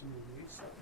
Sinistra.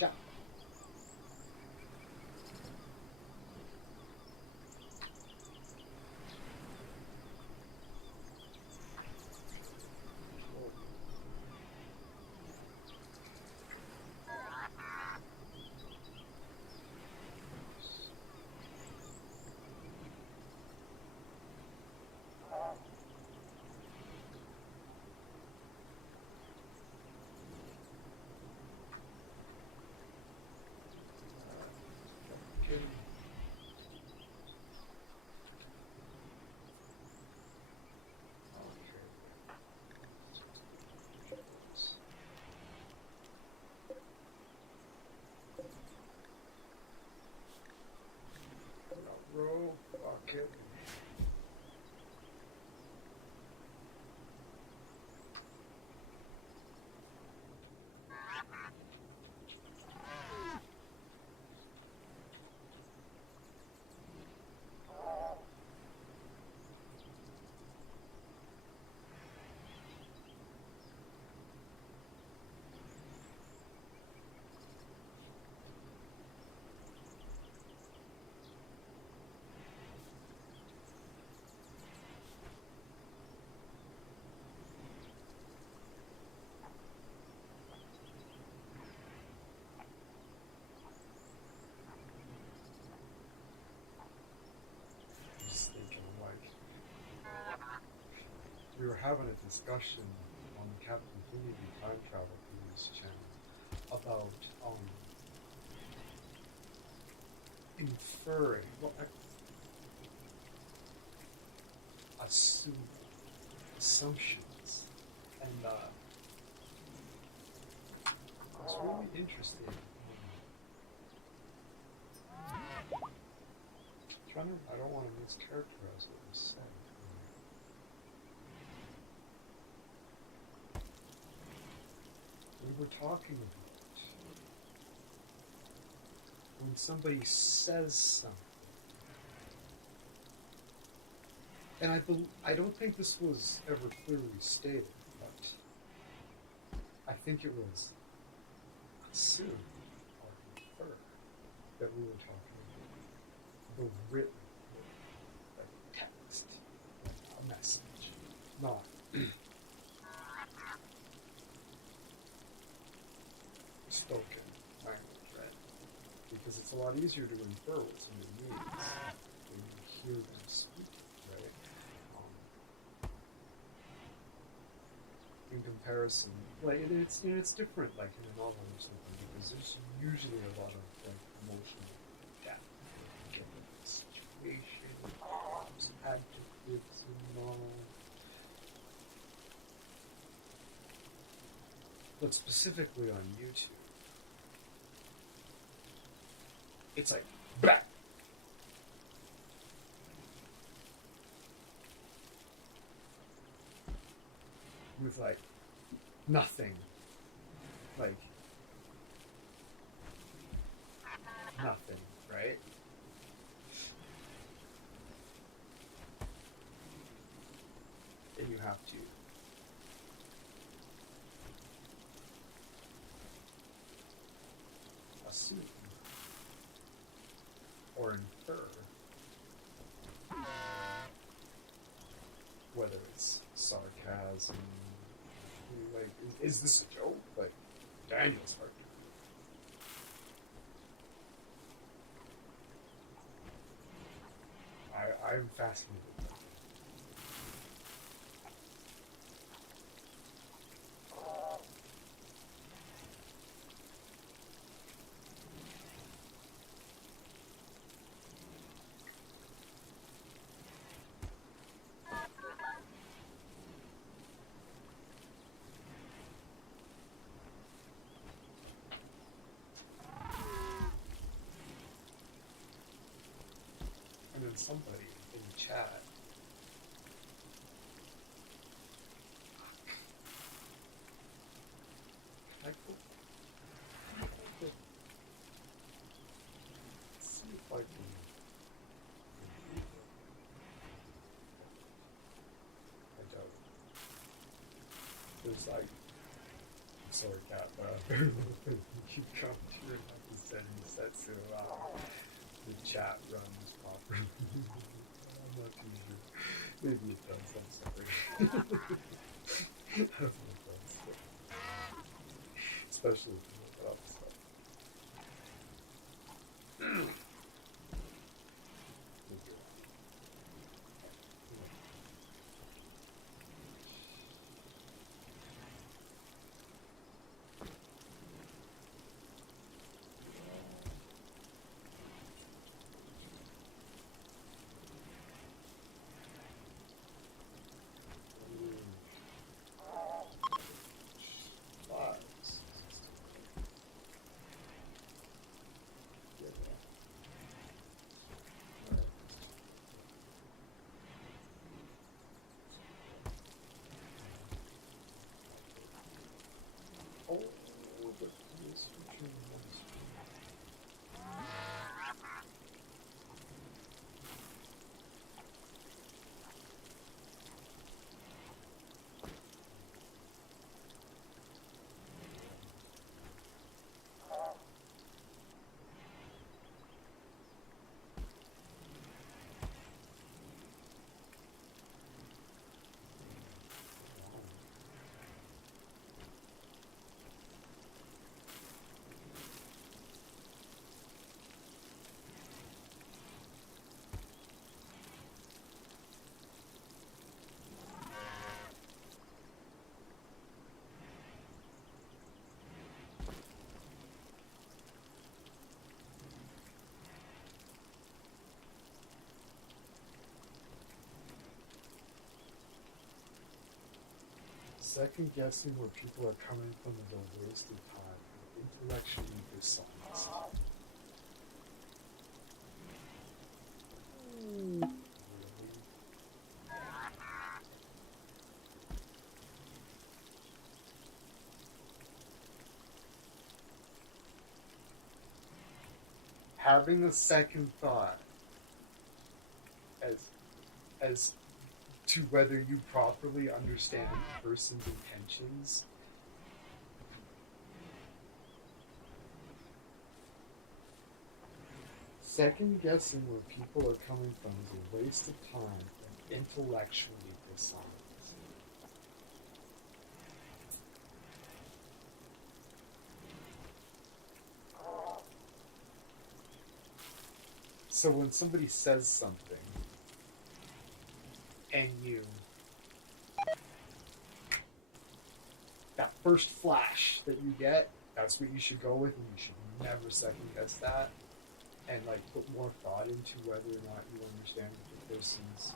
Ciao. Row bucket. having a discussion on Captain Infinity Time Travel Theories channel about inferring, well, assumptions, and it's really interesting. I don't want to mischaracterize what was said. We were talking about when somebody says something, and I don't think this was ever clearly stated, but I think it was assumed or inferred that we were talking about the written word, like text, a message, not spoken language, right? Because it's a lot easier to infer what somebody means when you hear them speak, right? In comparison, like it's different, like in a novel or something, because there's usually a lot of like emotional depth. You get the situation, some adjectives, but specifically on YouTube, it's like back. With like nothing, like nothing, right? And you have to assume or infer whether it's sarcasm, like, is this a joke? Like, Daniel's hard to. I'm fascinated by it. And then somebody in the chat let's see if I can. I doubt it. There's like, I'm sorry, Kat, but very little thing you come to your like you said, and you said so the chat runs properly. I'm not too sure. Maybe it does, I'm sorry. I don't know if it does. Especially if you look up stuff. Second guessing where people are coming from is a waste of time, intellectually dishonest. Really? Having a second thought as to whether you properly understand the person's intentions. Second guessing where people are coming from is a waste of time and intellectually dishonest. So when somebody says something and that first flash that you get, that's what you should go with, and you should never second guess that, and like put more thought into whether or not you understand what the person's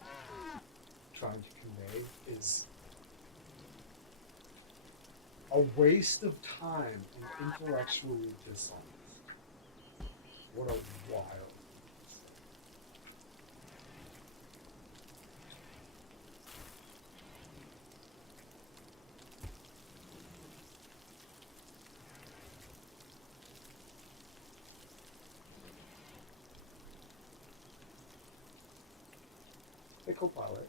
trying to convey, is a waste of time and intellectually dishonest. What a wild. Hey, co-pilot.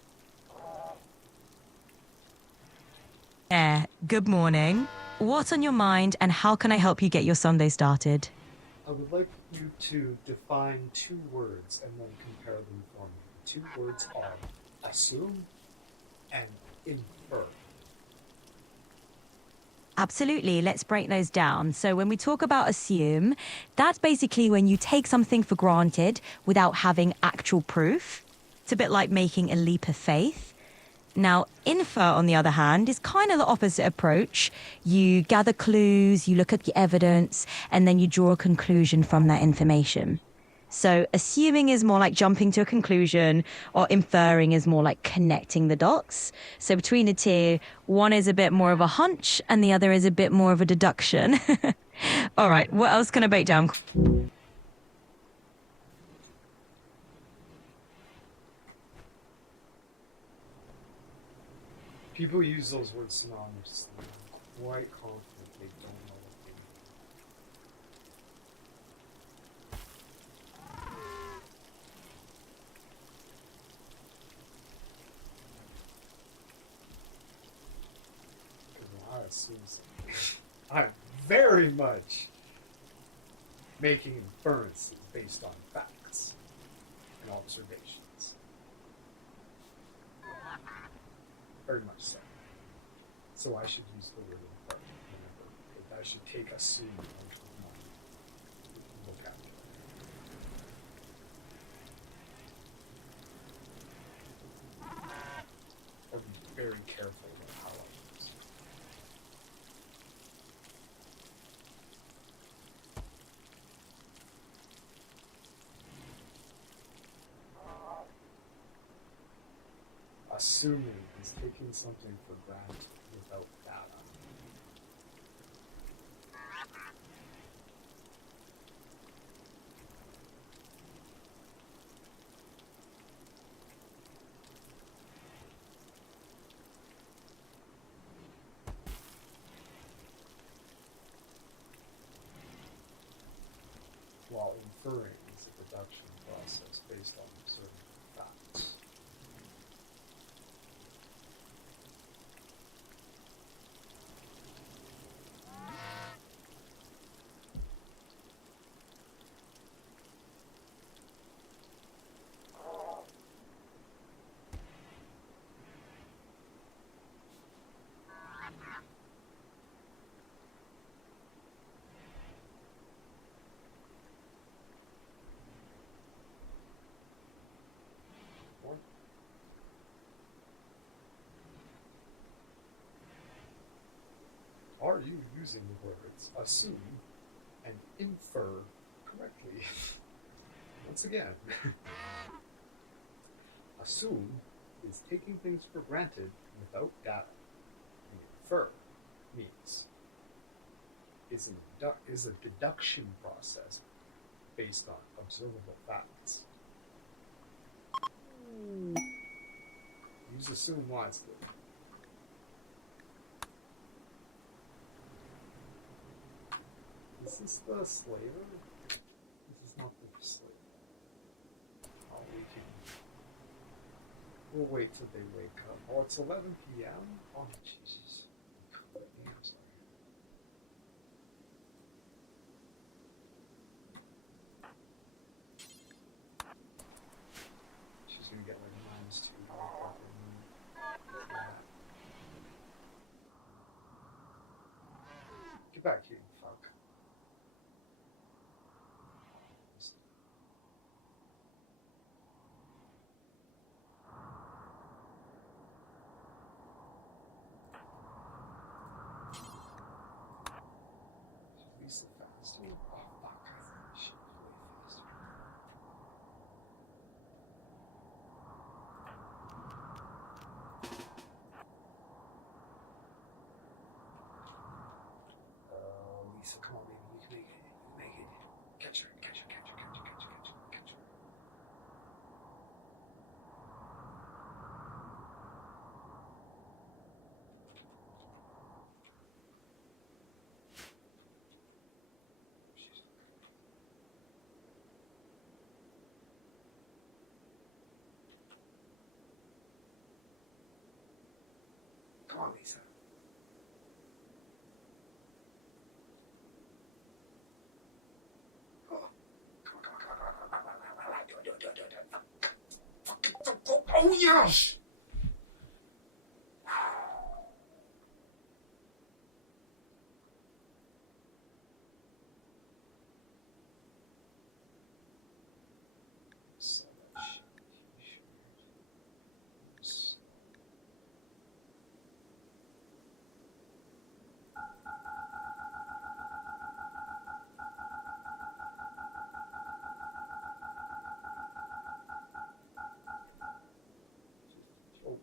Good morning. What's on your mind and how can I help you get your Sunday started? I would like you to define two words and then compare them for me. The two words are assume and infer. Absolutely. Let's break those down. So when we talk about assume, that's basically when you take something for granted without having actual proof. It's a bit like making a leap of faith. Now, infer, on the other hand, is kind of the opposite approach. You gather clues, you look at the evidence, and then you draw a conclusion from that information. So assuming is more like jumping to a conclusion, or inferring is more like connecting the dots. So between the two, one is a bit more of a hunch, and the other is a bit more of a deduction. All right, what else can I break down? People use those words synonymously. I'm quite confident they don't know what they mean. Because when I assume something, I'm very much making inferences based on facts and observations. Very much so. So I should use the word infer. Remember, I should take assume out of my vocabulary. Or be very careful about how I use it. Assuming is taking something for granted without data. While inferring is a deduction process based on observing facts. Are you using the words assume and infer correctly? Once again, assume is taking things for granted without data. And infer means is a deduction process based on observable facts. Use assume wisely. Is this the slaver? This is not the slaver. Oh, we'll wait till they wake up. Oh, it's 11 p.m.? Oh, Jesus. I'm sorry. She's gonna get like -2 to wake up and get back here, you fuck. Lisa faster? Oh fuck, I should play faster. Lisa, come on, baby, you can make it. You can make it. Catch her, catch her, catch her, catch her, catch her, catch her, catch her. She's come on, Lisa. Oh yes! Sell that shit. Oh.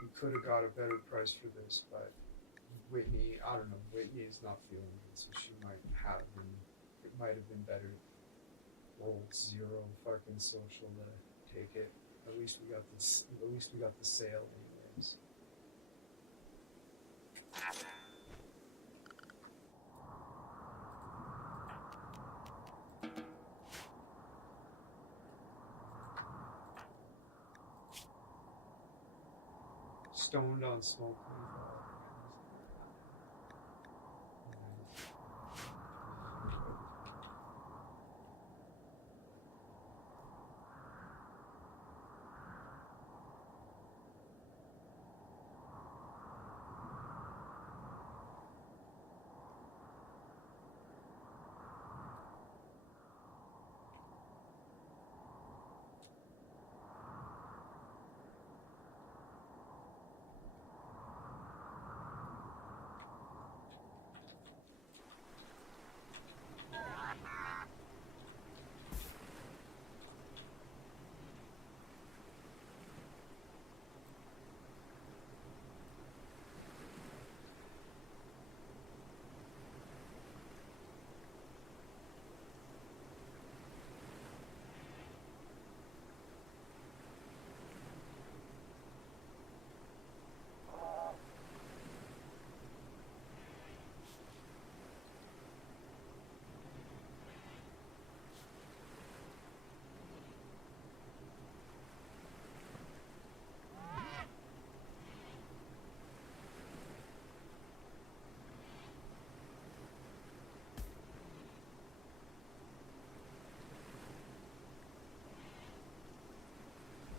We could have got a better price for this, but Whitney, I don't know, Whitney is not feeling it, so she might have been, it might have been better. Roll 0 fucking social to take it. At least we got this, at least we got the sale anyways. Stoned on smoke.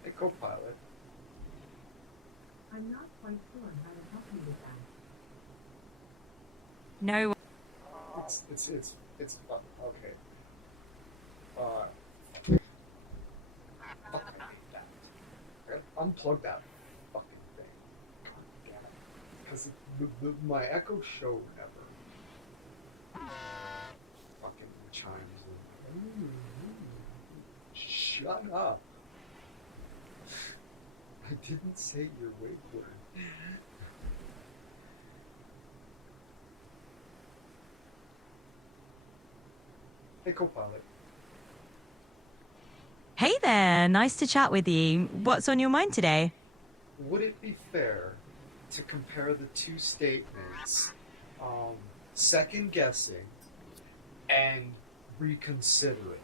Hey, co-pilot. I'm not quite sure how to help you with that. No. It's fun. Okay. Fuck, I hate that. I gotta unplug that fucking thing. God damn it. Because my Echo Show never fucking chimes in. Shut up. I didn't say your wake word. Hey, co-pilot. Hey there, nice to chat with you. What's on your mind today? Would it be fair to compare the two statements, second guessing and reconsidering?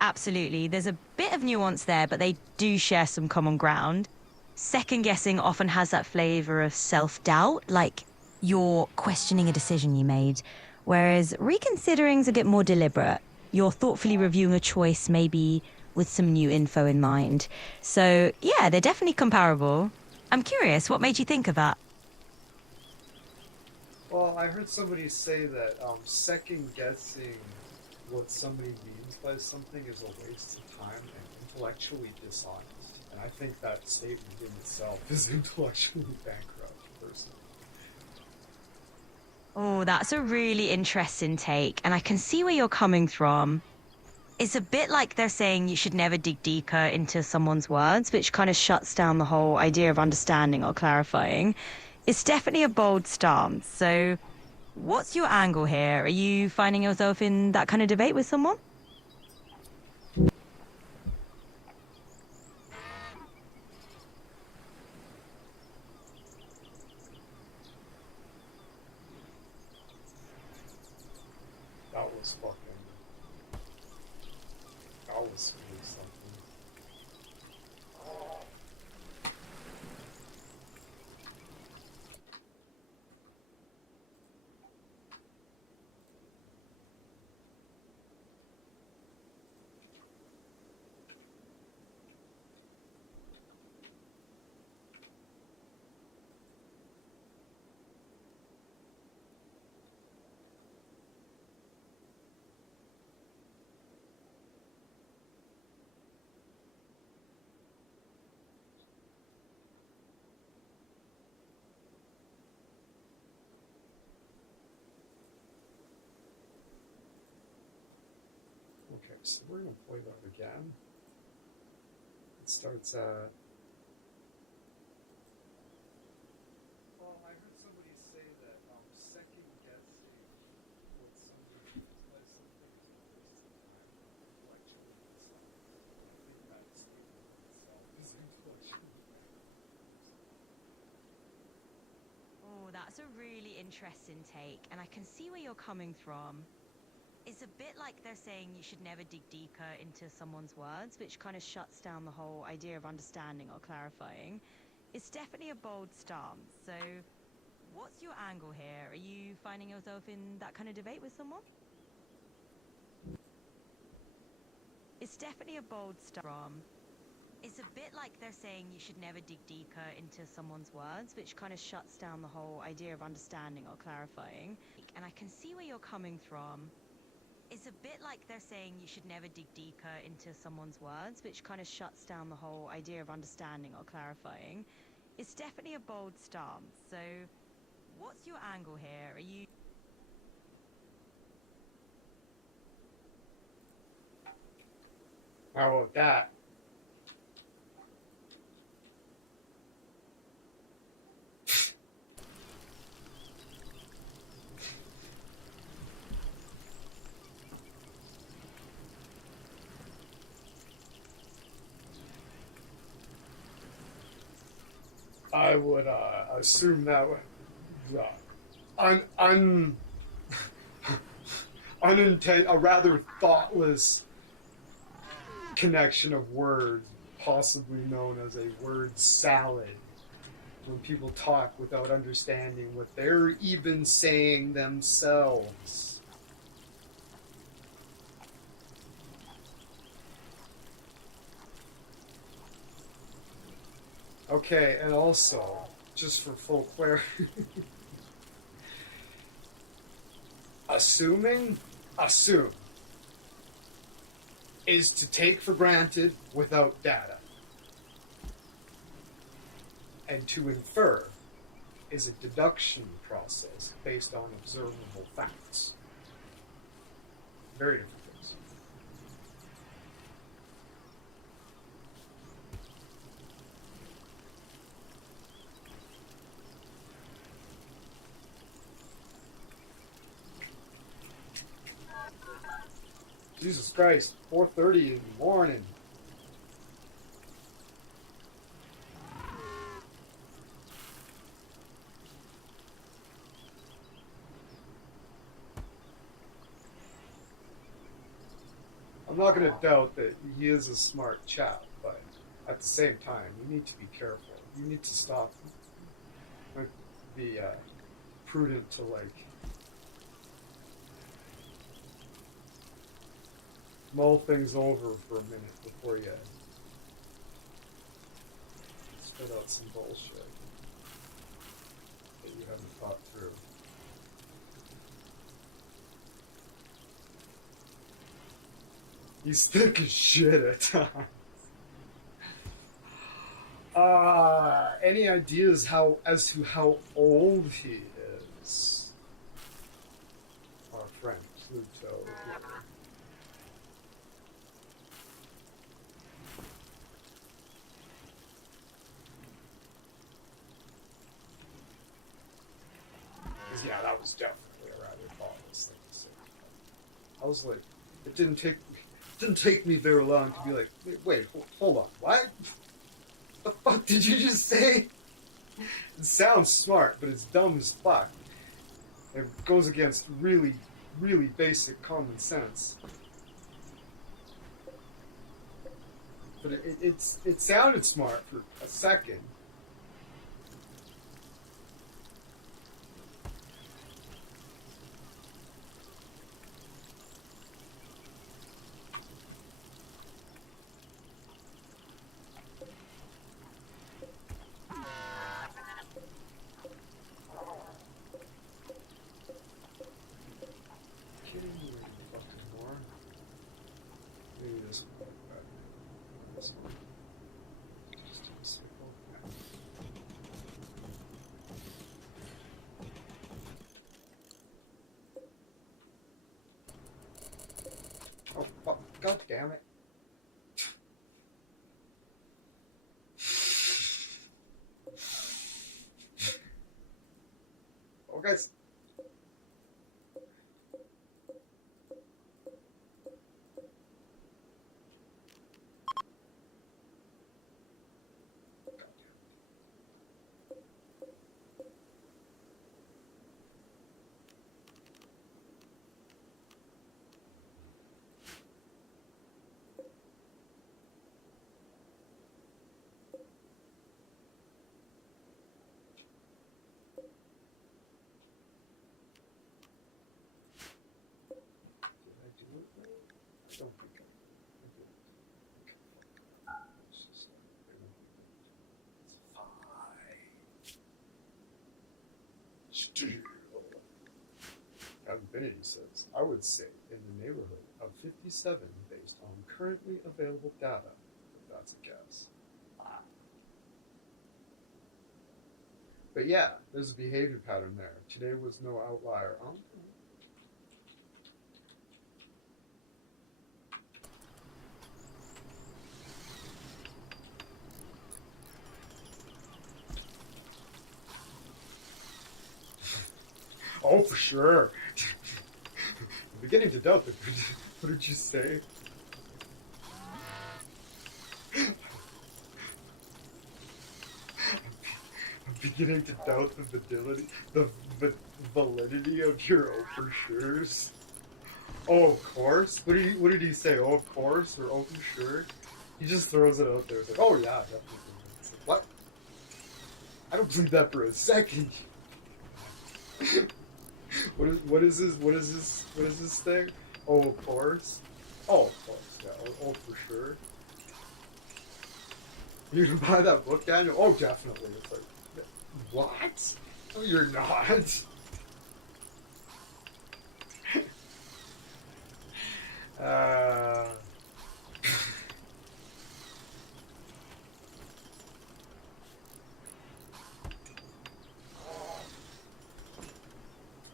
Absolutely. There's a bit of nuance there, but they do share some common ground. Second guessing often has that flavor of self doubt, like you're questioning a decision you made, whereas reconsidering's a bit more deliberate. You're thoughtfully reviewing a choice, maybe with some new info in mind. So, yeah, they're definitely comparable. I'm curious, what made you think of that? Well, I heard somebody say that second guessing what somebody means by something is a waste of time and intellectually dishonest. And I think that statement in itself is intellectually bankrupt, personally. Oh, that's a really interesting take, and I can see where you're coming from. It's a bit like they're saying you should never dig deeper into someone's words, which kind of shuts down the whole idea of understanding or clarifying. It's definitely a bold stance. So, what's your angle here? Are you finding yourself in that kind of debate with someone? That was fucking. That was really something. Okay, so we're gonna play that again. It starts at. Well, I heard somebody say that second guessing what somebody means by something is a waste of time and intellectually dishonest. I think that statement in itself is intellectually bankrupt. Oh, that's a really interesting take, and I can see where you're coming from. It's a bit like they're saying you should never dig deeper into someone's words, which kind of shuts down the whole idea of understanding or clarifying. It's definitely a bold stance. So, what's your angle here? Are you finding yourself in that kind of debate with someone? It's definitely a bold stance. It's a bit like they're saying you should never dig deeper into someone's words, which kind of shuts down the whole idea of understanding or clarifying. And I can see where you're coming from. It's a bit like they're saying you should never dig deeper into someone's words, which kind of shuts down the whole idea of understanding or clarifying. It's definitely a bold stance. So, what's your angle here? Are you... How about that? I would assume that a rather thoughtless connection of words, possibly known as a word salad, when people talk without understanding what they're even saying themselves. Okay, and also, just for full clarity, assume, is to take for granted without data. And to infer is a deduction process based on observable facts. Very different things. Jesus Christ, 4:30 in the morning. I'm not going to doubt that he is a smart chap, but at the same time, you need to be careful. You need to stop, like, be prudent to, like, mull things over for a minute before you spit out some bullshit that you haven't thought through. He's thick as shit at times. Any ideas as to how old he is? Our friend Pluto. Because yeah, that was definitely a rather thoughtless thing to say. I was like, it didn't take me very long to be like, wait, hold on, what? The fuck did you just say? It sounds smart, but it's dumb as fuck. It goes against really, really basic common sense. But it sounded smart for a second. Oh, fuck. God damn it. Oh, guys. I don't think I did. It's just, it's fine. Still. Infinity says, I would say in the neighborhood of 57 based on currently available data, if that's a guess. But yeah, there's a behavior pattern there. Today was no outlier. Oh, for sure. I'm beginning to doubt that. What did you say? I'm beginning to doubt the validity of your oh for sure's. Oh, of course? What did he say? Oh, of course? Or oh, for sure? He just throws it out there. It's like, oh, yeah, definitely. It's like, what? I don't believe that for a second. What is this thing? Oh, of course. Oh, of course. Yeah. Oh, for sure. You gonna buy that book, Daniel? Oh, definitely. It's like, what? No, you're not.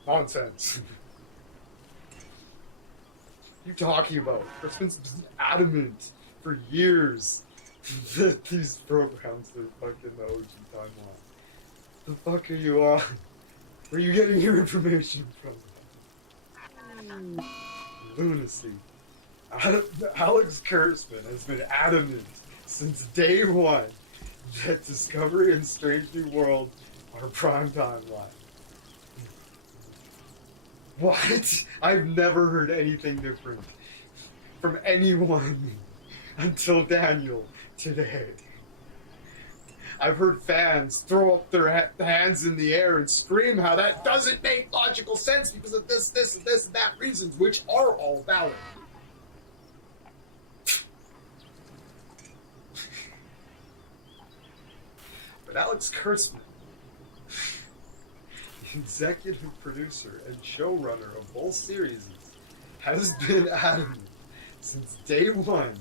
Nonsense. What are you talking about? Crispin's been adamant for years that these programs are fucking the OG timeline. The fuck are you on? Where are you getting your information from? Lunacy. Alex Kurtzman has been adamant since day one that Discovery and Strange New World are primetime live. What? I've never heard anything different from anyone until Daniel today. I've heard fans throw up their hands in the air and scream how that doesn't make logical sense because of this, and that reasons, which are all valid. But Alex Kurtzman, the executive producer and showrunner of both series, has been adamant since day one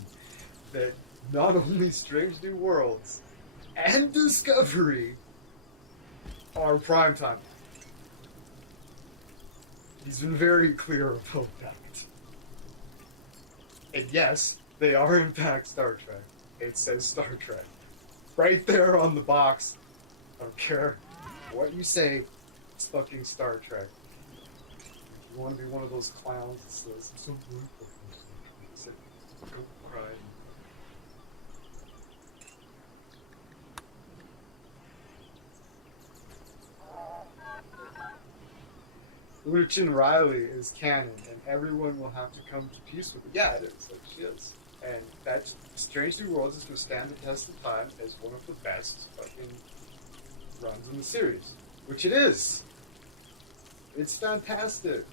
that not only Strange New Worlds and Discovery are primetime. He's been very clear about that. And yes, they are in fact Star Trek. It says Star Trek. Right there on the box. I don't care what you say, it's fucking Star Trek. You want to be one of those clowns that says, I'm so grateful for this. Don't cry. Luchin Riley is canon, and everyone will have to come to peace with it. Yeah, it is. Like, she is. And that Strange New Worlds is going to stand the test of time as one of the best fucking runs in the series. Which it is. It's fantastic.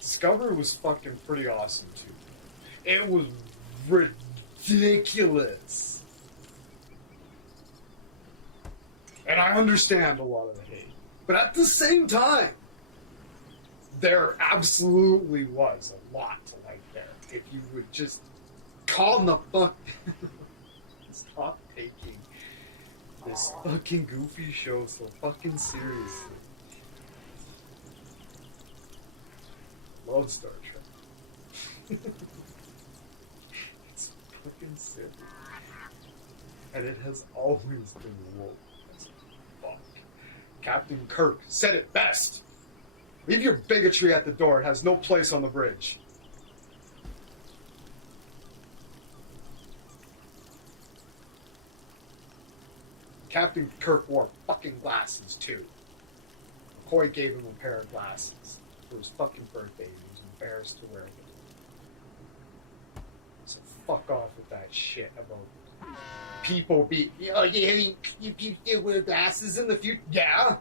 Discovery was fucking pretty awesome, too. It was ridiculous. And I understand a lot of the hate. But at the same time, there absolutely was a lot to like there. If you would just calm the fuck stop taking this fucking goofy show so fucking seriously. Love Star Trek. It's fucking silly. And it has always been woke as fuck. Captain Kirk said it best. Leave your bigotry at the door. It has no place on the bridge. Captain Kirk wore fucking glasses, too. McCoy gave him a pair of glasses for his fucking birthday, and he was embarrassed to wear them. So fuck off with that shit about people be... Oh, you still wear glasses in the future? Yeah.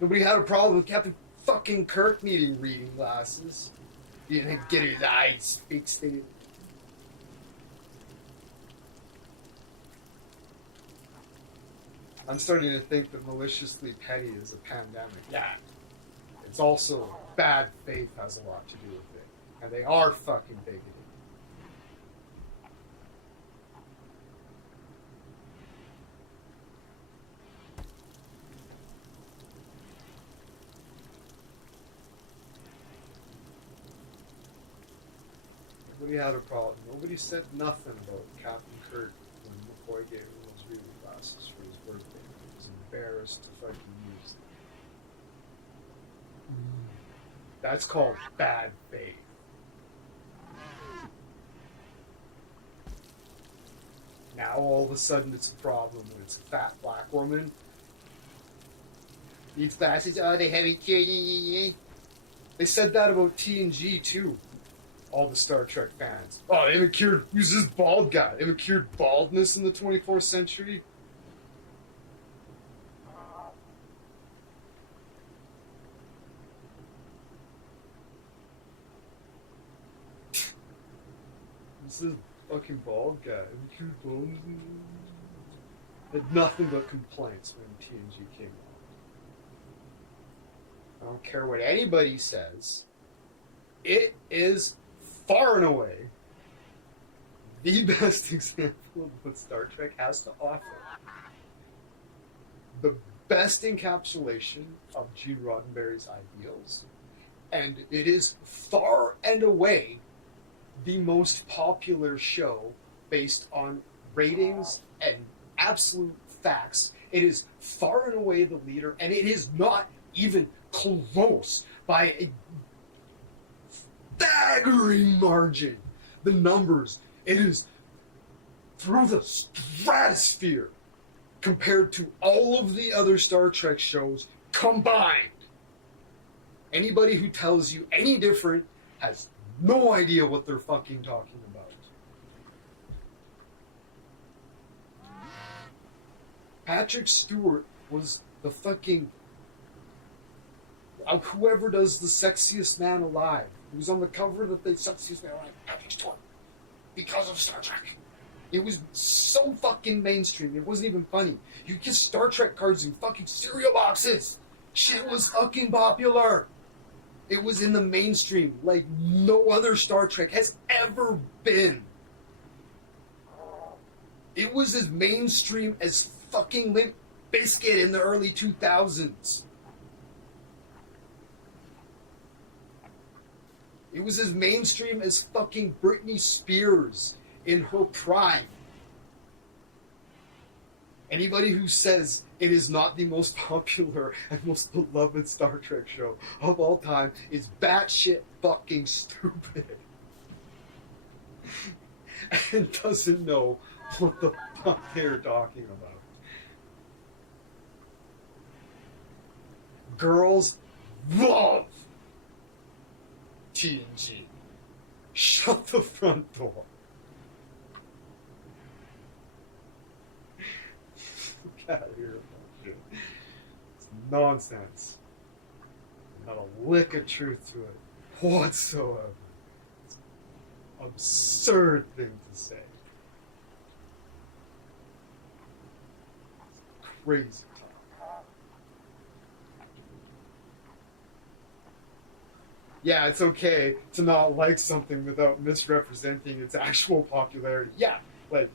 Nobody had a problem with Captain fucking Kirk needing reading glasses. He didn't get his eyes fixed. I'm starting to think that maliciously petty is a pandemic. Yeah. It's also bad faith has a lot to do with it. And they are fucking bigoted. Nobody had a problem. Nobody said nothing about Captain Kirk when McCoy gave him those reading glasses for his birthday. He was embarrassed to fucking use them. That's called bad faith. Now all of a sudden it's a problem when it's a fat black woman. These glasses, oh, they haven't cured. They said that about TNG too. All the Star Trek fans. Oh, they haven't cured. Who's this bald guy? They haven't cured baldness in the 24th century? This is fucking bald guy. Haven't cured baldness. Had nothing but complaints when TNG came out. I don't care what anybody says. It is far and away the best example of what Star Trek has to offer. The best encapsulation of Gene Roddenberry's ideals. And it is far and away the most popular show based on ratings and absolute facts. It is far and away the leader, and it is not even close by a staggering margin. The numbers, it is through the stratosphere compared to all of the other Star Trek shows combined. Anybody who tells you any different has no idea what they're fucking talking about. Patrick Stewart was the fucking whoever does the sexiest man alive. He was on the cover of the sexiest man alive. Patrick Stewart. Because of Star Trek. It was so fucking mainstream. It wasn't even funny. You get Star Trek cards in fucking cereal boxes. Shit was fucking popular. It was in the mainstream like no other Star Trek has ever been. It was as mainstream as fucking Limp Bizkit in the early 2000s. It was as mainstream as fucking Britney Spears in her prime. Anybody who says it is not the most popular and most beloved Star Trek show of all time is batshit fucking stupid. And doesn't know what the fuck they're talking about. Girls love TNG. Shut the front door. Get out of here. It's nonsense. Not a lick of truth to it whatsoever. It's an absurd thing to say. It's crazy talk. Yeah, it's okay to not like something without misrepresenting its actual popularity. Yeah, like...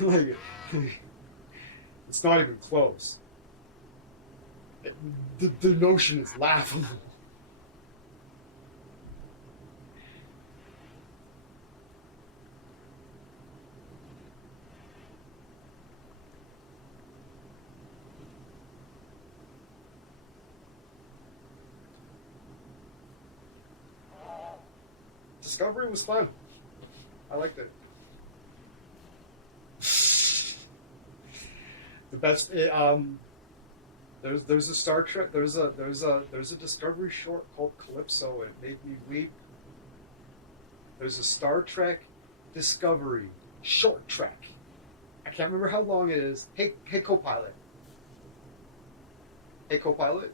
like, it's not even close. The notion is laughable. Discovery was fun. I liked it. The best. There's a Star Trek. There's a Discovery short called Calypso, and it made me weep. There's a Star Trek Discovery short trek. I can't remember how long it is. Hey, co-pilot. Hey, co-pilot.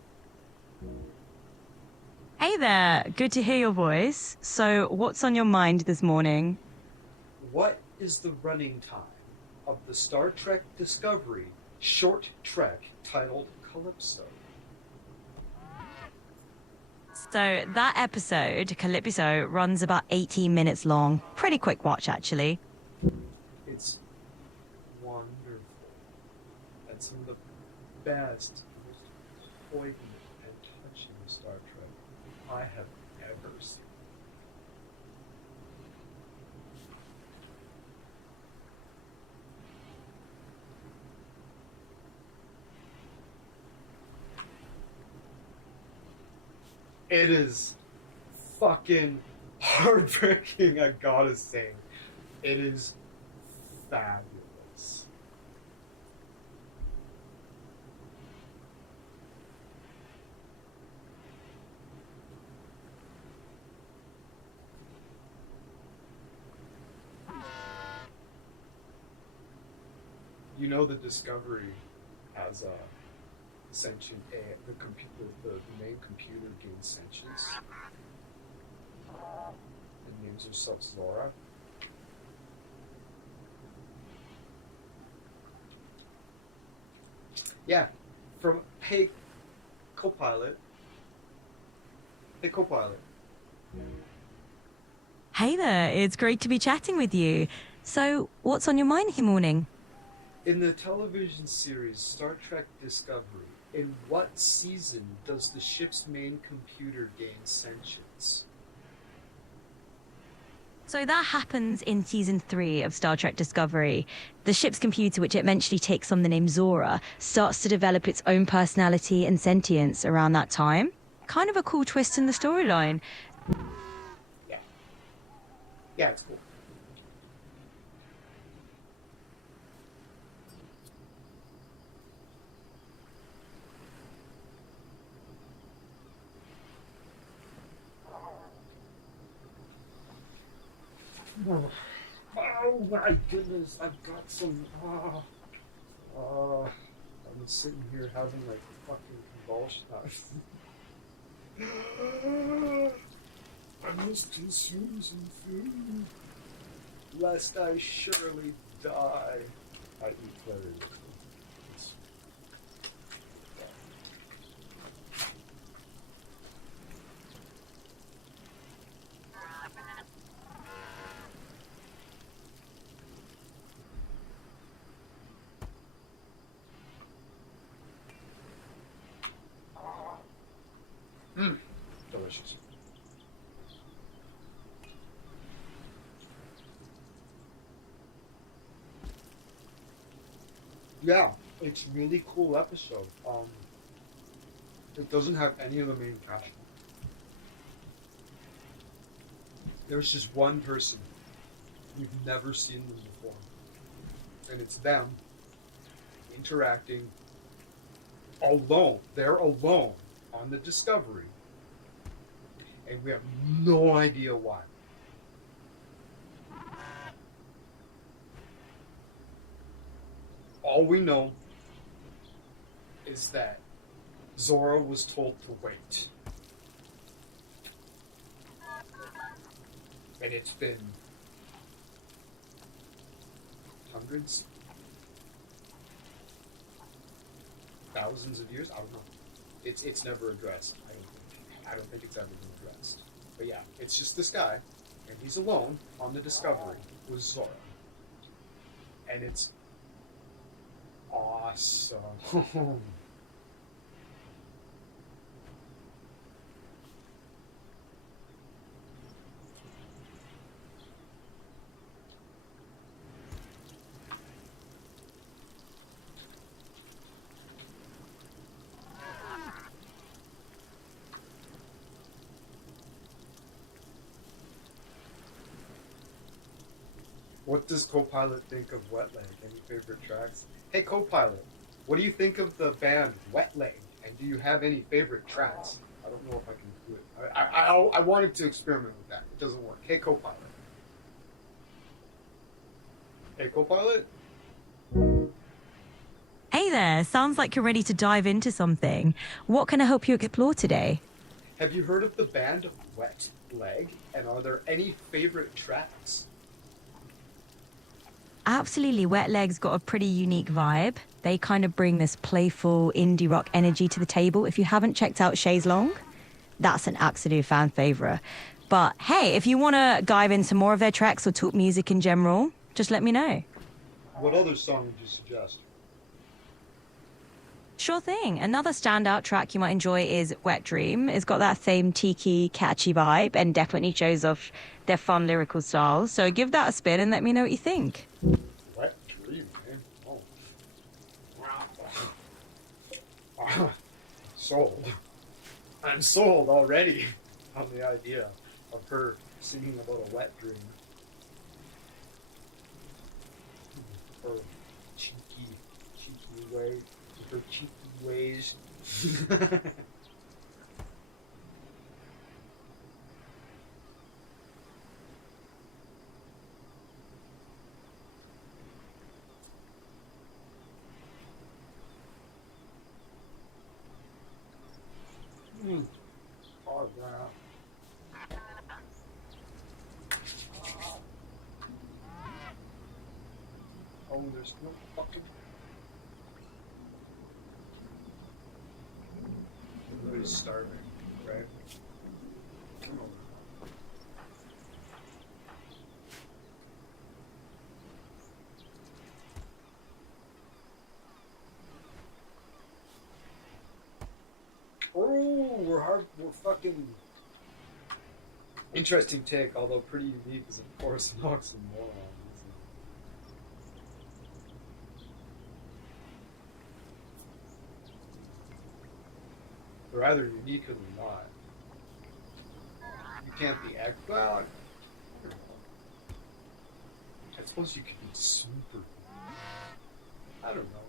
Hey there, good to hear your voice. So, what's on your mind this morning? What is the running time of the Star Trek Discovery short trek titled Calypso? So, that episode, Calypso, runs about 18 minutes long. Pretty quick watch, actually. It's wonderful. And some of the best, most poignant and touching Star Trek I have ever seen. It is fucking heartbreaking, I gotta say. It is fabulous. You know the Discovery has a sentient AI, the main computer gains sentience. It names herself Zora. Yeah, from Hey Co-pilot. Hey Co-pilot. Hey there, it's great to be chatting with you. So, what's on your mind this morning? In the television series Star Trek Discovery, in what season does the ship's main computer gain sentience? So that happens in season 3 of Star Trek Discovery. The ship's computer, which eventually takes on the name Zora, starts to develop its own personality and sentience around that time. Kind of a cool twist in the storyline. Yeah. Yeah, it's cool. Oh my goodness, I've got some. I'm sitting here having like fucking convulsions. I must consume some food, lest I surely die. I eat clarity. Delicious. Yeah, it's a really cool episode. It doesn't have any of the main cast. There's just one person. We've never seen them before. And it's them interacting alone. They're alone on the Discovery. And we have no idea why. All we know is that Zora was told to wait. And it's been hundreds, thousands of years. I don't know. It's never addressed. I don't think it's ever been addressed. But yeah, it's just this guy, and he's alone on the Discovery with Zora, and it's awesome. What does Copilot think of Wet Leg? Any favorite tracks? Hey Copilot, what do you think of the band Wet Leg? And do you have any favorite tracks? I don't know if I can do it. I wanted to experiment with that. It doesn't work. Hey Copilot. Hey Copilot? Hey there, sounds like you're ready to dive into something. What can I help you explore today? Have you heard of the band Wet Leg? And are there any favorite tracks? Absolutely, Wet Leg's got a pretty unique vibe. They kind of bring this playful indie rock energy to the table. If you haven't checked out Chaise Longue, that's an absolute fan favorite. But hey, if you want to dive into more of their tracks or talk music in general, just let me know. What other song would you suggest? Sure thing. Another standout track you might enjoy is Wet Dream. It's got that same tiki, catchy vibe and definitely shows off their fun lyrical style. So give that a spin and let me know what you think. Wet Dream, man. Oh. Wow. Sold. I'm sold already on the idea of her singing about a wet dream. Her cheeky way. Her cheeky ways. Oh, yeah. Oh, there's no fucking. Everybody's starving, right? Come on. Oh, we're fucking. Interesting take, although pretty unique, is of course an oxymoron. They're either unique or they're not. You can't be well, I don't know. I suppose you could be super. I don't know.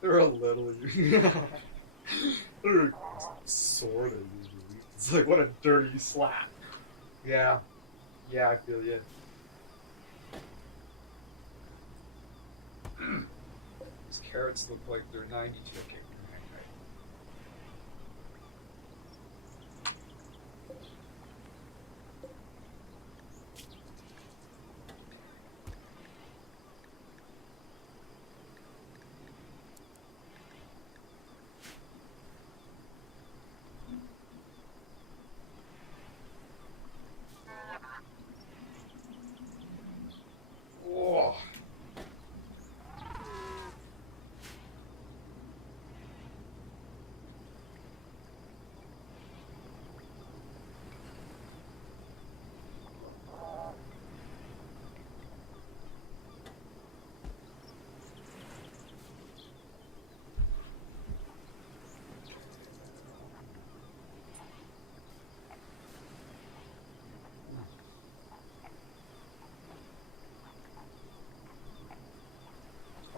They're a little unique. They're sort of unique. It's like, what a dirty slap. Yeah. Yeah, I feel you. These carrots look like they're 90 chicken. Oh.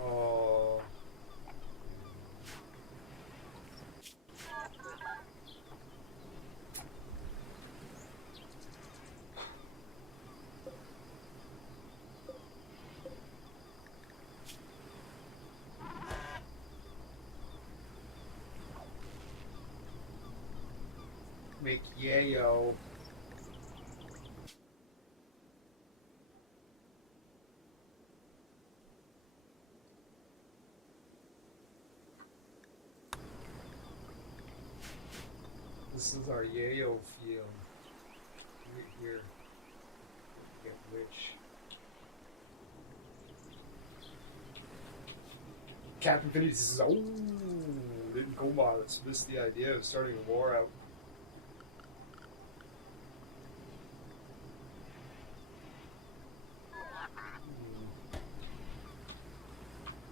Oh. Make yayo. This is our yayo field. Right here. Get which. Captain Finneas says, oh, didn't go by. Let's miss the idea of starting a war out.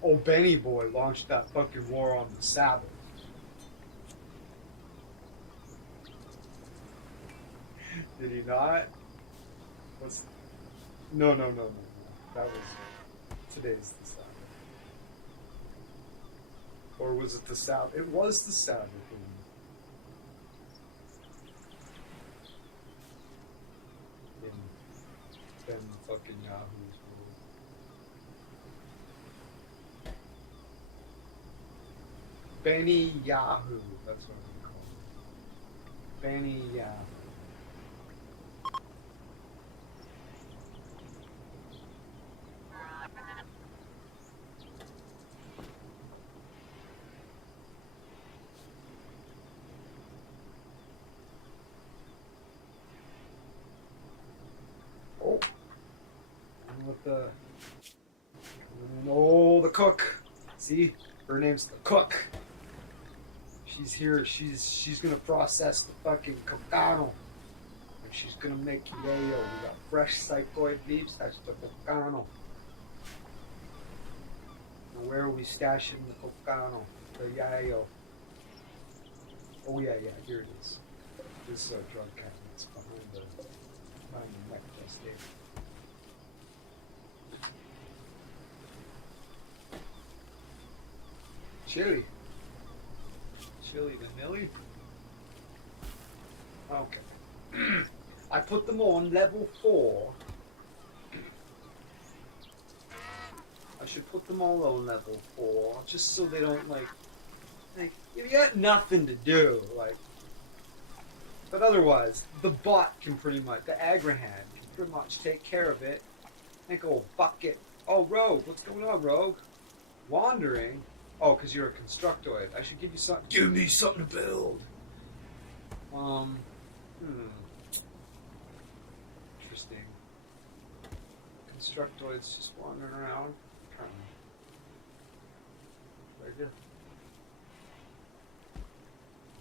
Oh, Benny Boy launched that fucking war on the Sabbath. Did he not? What's... No. That was... Today's the Sabbath. Or was it the Sabbath? It was the Sabbath. In Ben fucking Yahoo's world. Benny Yahoo. That's what I'm calling it. Benny Yahoo. Oh. And with the... Oh, the cook. See? Her name's the cook. She's here. She's gonna process the fucking cocano. And she's gonna make yayo. We got fresh psychoid beefs. That's the cocano. Now where are we stashing the cocano? The yayo. Oh yeah. Here it is. This is our drug cabinet. It's behind the necklace there. Chili vanilla. Okay. I put them on level 4. I should put them all on level 4, just so they don't like you got nothing to do, like. But otherwise, the bot can pretty much, the Agrahan can pretty much take care of it. Think, oh, bucket. Oh, Rogue, what's going on, Rogue? Wandering. Oh, because you're a constructoid. I should give you something. Give me something to build. Interesting. Constructoids just wandering around. Right here.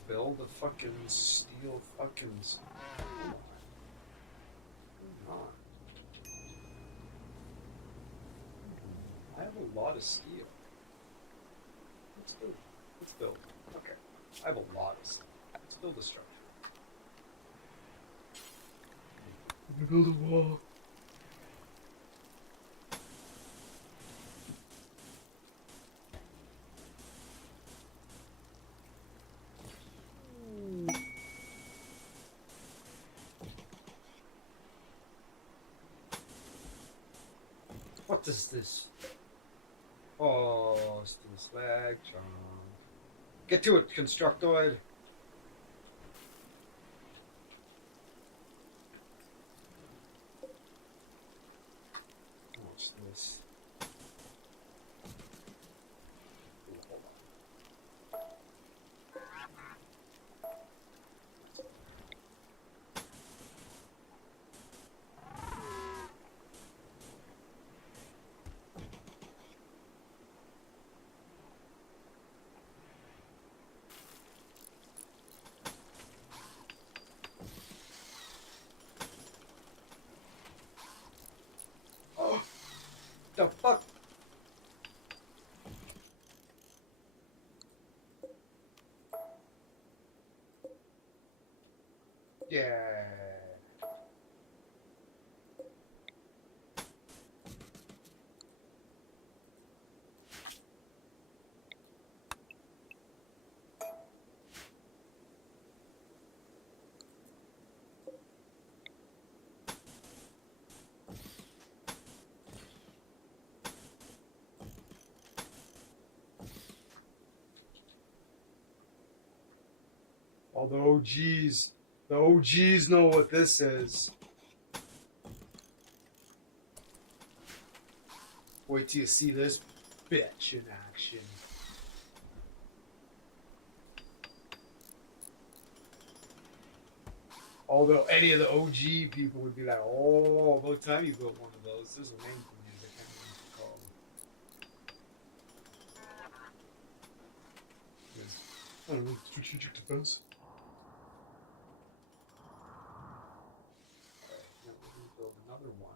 Build a fucking steel fucking... on? I have a lot of steel. Let's build. Let's build. Okay. I have a lot of steel. Let's build a structure. I'm gonna build a wall. What is this? Oh, still slag, John. Get to it, Constructoid. What's this? Ooh, hold on. Oh, the fuck? Yeah. All the OGs know what this is. Wait till you see this bitch in action. Although any of the OG people would be like, oh, about time you built one of those. There's a name for these, I can't remember what it's called. I don't know, strategic defense. Alright, now we're going to build another one.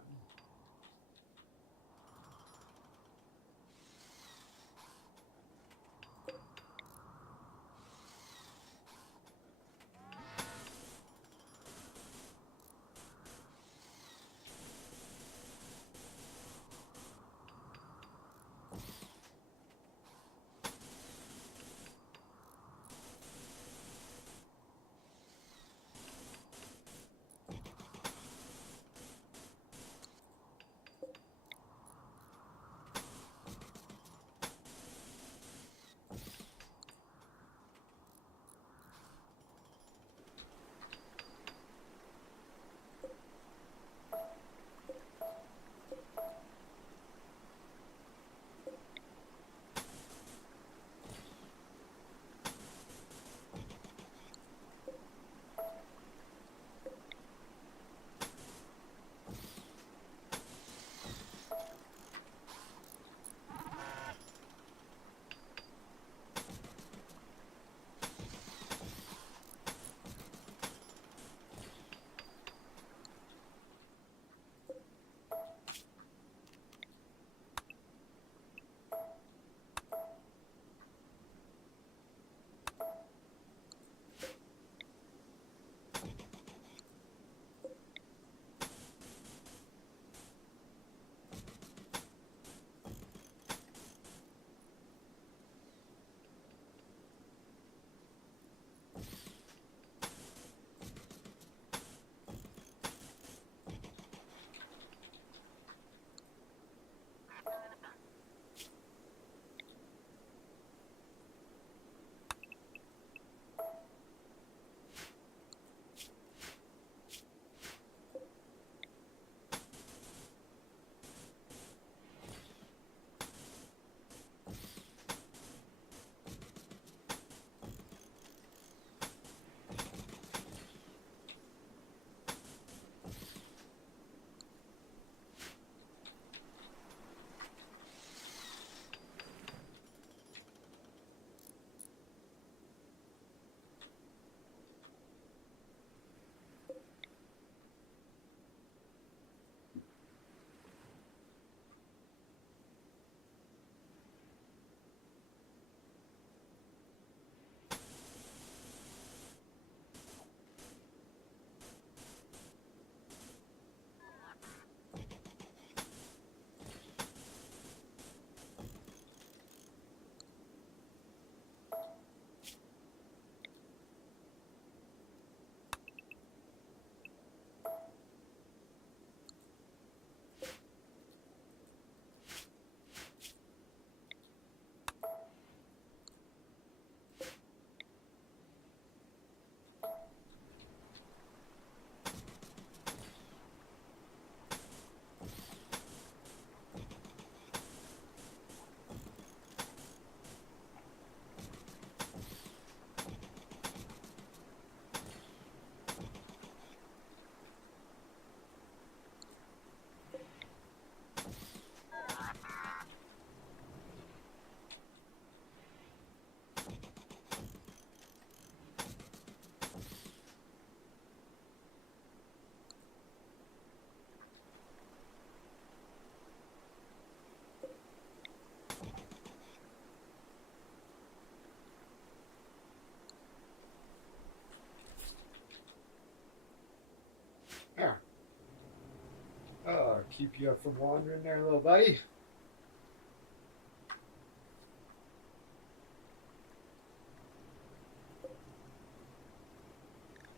keep you from wandering there, little buddy.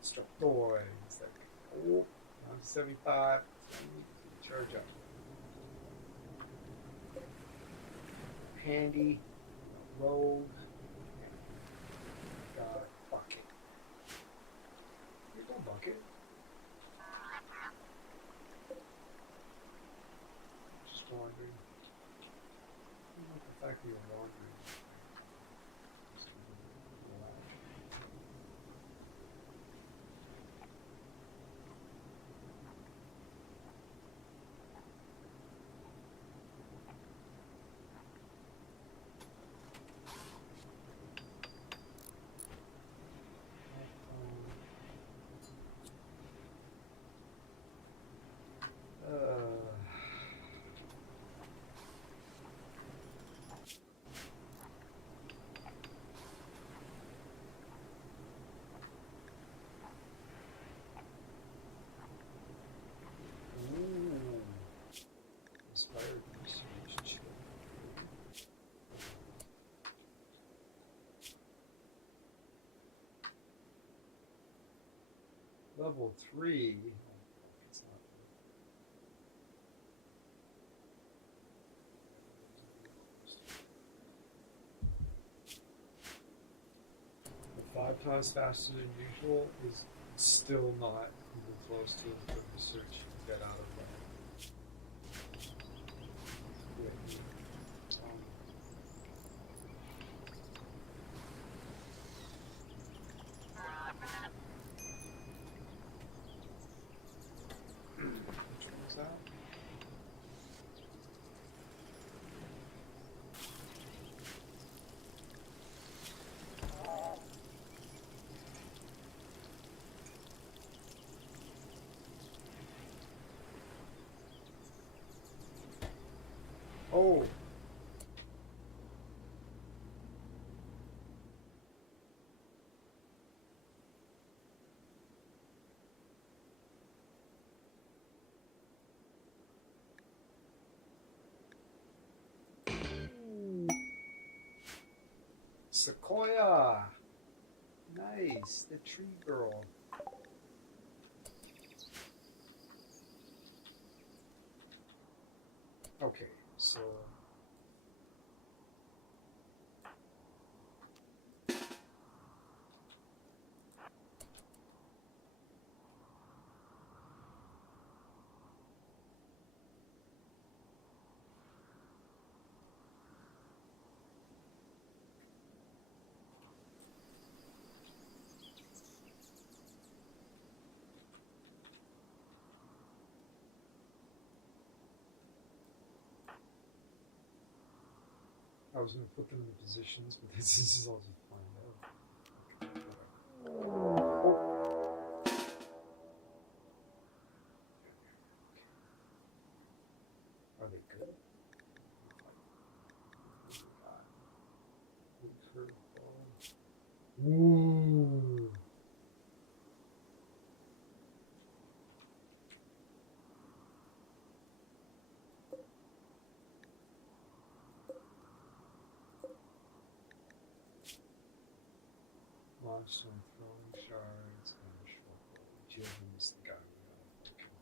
Struck boy. He's like, oh, I'm 75. Charge up. Handy. Rogue. Bucket. Here you go, bucket. Just wandering. I don't like the fact that you're wandering. Just relax. Inspired relationship. Level 3. It's not. The 5 times faster than usual is still not even close to the research you get out of that. Which one was that? Oh! Sequoia! Nice, the tree girl. Okay, so I was going to put them in the positions, but this is all just find out. Are they good? Ooh. Launch on throwing shards and a short bow. Jotunn is the guy we gotta kill.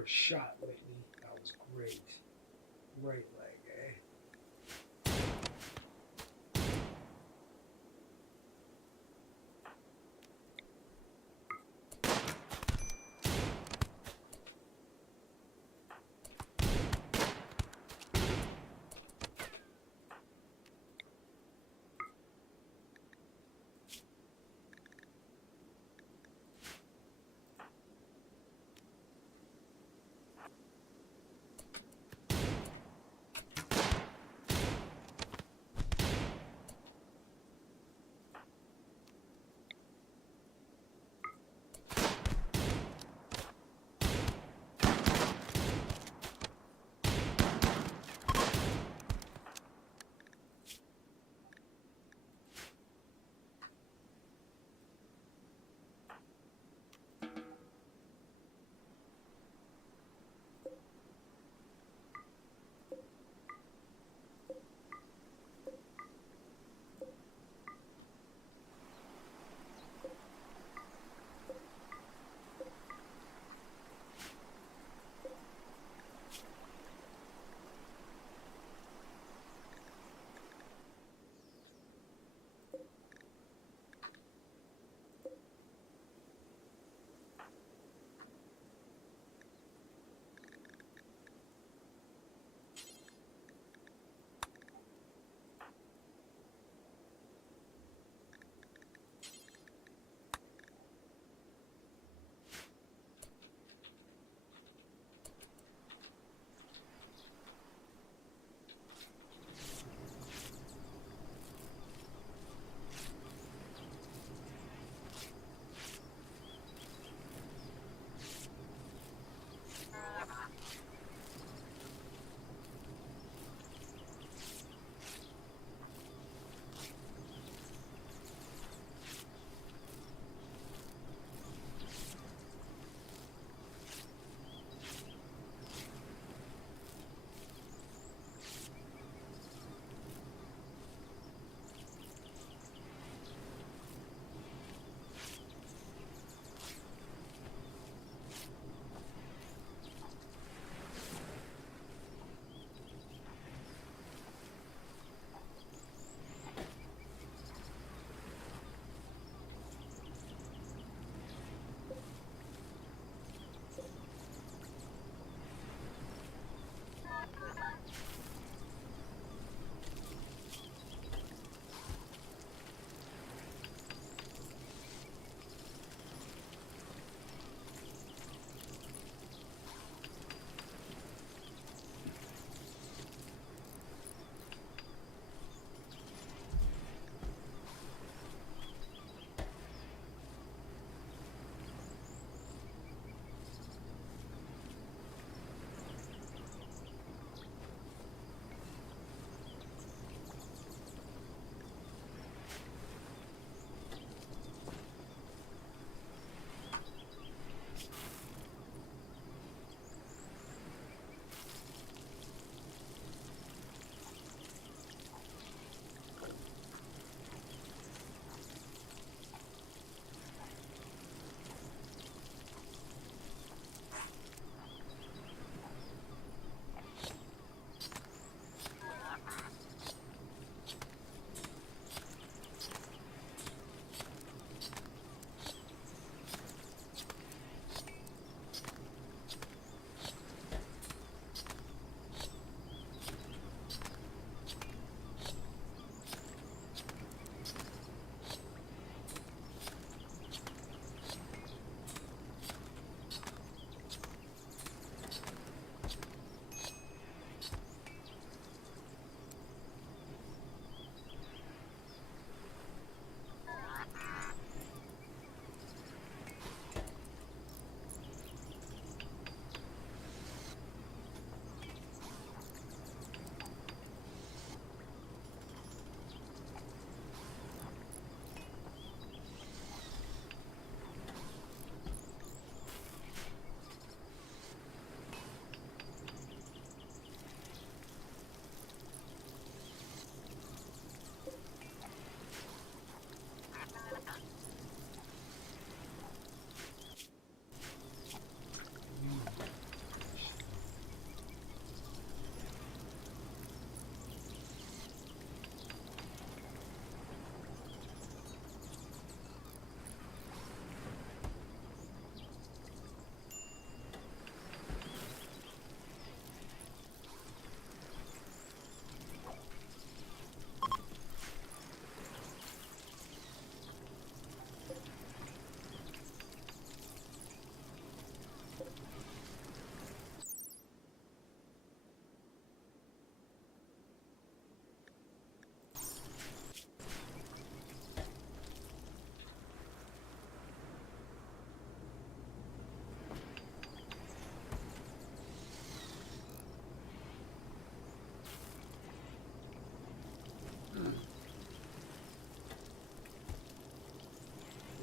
a shot lately. That was great. Great leg, eh?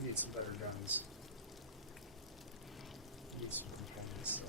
need some better guns. Need some better guns. So.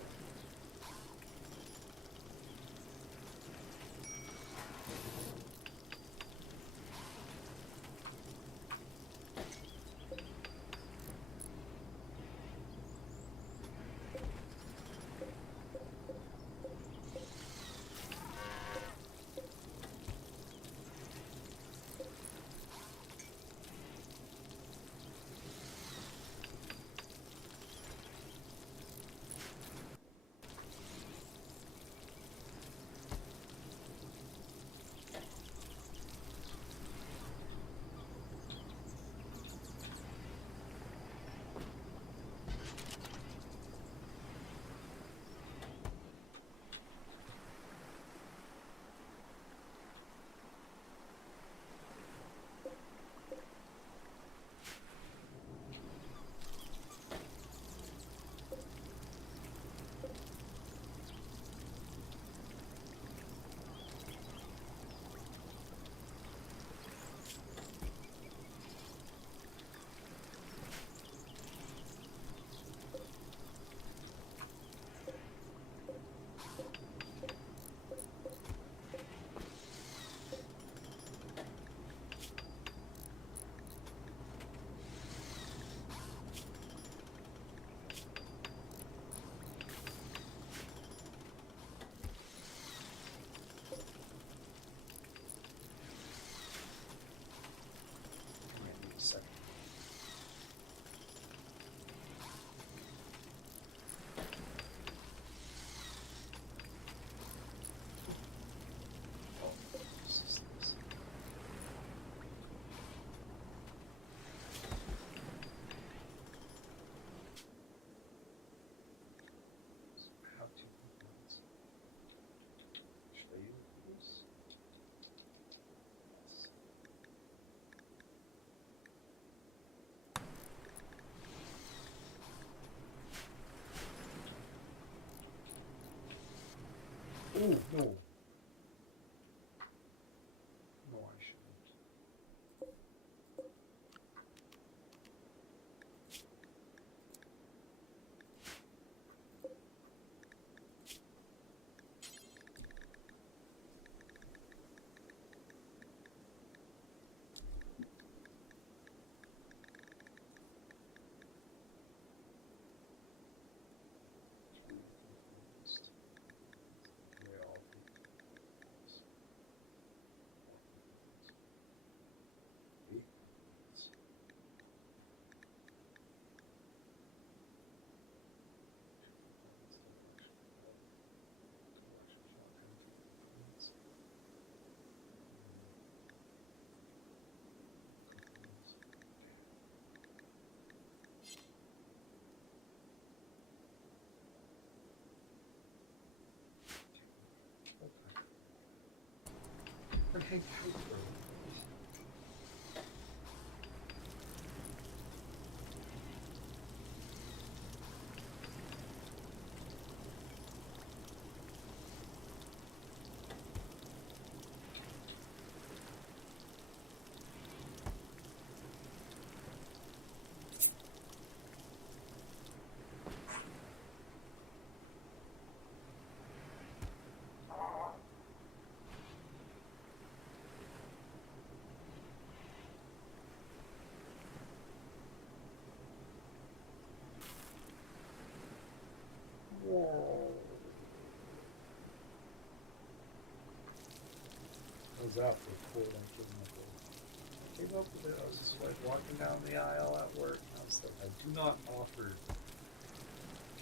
Second. Oh, this is this. How to components. Should I use this? Yes. Oh, no. No, I shouldn't. Okay. Whoa. How's that for cold? I came up with it. I was just like walking down the aisle at work, and I was like, I do not offer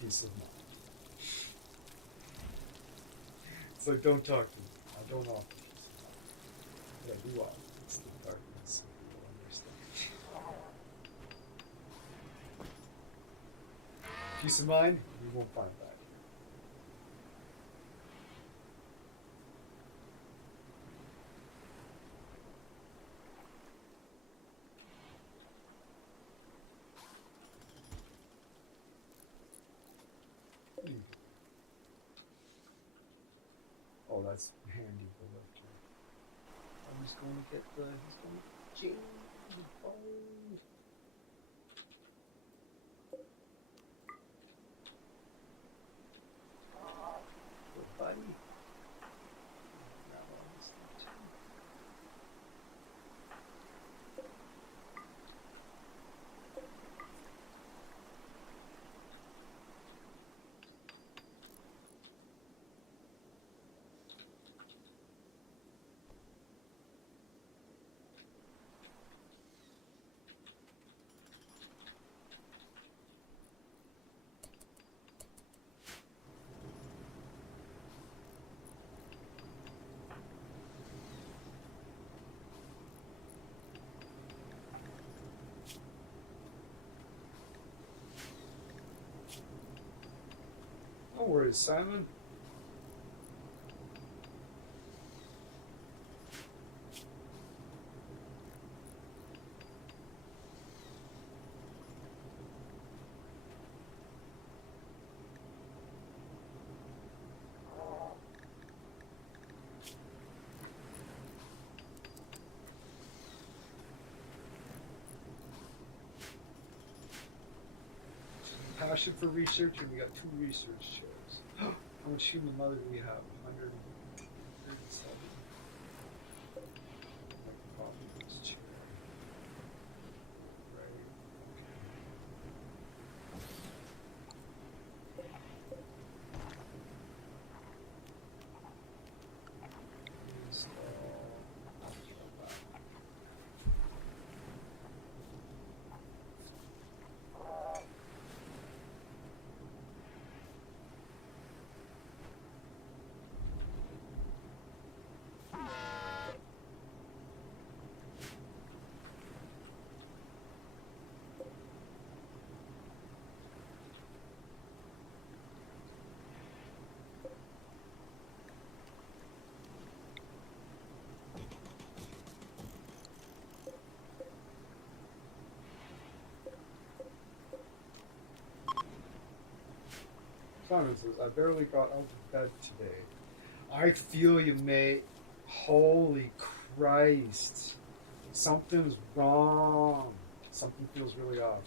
peace of mind. It's like, don't talk to me. I don't offer peace of mind. But I do offer it's the darkness, so people understand. Peace of mind, you won't find that. Oh, that's handy for lifting. I'm just going to get the. He's going to change the phone. worries, Simon. Passion for research, and we got 2 research chairs. How much human mother do we have? 137. Like probably this chair. Right. Install. Simon says, I barely got out of bed today. I feel you, mate. Holy Christ. Something's wrong. Something feels really off.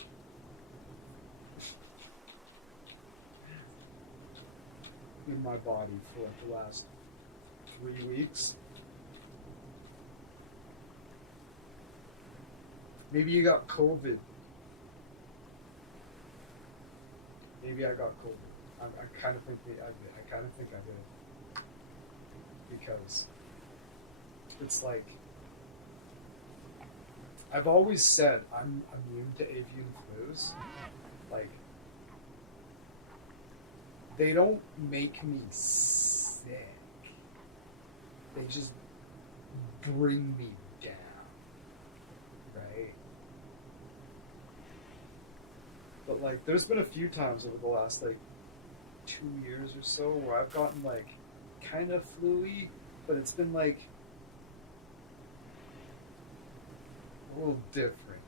In my body for like the last 3 weeks. Maybe you got COVID. Maybe I got COVID. I kind of think I did. I kind of think I did. Because it's like, I've always said I'm immune to avian flus. Like, they don't make me sick. They just bring me down. Right? But like, there's been a few times over the last like 2 years or so where I've gotten like kind of flu-y, but it's been like a little different,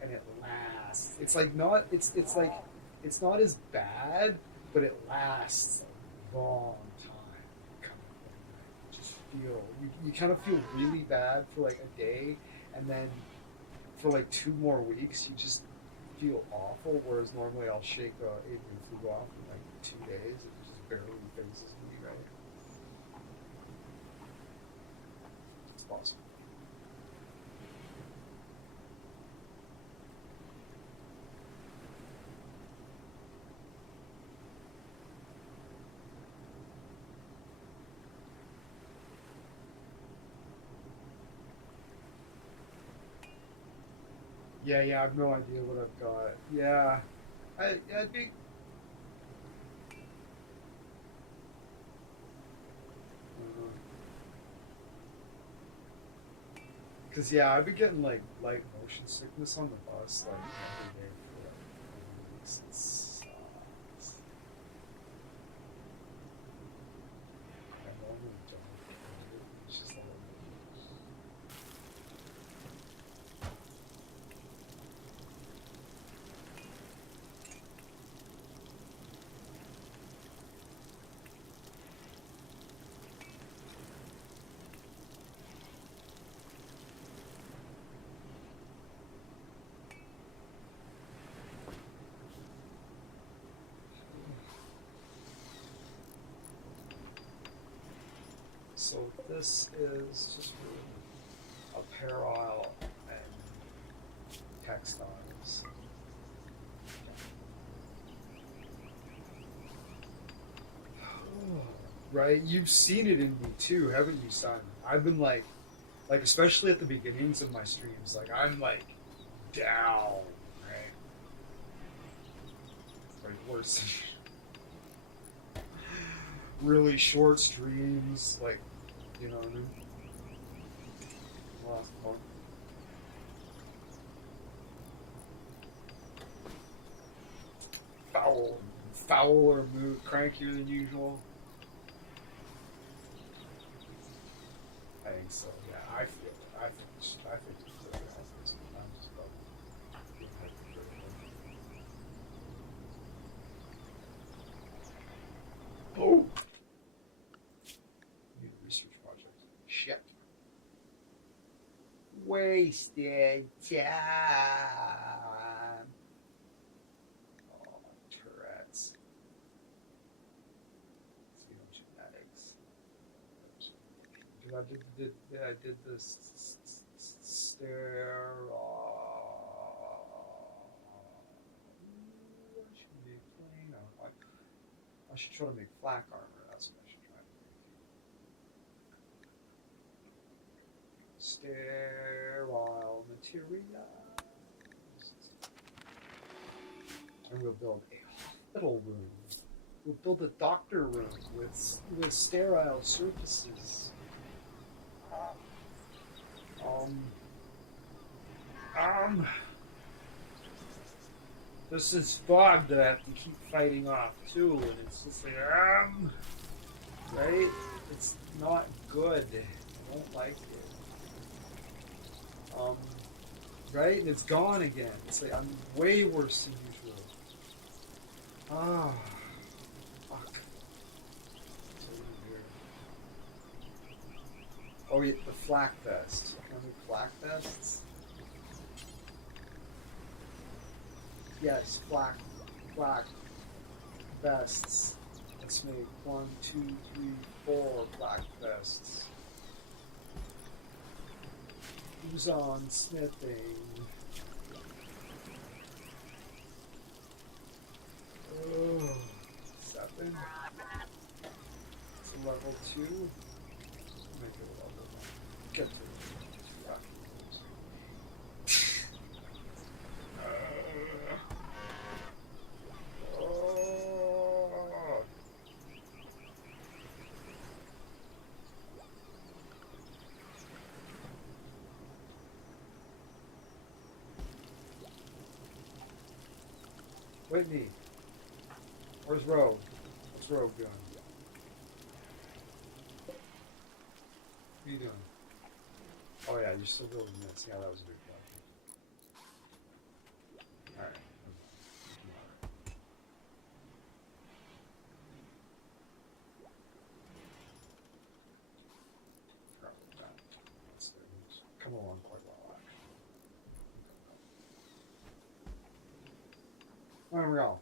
and it lasts. It's like not. It's like it's not as bad, but it lasts a long time. Kind of thing. You just feel you kind of feel really bad for like a day, and then for like 2 more weeks you just feel awful. Whereas normally I'll shake avian flu off in like 2 days. It just barely phases me, right? It's possible. Yeah, I have no idea what I've got. Yeah, I'd be. Cause yeah, I've been getting like light motion sickness on the bus like every day for like weeks. It sucks. I normally don't. It's just like. So this is just for apparel and textiles. Right? You've seen it in me too, haven't you, Simon? I've been like especially at the beginnings of my streams, like I'm like down, right? Like worse. Really short streams, like, you know what I mean? Last month. Foul and foul or mood crankier than usual? I think so. Yeah, I feel it. I think it's really obvious. I'm just probably oh, new research project. Shit. Wasted time. Oh, Tourette's. Xenogenetics. I did this I should try to make flak armor. That's what I should try to make. Sterile materials. And we'll build a hospital room. We'll build a doctor room with sterile surfaces. This is fog that I have to keep fighting off too, and it's just like, right? It's not good. I don't like it. Right? And it's gone again. It's like I'm way worse than usual. Fuck. Oh, yeah, the flak vest. Remember flak vests? Yes, flak vests. Let's make 1, 2, 3, 4 flak vests. Who's on smithing? Oh, 7. It's a level 2. Make it a level 1. Get to it. Whitney, where's Rogue? What's Rogue doing? What are you doing? Oh yeah, you're still building this. Yeah, that was a big project. Alright. Probably not. It's come along quite well, actually. Where we go?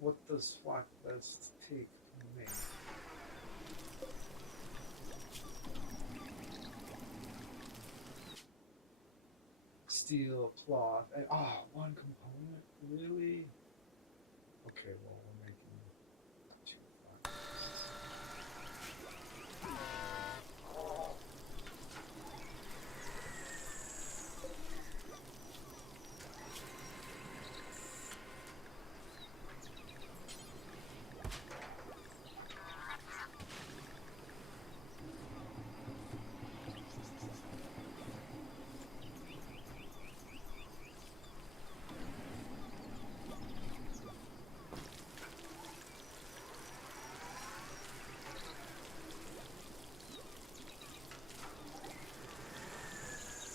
What does flak vest take from me? Steel, cloth, and one component? Really? Okay, well, we're making 2 flak vests.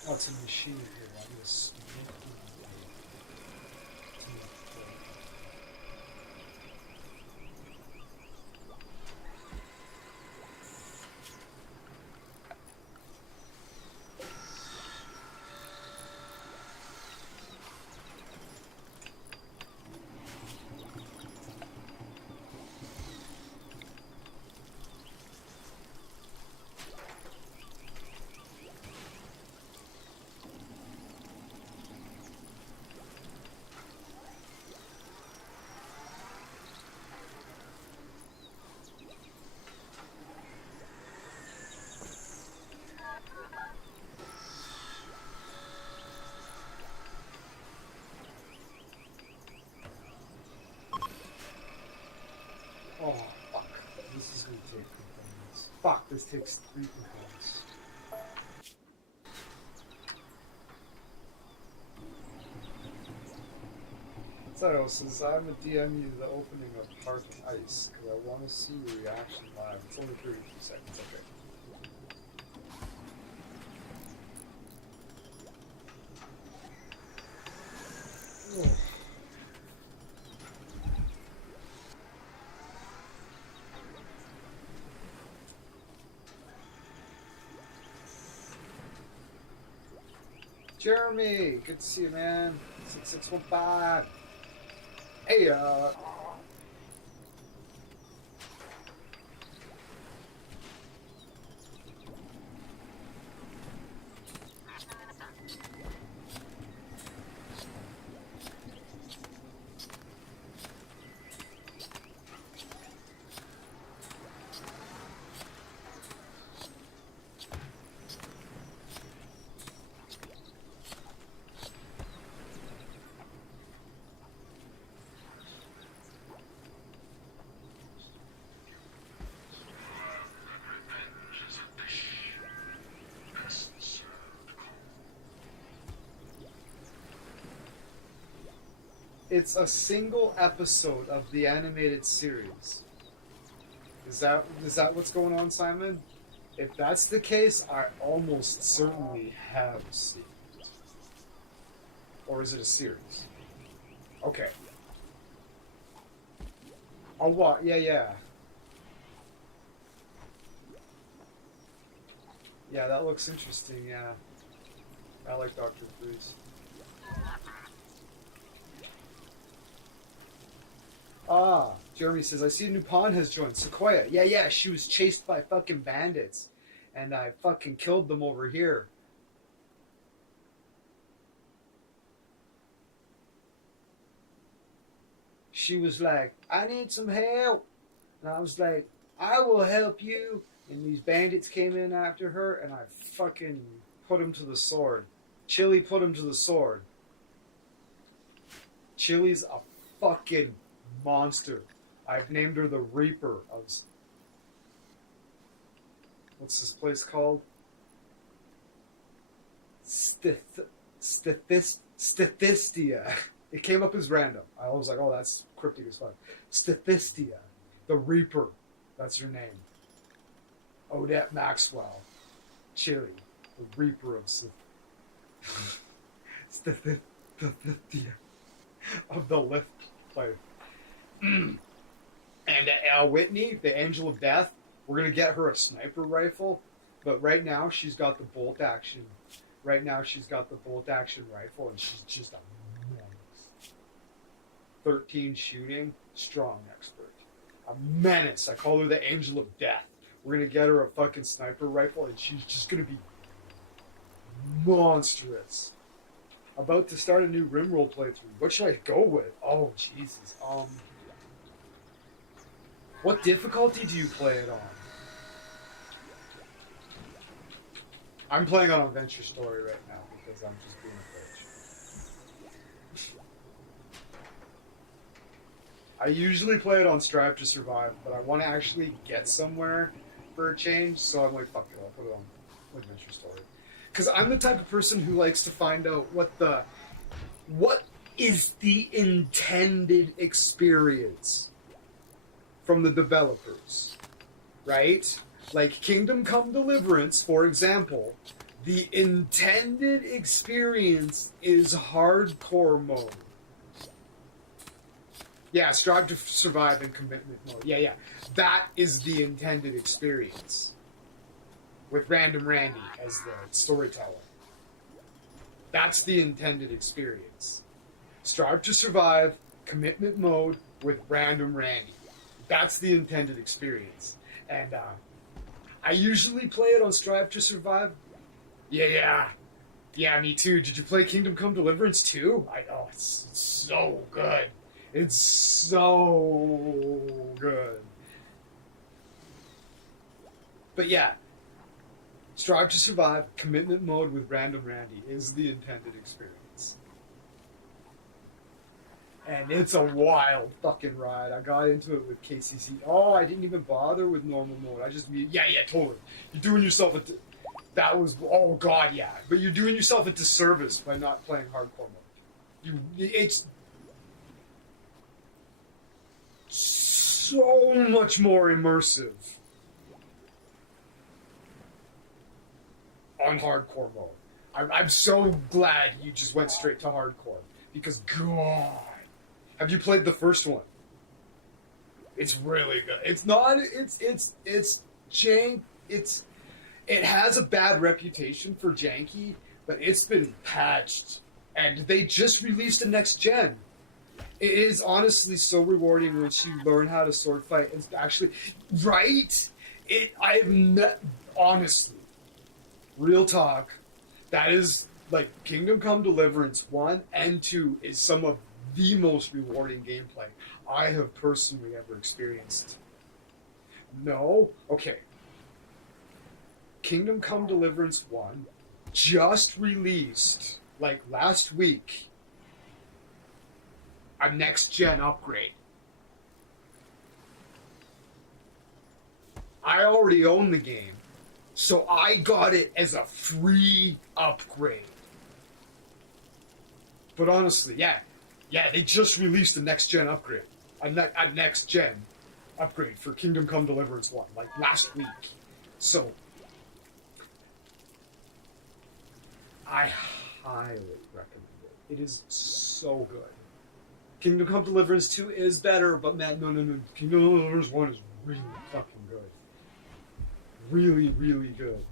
Oh, it's a machine here. I need a smith. Fuck, this takes 3 components. So says I'm a DM you the opening of Park Ice because I want to see your reaction live. It's only 32 seconds, okay. Ugh. Jeremy, good to see you, man. 6615. Hey, it's a single episode of the animated series. Is that what's going on, Simon? If that's the case, I almost certainly have seen it. Or is it a series? Okay. Oh, what? Yeah. Yeah, that looks interesting, yeah. I like Dr. Freeze. Ah, Jeremy says, I see a new pawn has joined. Sequoia. Yeah, she was chased by fucking bandits. And I fucking killed them over here. She was like, I need some help. And I was like, I will help you. And these bandits came in after her, and I fucking put him to the sword. Chili put him to the sword. Chili's a fucking monster. I've named her the Reaper of... What's this place called? Stathistia. It came up as random. I was like, oh, that's cryptic as fuck. Stathistia. The Reaper. That's her name. Odette Maxwell. Chili. The Reaper of Stathistia. Of the lift player. And Whitney, the Angel of Death, we're going to get her a sniper rifle. But right now, she's got the bolt action. Right now, she's got the bolt action rifle, and she's just a menace. 13 shooting, strong expert. A menace. I call her the Angel of Death. We're going to get her a fucking sniper rifle, and she's just going to be monstrous. About to start a new Rimworld playthrough. What should I go with? Oh, Jesus. What difficulty do you play it on? I'm playing on Adventure Story right now because I'm just being a bitch. I usually play it on Strive to Survive, but I want to actually get somewhere for a change, so I'm like, fuck it, I'll put it on Adventure Story. Because I'm the type of person who likes to find out what is the intended experience from the developers, right? Like Kingdom Come Deliverance, for example, the intended experience is hardcore mode. Yeah, Strive to Survive and Commitment mode. Yeah. That is the intended experience. With Random Randy as the storyteller. That's the intended experience. Strive to Survive, Commitment mode with Random Randy. That's the intended experience. And I usually play it on Strive to Survive. Yeah, me too. Did you play Kingdom Come Deliverance too? It's so good. It's so good. But yeah, Strive to Survive, Commitment mode with Random Randy is the intended experience. And it's a wild fucking ride. I got into it with KCC. Oh, I didn't even bother with normal mode. I just, yeah, totally. You're doing yourself a, that was, oh god, yeah. But you're doing yourself a disservice by not playing hardcore mode. It's so much more immersive on hardcore mode. I'm so glad you just went straight to hardcore. Because, god... Have you played the first one? It's really good. It's not. It's jank. It has a bad reputation for janky, but it's been patched, and they just released a next gen. It is honestly so rewarding once you learn how to sword fight. It's actually right. I've met honestly, real talk. That is like Kingdom Come Deliverance 1 and 2 is some of the most rewarding gameplay I have personally ever experienced. No? Okay. Kingdom Come Deliverance 1 just released, like last week, a next-gen upgrade. I already own the game, so I got it as a free upgrade. But honestly, yeah, they just released a next-gen upgrade. A next-gen upgrade for Kingdom Come Deliverance 1, like last week. So, I highly recommend it. It is so good. Kingdom Come Deliverance 2 is better, but man, no. Kingdom Come Deliverance 1 is really fucking good. Really, really good.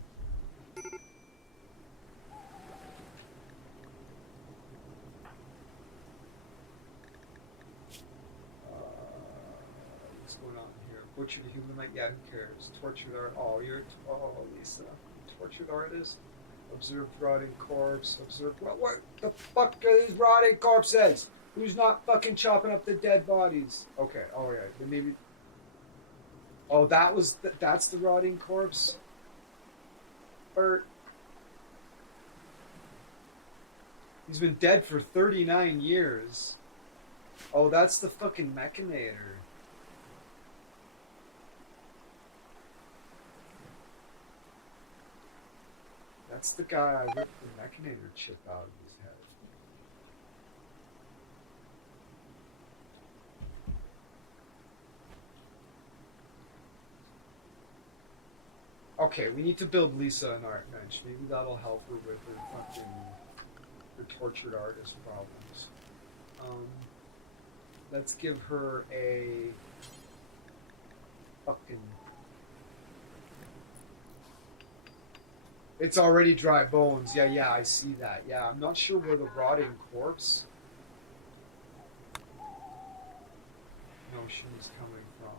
What's going on here? Butchered human like, yeah, who cares? Tortured art. Oh, Lisa. Tortured artist. Observed rotting corpse. Observed. What the fuck are these rotting corpses? Who's not fucking chopping up the dead bodies? Okay. Oh yeah. Maybe. Oh, that's the rotting corpse. Bert. He's been dead for 39 years. Oh, that's the fucking Mechanator. That's the guy I ripped the Mechanator chip out of his head. Okay, we need to build Lisa an art bench. Maybe that'll help her with her tortured artist problems. Let's give her a fucking... It's already dry bones. Yeah, I see that. Yeah, I'm not sure where the rotting corpse notion is coming from.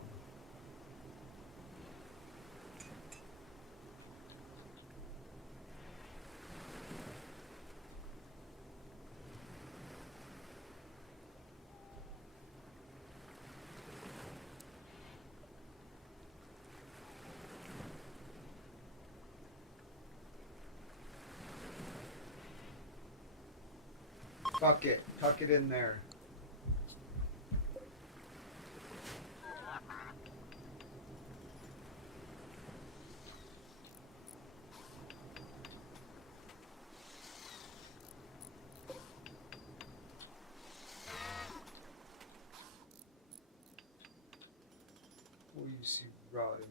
Fuck it. Tuck it in there. What do you see rotting?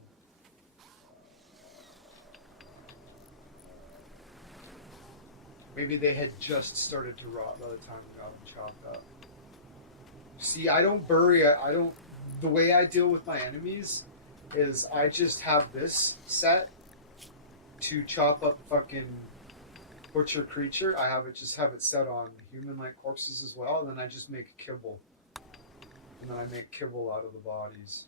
Maybe they had just started to rot by the time we got them chopped up. See, I don't bury it. The way I deal with my enemies is I just have this set to chop up fucking butcher creature. I just have it set on human-like corpses as well, and then I just make kibble. And then I make kibble out of the bodies.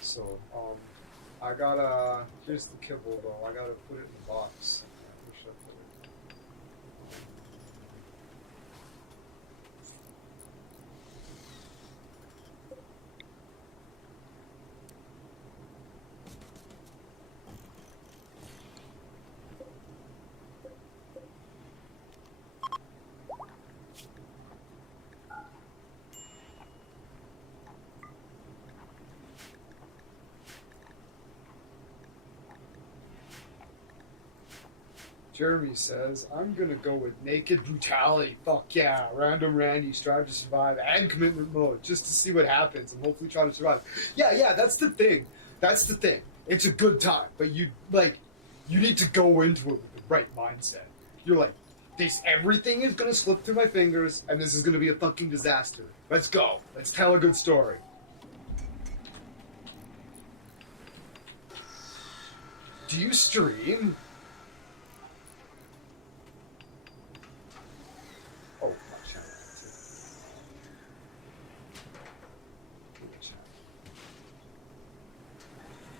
So, I gotta, here's the kibble though, I gotta put it in the box. Where should I put it? Jeremy says, I'm gonna go with naked brutality. Fuck yeah. Random Randy, strive to survive, and commitment mode, just to see what happens and hopefully try to survive. Yeah, that's the thing. That's the thing. It's a good time, but you need to go into it with the right mindset. You're like, everything is gonna slip through my fingers, and this is gonna be a fucking disaster. Let's go. Let's tell a good story. Do you stream? Oh, my channel.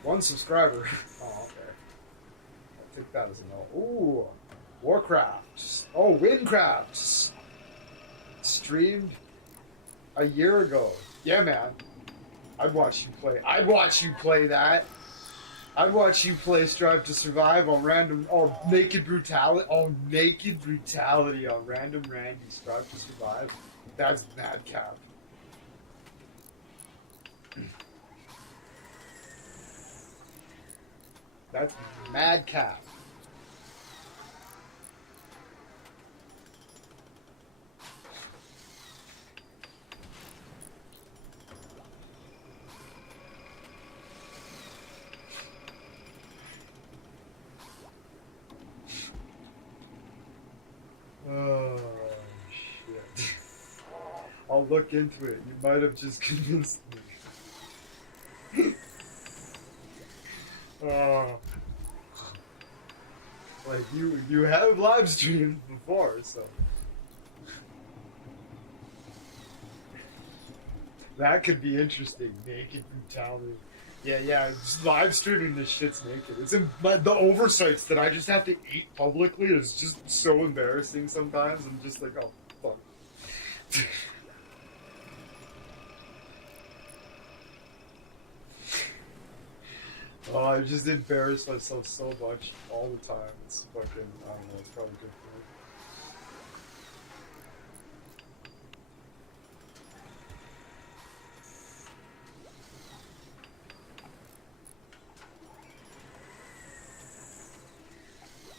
One subscriber. Oh, okay. I'll take that as a no. Ooh, Warcraft. Oh, Windcraft. Streamed a year ago. Yeah, man. I'd watch you play. I'd watch you play that. I'd watch you play Strive to Survive on random. Oh, Naked Brutality. Oh, Naked Brutality on Random Randy. Strive to Survive. That's madcap. That's madcap. Oh, shit. I'll look into it. You might have just convinced me. Oh. Like, you have live streamed before, so. That could be interesting. Naked brutality. Yeah, just live streaming this shit's naked. It's the oversights that I just have to eat publicly is just so embarrassing sometimes. I'm just like, oh, fuck. Oh, I just embarrass myself so much all the time. It's fucking, I don't know, it's probably good for me.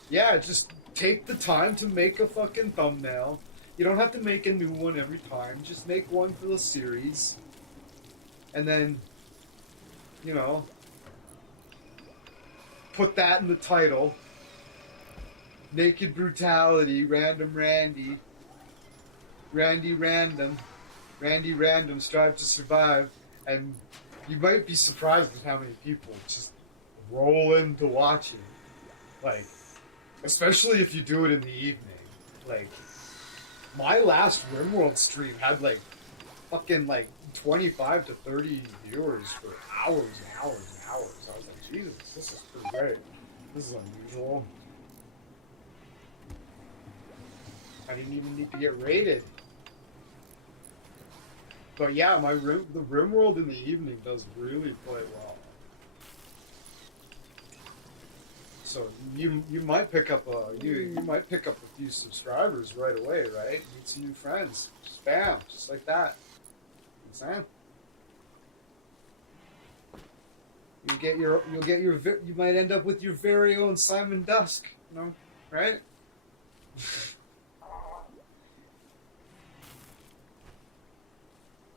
Yeah, just take the time to make a fucking thumbnail. You don't have to make a new one every time. Just make one for the series. And then, you know, put that in the title. Naked Brutality, Random Randy. Randy Random. Randy Random, Strive to Survive. And you might be surprised at how many people just roll into watching. Like, especially if you do it in the evening. Like, my last Rimworld stream had like fucking like 25 to 30 viewers for hours and hours and hours. I was like, Jesus, this is pretty great. This is unusual. I didn't even need to get rated. But yeah, the Rimworld in the evening does really play well. So you might pick up you might pick up a few subscribers right away, right? Meet some new friends. Just bam, just like that. You know what I'm saying? You might end up with your very own Simon Dusk, you know, right?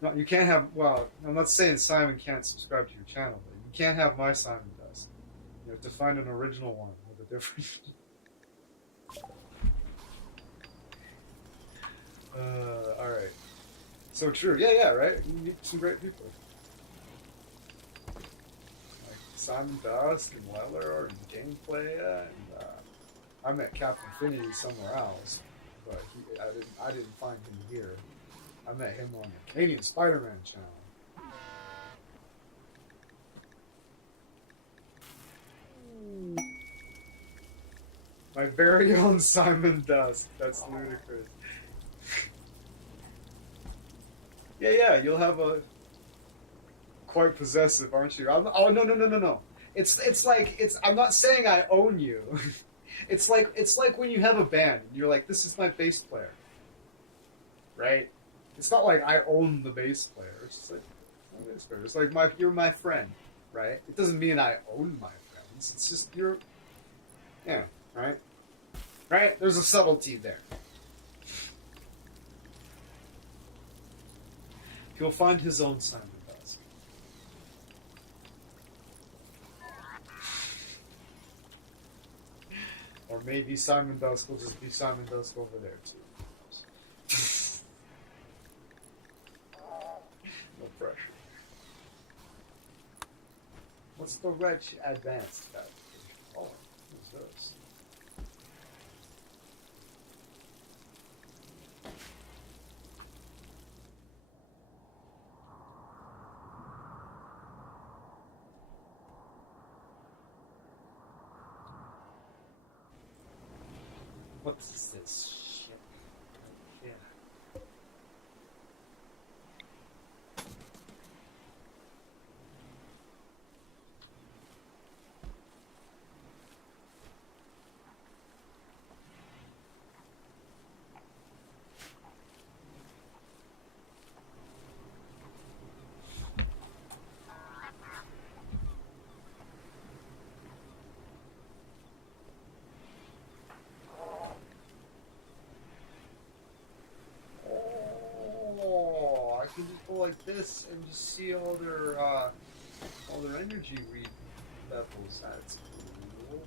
No, you can't have. Well, I'm not saying Simon can't subscribe to your channel, but you can't have my Simon Dusk. You have to find an original one with a different. All right. So true. Yeah, right. You meet some great people. Like Simon Dusk and Weller and Gameplay, and I met Captain Finity somewhere else, but I didn't find him here. I met him on the Canadian Spider-Man channel. My very own Simon Dusk. That's ludicrous. Yeah, you'll have a quite possessive, aren't you? Oh no. It's like I'm not saying I own you. It's like when you have a band and you're like, this is my bass player, right? It's not like I own the bass player. It's just like my bass player. It's like you're my friend, right? It doesn't mean I own my friends. It's just yeah, right? Right? There's a subtlety there. He'll find his own Simon Dusk. Or maybe Simon Dusk will just be Simon Dusk over there too. No pressure. What's the wretch advanced tab? Oh, what's this? What's this shit? Yeah. Oh, I can just go like this and just see all their energy read levels. That's cool.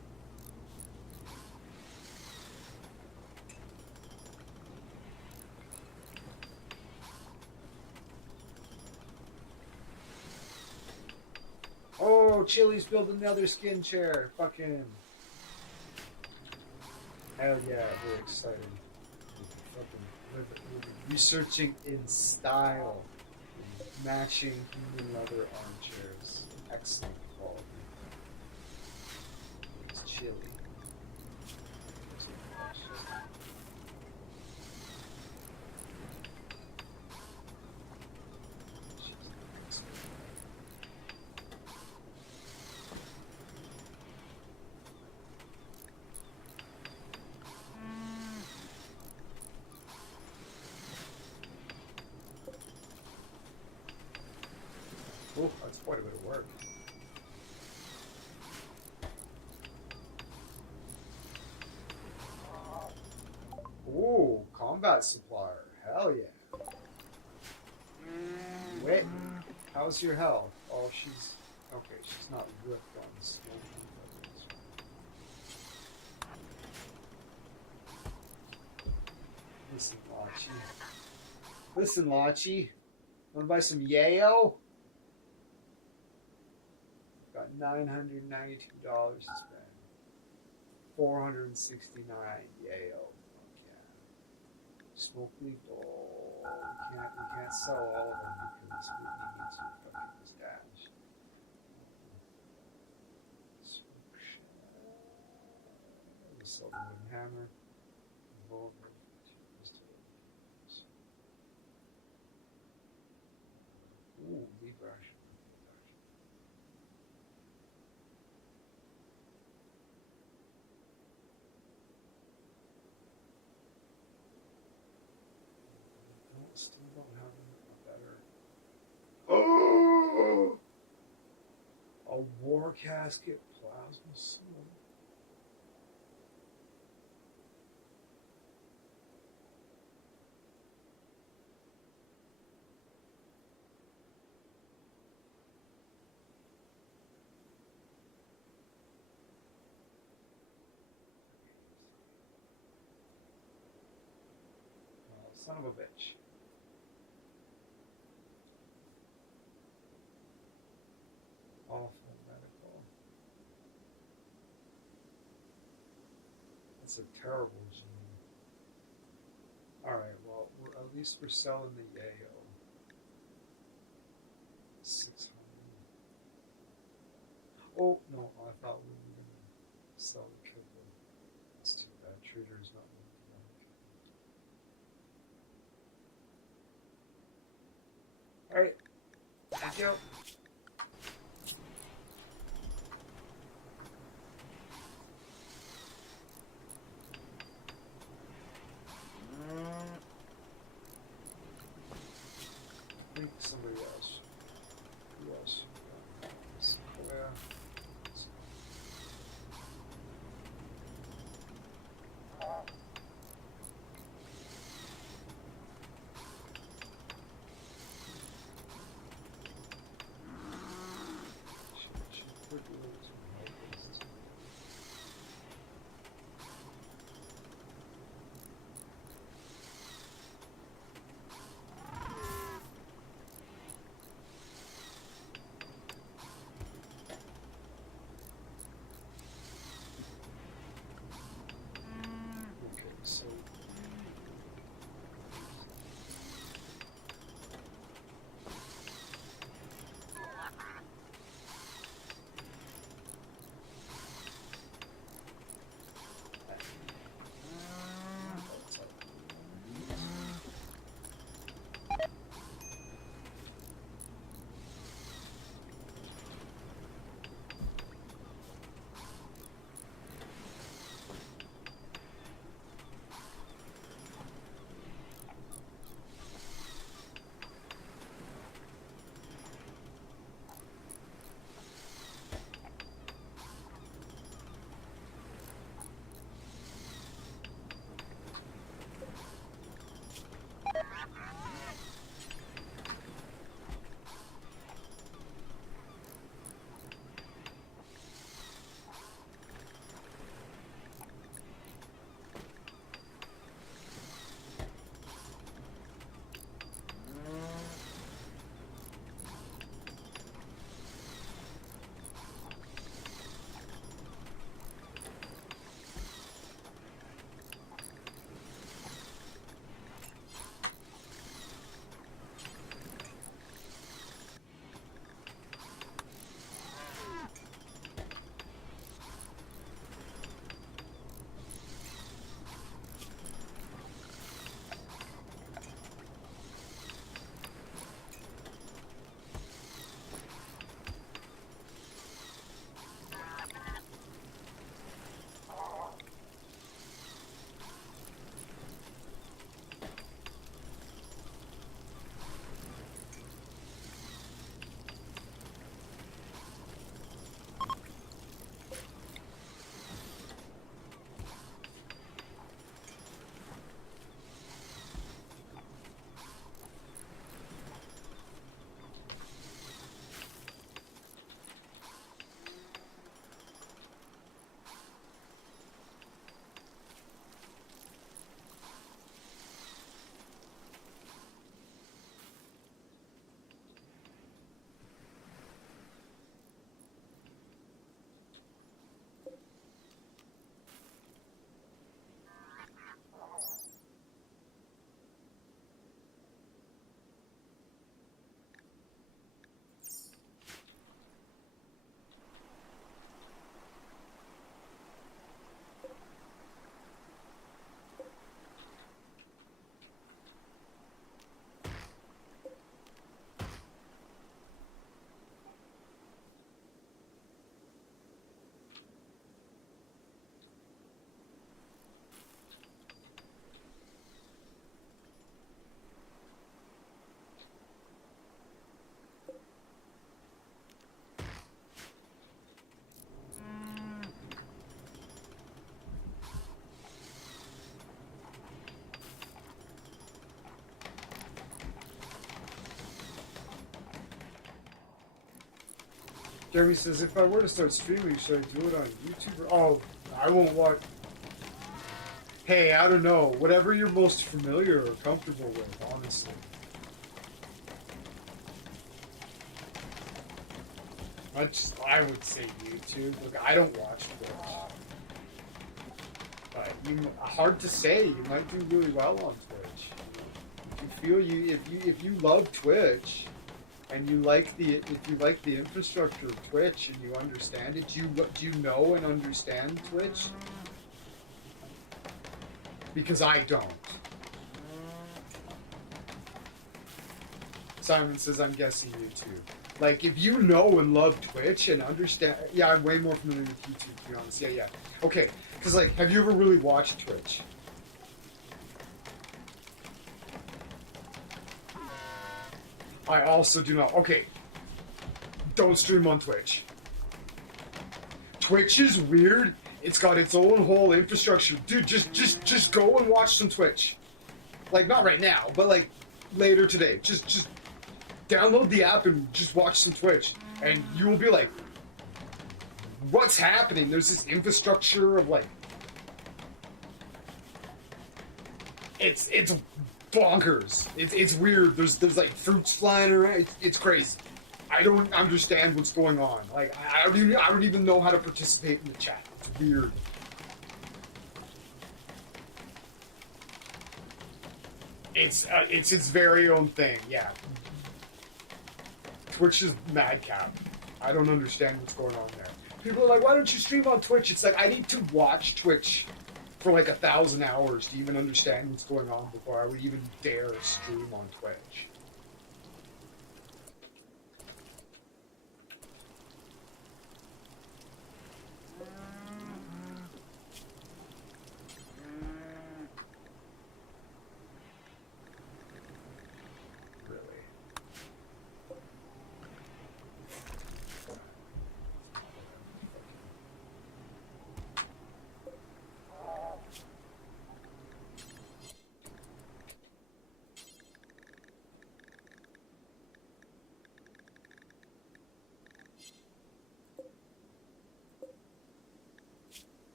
Oh, Chili's built another skin chair. Fucking hell yeah, we're excited. We're researching in style, matching human leather armchairs. Excellent quality. It's chilly. Oh, that's quite a bit of work. Ooh, combat supplier. Hell yeah. Wait, how's your health? Oh, she's... Okay, she's not ripped on smoking levels. Listen, Lachi. Listen, Lachi. Wanna buy some yayo? Got $992 to spend. 469 yayo. Fuck yeah. Smoke leaf. Oh, we can't sell all of them because we need to fucking stash. Smoke shell. We sold the wooden hammer. Revolver. Ooh, leaf brush. Still don't have a better. Oh! A war casket plasma sword. Oh, son of a bitch. Awful medical. That's a terrible gene. Alright, well, at least we're selling the yayo. 600. Oh, no, I thought we were going to sell the kibble. That's too bad. Trader's not going to buy the kibble. Alright. Thank you. I think somebody else. Who else? Square. Jeremy says, if I were to start streaming, should I do it on YouTube? Oh, I won't watch. Hey, I don't know. Whatever you're most familiar or comfortable with, honestly. I would say YouTube. Look, I don't watch Twitch. But hard to say. You might do really well on Twitch. If you love Twitch and you like the infrastructure of Twitch and you understand it, do you know and understand Twitch? Because I don't. Simon says, I'm guessing YouTube. Like, if you know and love Twitch and understand... Yeah, I'm way more familiar with YouTube, to be honest. Yeah. Okay, because, like, have you ever really watched Twitch? I also do not. Okay. Don't stream on Twitch. Twitch is weird. It's got its own whole infrastructure. Dude, just go and watch some Twitch. Like, not right now, but, like, later today. Just download the app and just watch some Twitch. And you will be like, what's happening? There's this infrastructure of, like... It's bonkers. It's weird. There's like fruits flying around. It's crazy. I don't understand what's going on. Like I don't even know how to participate in the chat. It's weird. It's its very own thing. Yeah. Twitch is madcap. I don't understand what's going on there. People are like, why don't you stream on Twitch? It's like I need to watch Twitch for like 1,000 hours to even understand what's going on before I would even dare stream on Twitch.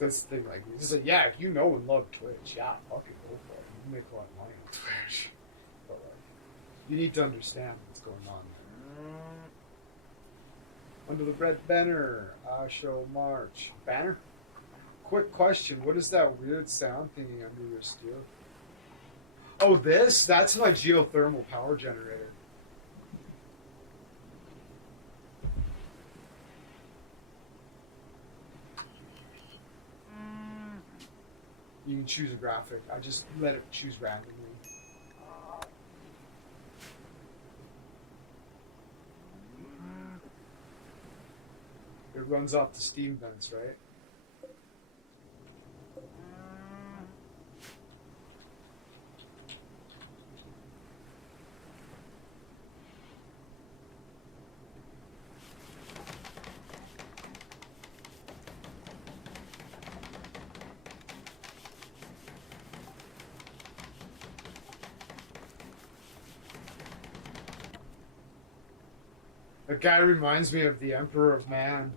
That's the thing, like, it's like, yeah, if you know and love Twitch, yeah, fucking go for it. You can make a lot of money on Twitch. But, like, you need to understand what's going on there. Under the red banner, show March. Banner? Quick question, what is that weird sound thingy under your steel? Oh, this? That's my geothermal power generator. You can choose a graphic. I just let it choose randomly. It runs off the steam vents, right? That guy reminds me of the Emperor of Man.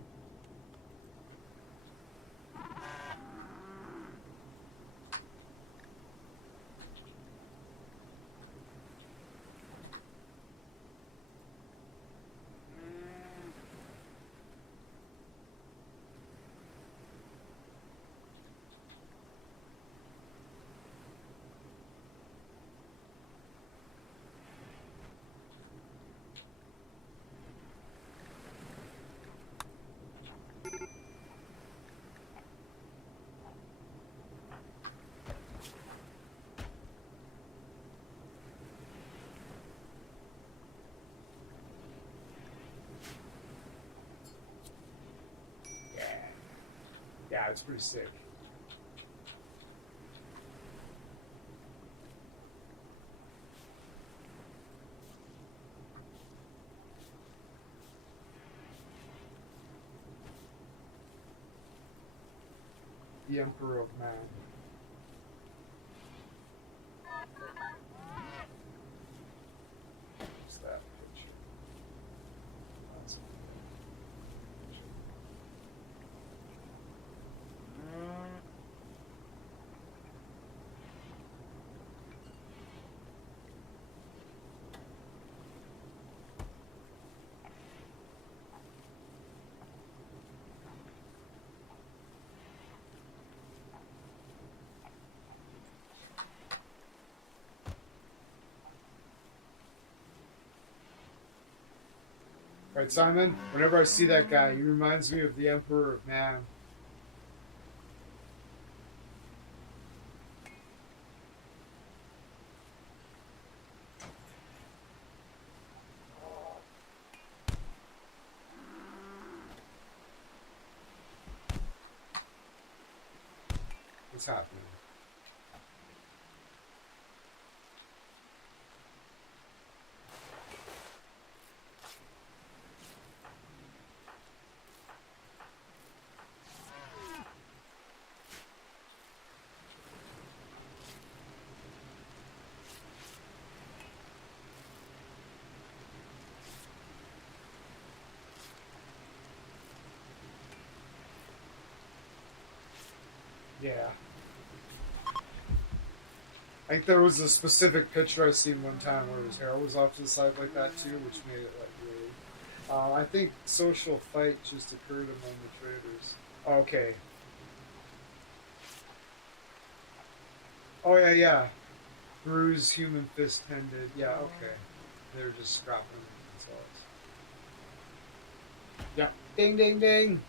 Yeah, it's pretty sick. the Emperor of Man. What's that picture? That's a picture. Right, Simon? Whenever I see that guy, he reminds me of the Emperor of Man. What's happening? Yeah. I think there was a specific picture I seen one time where his hair was off to the side like that too, which made it like really. I think social fight just occurred among the traders. Okay. Oh yeah, yeah. Bruise, human fist tended. Yeah, okay. They're just scrapping them themselves. Yeah. Ding, ding, ding.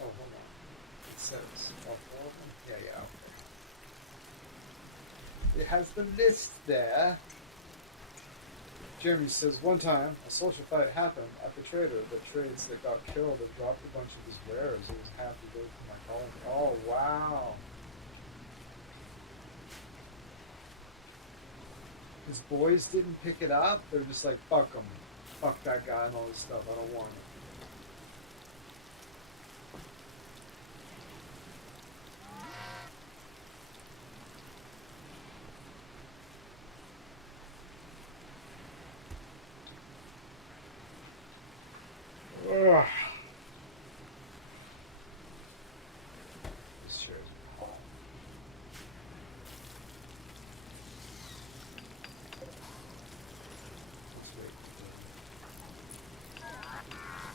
Oh, hold on. It says all four of them? Yeah, yeah, okay. It has the list there. Jeremy says, one time, a social fight happened at the trader that trades that got killed and dropped a bunch of his wares. It was half the day for my colony. Oh, wow. His boys didn't pick it up. They're just like, fuck him. Fuck that guy and all this stuff. I don't want it. Ugh. This chair's hot.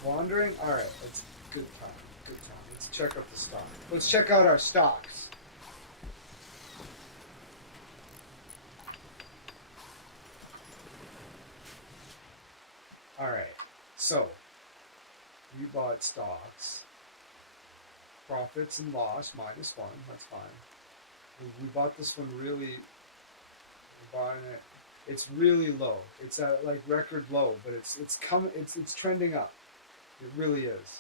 Wandering? Alright, it's good time. Good time. Let's check out the stock. Let's check out our stocks. Alright, so we bought stocks. Profits and loss -1. That's fine. We bought this one really. We're buying it. It's really low. It's at like record low, but it's coming. It's trending up. It really is.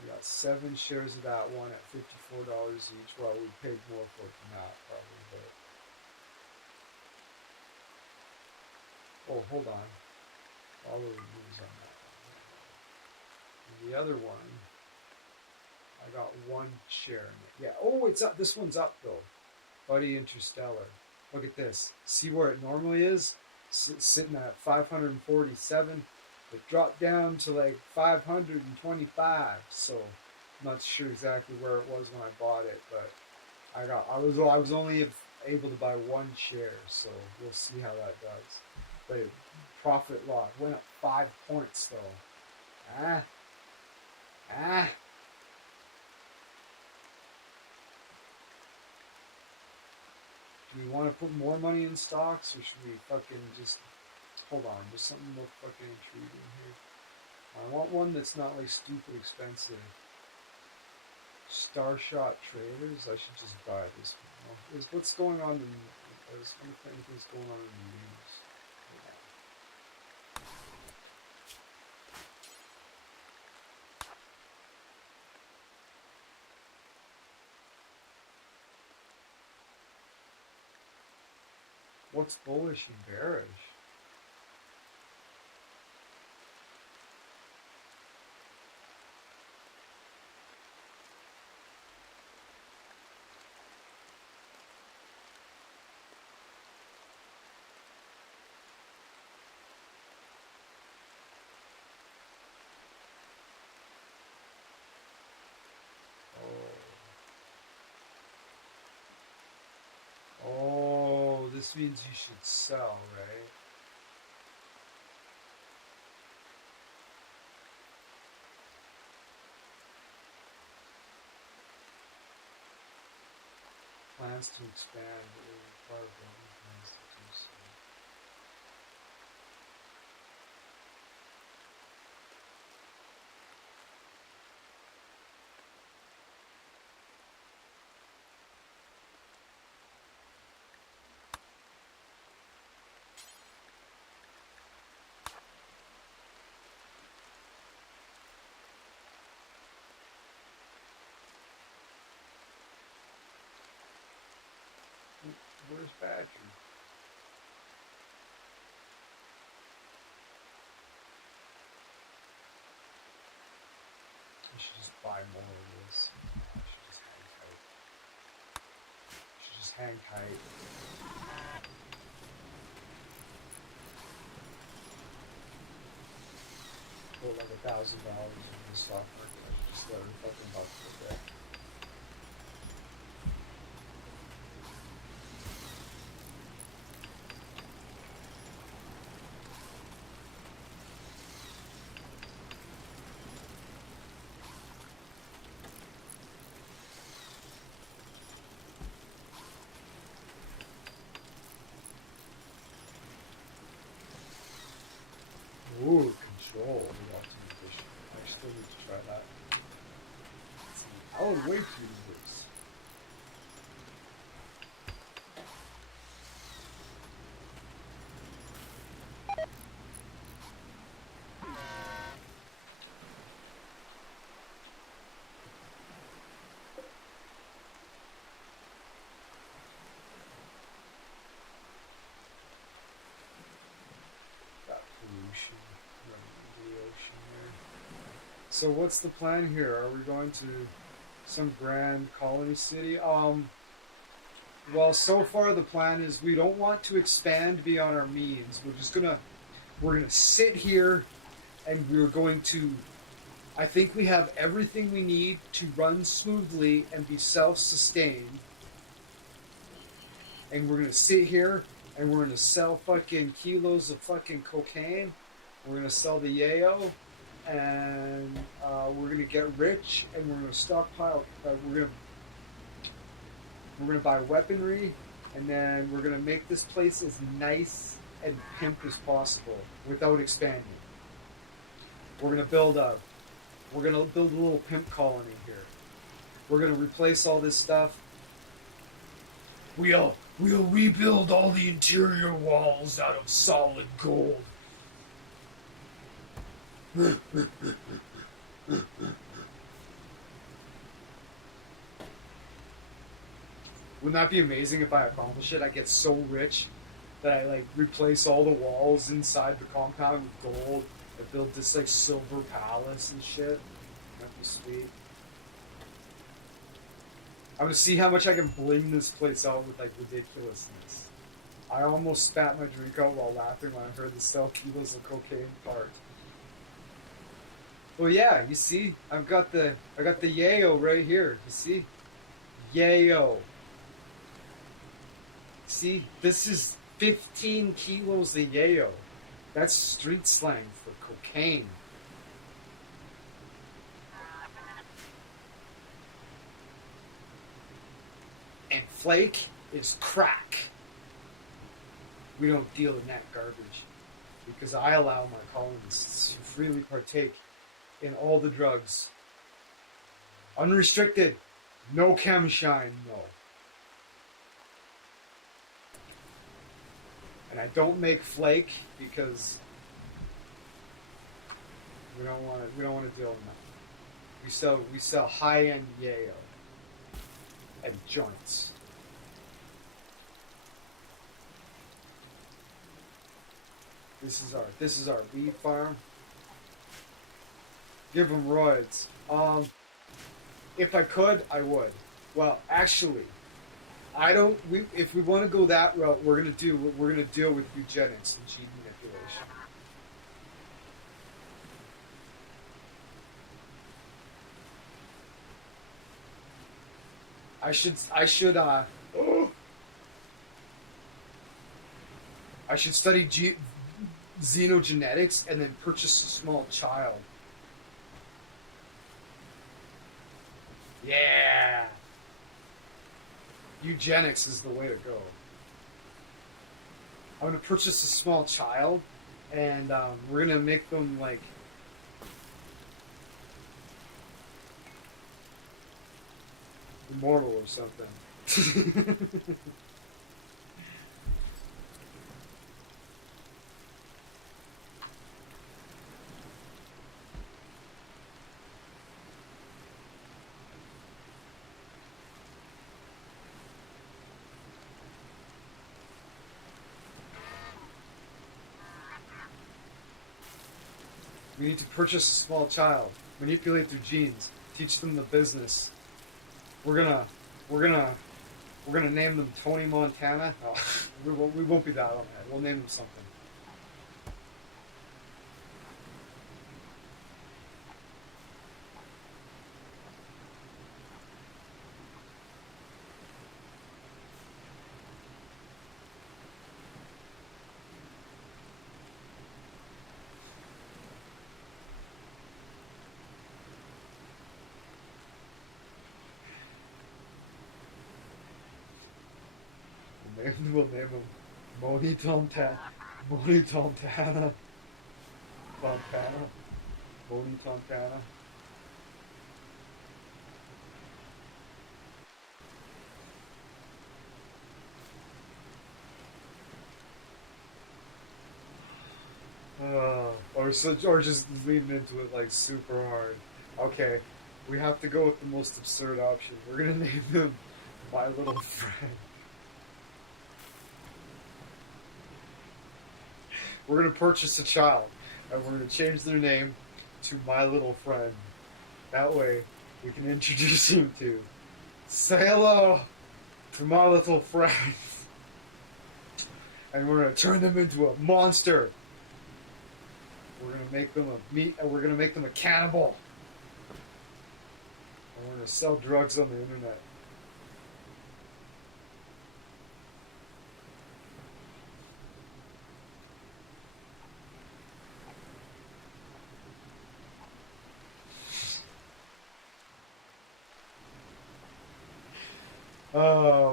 We got 7 shares of that one at $54 each. Well, we paid more for it than that probably, but Oh, hold on. Follow the rules on that one. And the other one, I got one share in it. Yeah. Oh, it's up. This one's up though. Buddy Interstellar. Look at this. See where it normally is? Sitting at 547. It dropped down to like 525. So I'm not sure exactly where it was when I bought it, but I was only able to buy one share, so we'll see how that does. But profit loss went up 5 points though. Ah. Do we want to put more money in stocks, or should we fucking just hold on? There's something more fucking intriguing here. I want one that's not like stupid expensive. Starshot Traders. I should just buy this one. Well, what's going on in? I was wondering if anything's going on in the news. Yeah. What's bullish and bearish? Oh, this means you should sell, right? Plans to expand, but they require building plans to do so. Where's Badger? I should just buy more of this. I should just hang tight. I should just hang tight. Put like $1,000 in the stock market. I should just let her fucking buck for a bit. Ooh, control the ultimate edition. I still need to try that. I would wait to use this. Got pollution running into the ocean there. So what's the plan here? Are we going to some grand colony city? Well, so far the plan is we don't want to expand beyond our means. We're gonna sit here, and we're going to. I think we have everything we need to run smoothly and be self-sustained. And we're gonna sit here, and we're gonna sell fucking kilos of fucking cocaine. We're gonna sell the yayo, and we're gonna get rich, and we're gonna stockpile. We're gonna buy weaponry, and then we're gonna make this place as nice and pimp as possible without expanding. We're gonna build a little pimp colony here. We're gonna replace all this stuff. We'll rebuild all the interior walls out of solid gold. Wouldn't that be amazing if I accomplish it? I get so rich that I like replace all the walls inside the compound with gold and build this like silver palace and shit. That'd be sweet. I'm gonna see how much I can bling this place out with like ridiculousness. I almost spat my drink out while laughing when I heard the sell kilos of cocaine part. Well, yeah, you see, I got the yayo right here. You see, yayo. See, this is 15 kilos of yayo. That's street slang for cocaine. And flake is crack. We don't deal in that garbage because I allow my colonists to freely partake in all the drugs. Unrestricted. No chemshine, no. And I don't make flake because we don't want to deal in that. We sell high-end yayo and joints. This is our weed farm. Give them roids. If I could, I would. Well, actually, I don't. If we want to go that route, we're gonna deal with eugenics and gene manipulation. I should study xenogenetics and then purchase a small child. Yeah. Eugenics is the way to go. I'm going to purchase a small child, and we're going to make them, like, immortal or something. We need to purchase a small child, manipulate their genes, teach them the business. We're gonna name them Tony Montana. No, we won't be that on that. We'll name them something. We'll name him Moni Tontana. Moni Tontana. Tontana. Moni Tontana. Or just lean into it like super hard. Okay, we have to go with the most absurd option. We're gonna name him My Little Friend. We're going to purchase a child, and we're going to change their name to My Little Friend. That way, we can introduce him to, say hello to my little friend. And we're going to turn them into a monster. We're going to make them we're going to make them a cannibal. And we're going to sell drugs on the internet.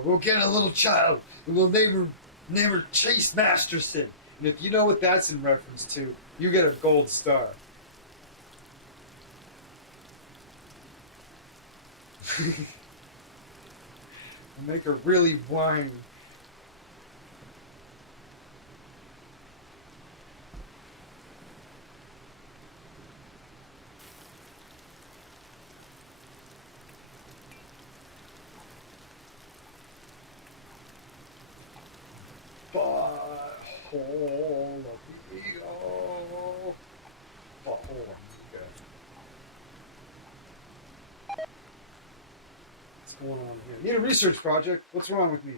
We'll get a little child, and we'll name her Chase Masterson. And if you know what that's in reference to, you get a gold star. We'll make her really whine. butthole. Look me go. Butthole. Okay. What's going on here? Need a research project. What's wrong with me?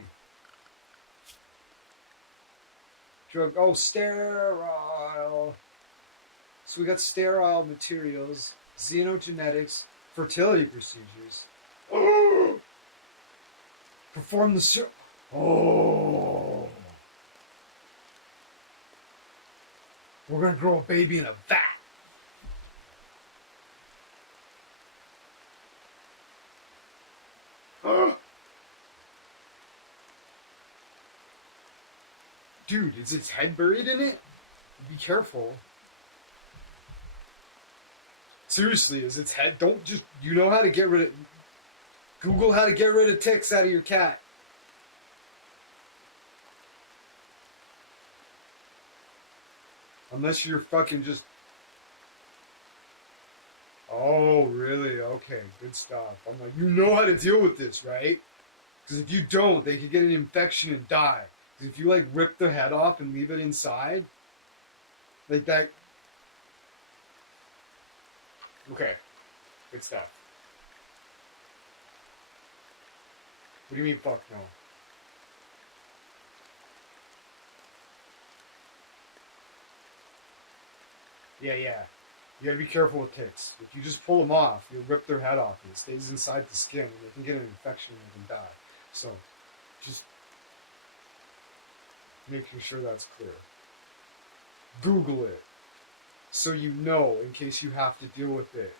Drug. Oh, sterile. So we got sterile materials, xenogenetics, fertility procedures. Perform the Oh. We're gonna grow a baby in a vat. Dude, is its head buried in it? Be careful. Seriously, is its head? Don't just... You know how to get rid of... Google how to get rid of ticks out of your cat. Unless you're fucking just... Oh, really? Okay, good stuff. I'm like, you know how to deal with this, right? Because if you don't, they could get an infection and die. Because if you, like, rip the head off and leave it inside, like that... Okay, good stuff. What do you mean, fuck no? Yeah. You gotta be careful with ticks. If you just pull them off, you'll rip their head off and it stays inside the skin and they can get an infection and they can die. So, just making sure that's clear. Google it so you know in case you have to deal with it.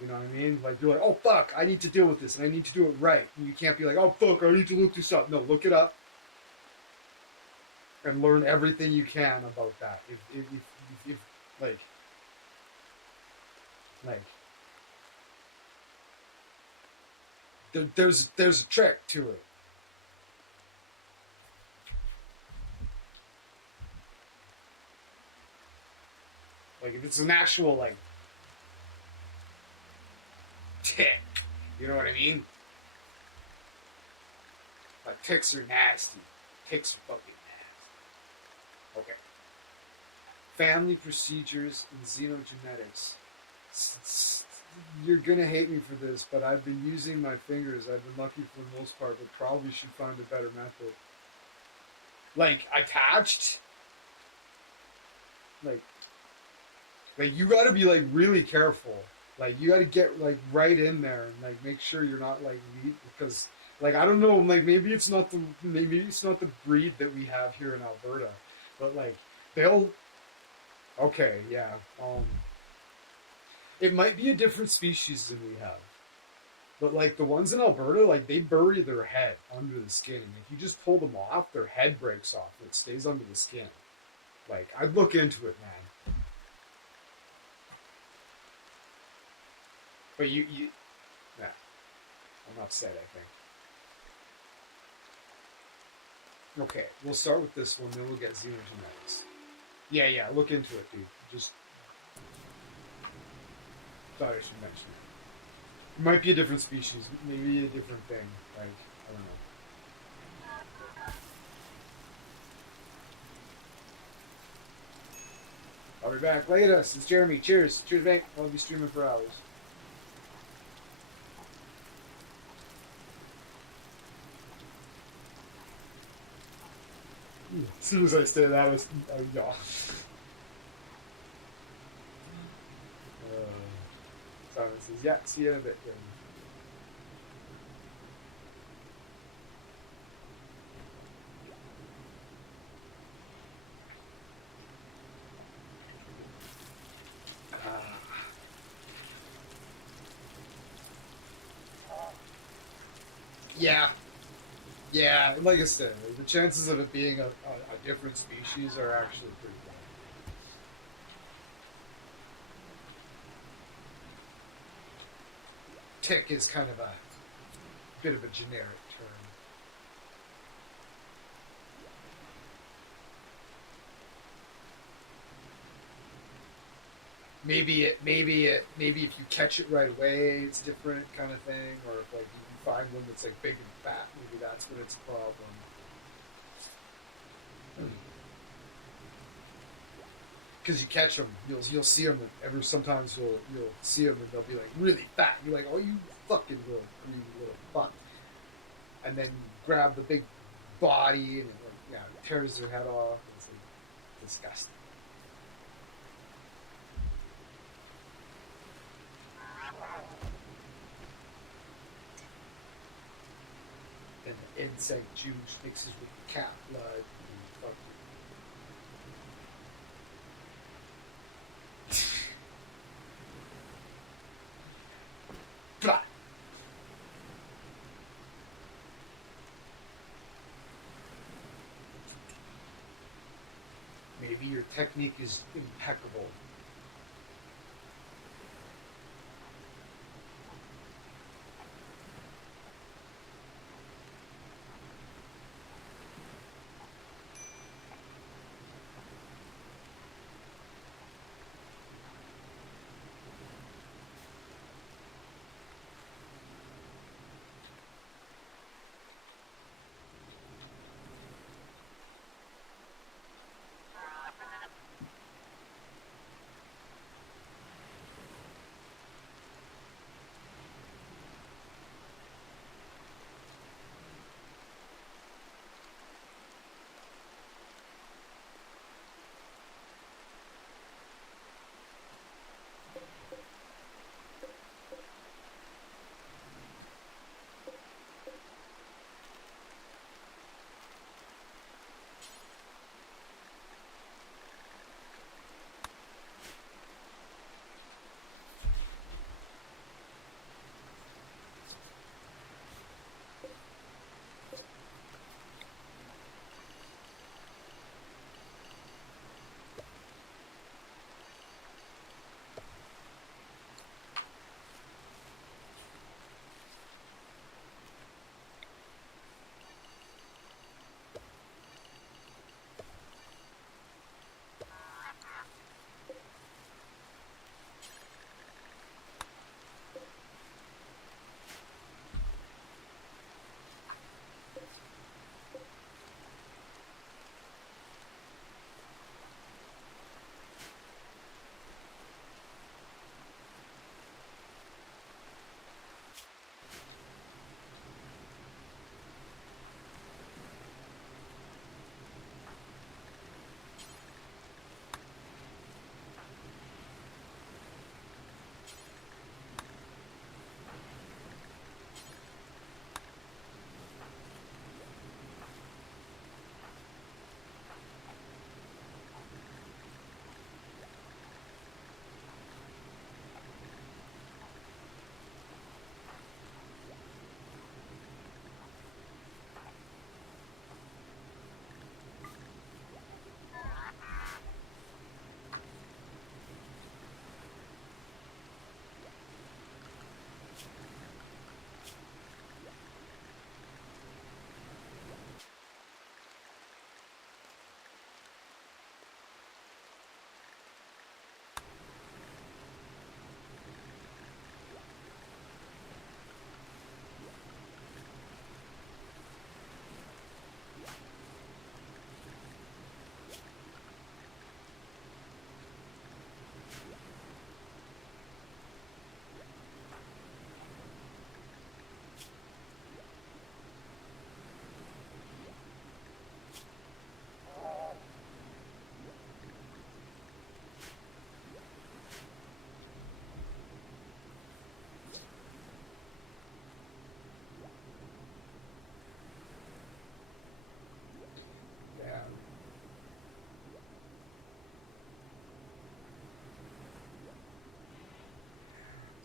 You know what I mean? Like, you're like, oh fuck, I need to deal with this and I need to do it right. And you can't be like, oh fuck, I need to look this up. No, look it up and learn everything you can about that. If there's a trick to it. Like, if it's an actual, like, tick, you know what I mean? Like, ticks are nasty. Ticks are fucking nasty. Okay. Family procedures and xenogenetics. You're gonna hate me for this, but I've been using my fingers. I've been lucky for the most part, but probably should find a better method. Like, attached? Like you gotta be, like, really careful. Like, you gotta get, like, right in there and, like, make sure you're not, like, because, like, I don't know, like, maybe it's not the breed that we have here in Alberta, but, like, they'll... Okay, yeah. It might be a different species than we have. But, like, the ones in Alberta, like, they bury their head under the skin. And if you just pull them off, their head breaks off and it stays under the skin. Like, I'd look into it, man. But yeah. I'm upset, I think. Okay, we'll start with this one, then we'll get xenogenetics. Yeah, look into it, dude. Just thought I should mention it. It might be a different species, maybe a different thing. Like, I don't know. I'll be back. Look at us. It's Jeremy. Cheers. Cheers, mate. I'll be streaming for hours. As soon as I say that, I yawn. Simon says, yeah, see you in a bit, Jeremy. Yeah, like I said, the chances of it being a different species are actually pretty good. Tick is kind of a bit of a generic term. Maybe if you catch it right away, it's different kind of thing, or if, like, you find one that's, like, big and fat, maybe that's when it's a problem. Because you catch them, you'll see them. Sometimes you'll see them and they'll be like really fat. You're like, oh, you fucking little greedy little fuck. And then you grab the big body and it tears their head off. It's like disgusting. And the insect juice mixes with the cat blood. And fucking blah. Maybe your technique is impeccable.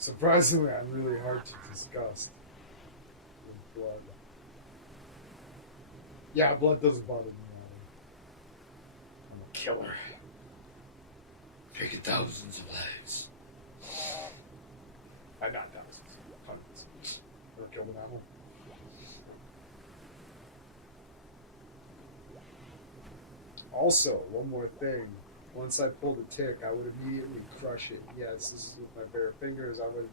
Surprisingly, I'm really hard to disgust with blood. Yeah, blood doesn't bother me. I'm a killer. Taking thousands of lives. Not thousands, hundreds. Ever killed an animal? Also, one more thing. Once I pulled a tick, I would immediately crush it. Yes, this is with my bare fingers. I would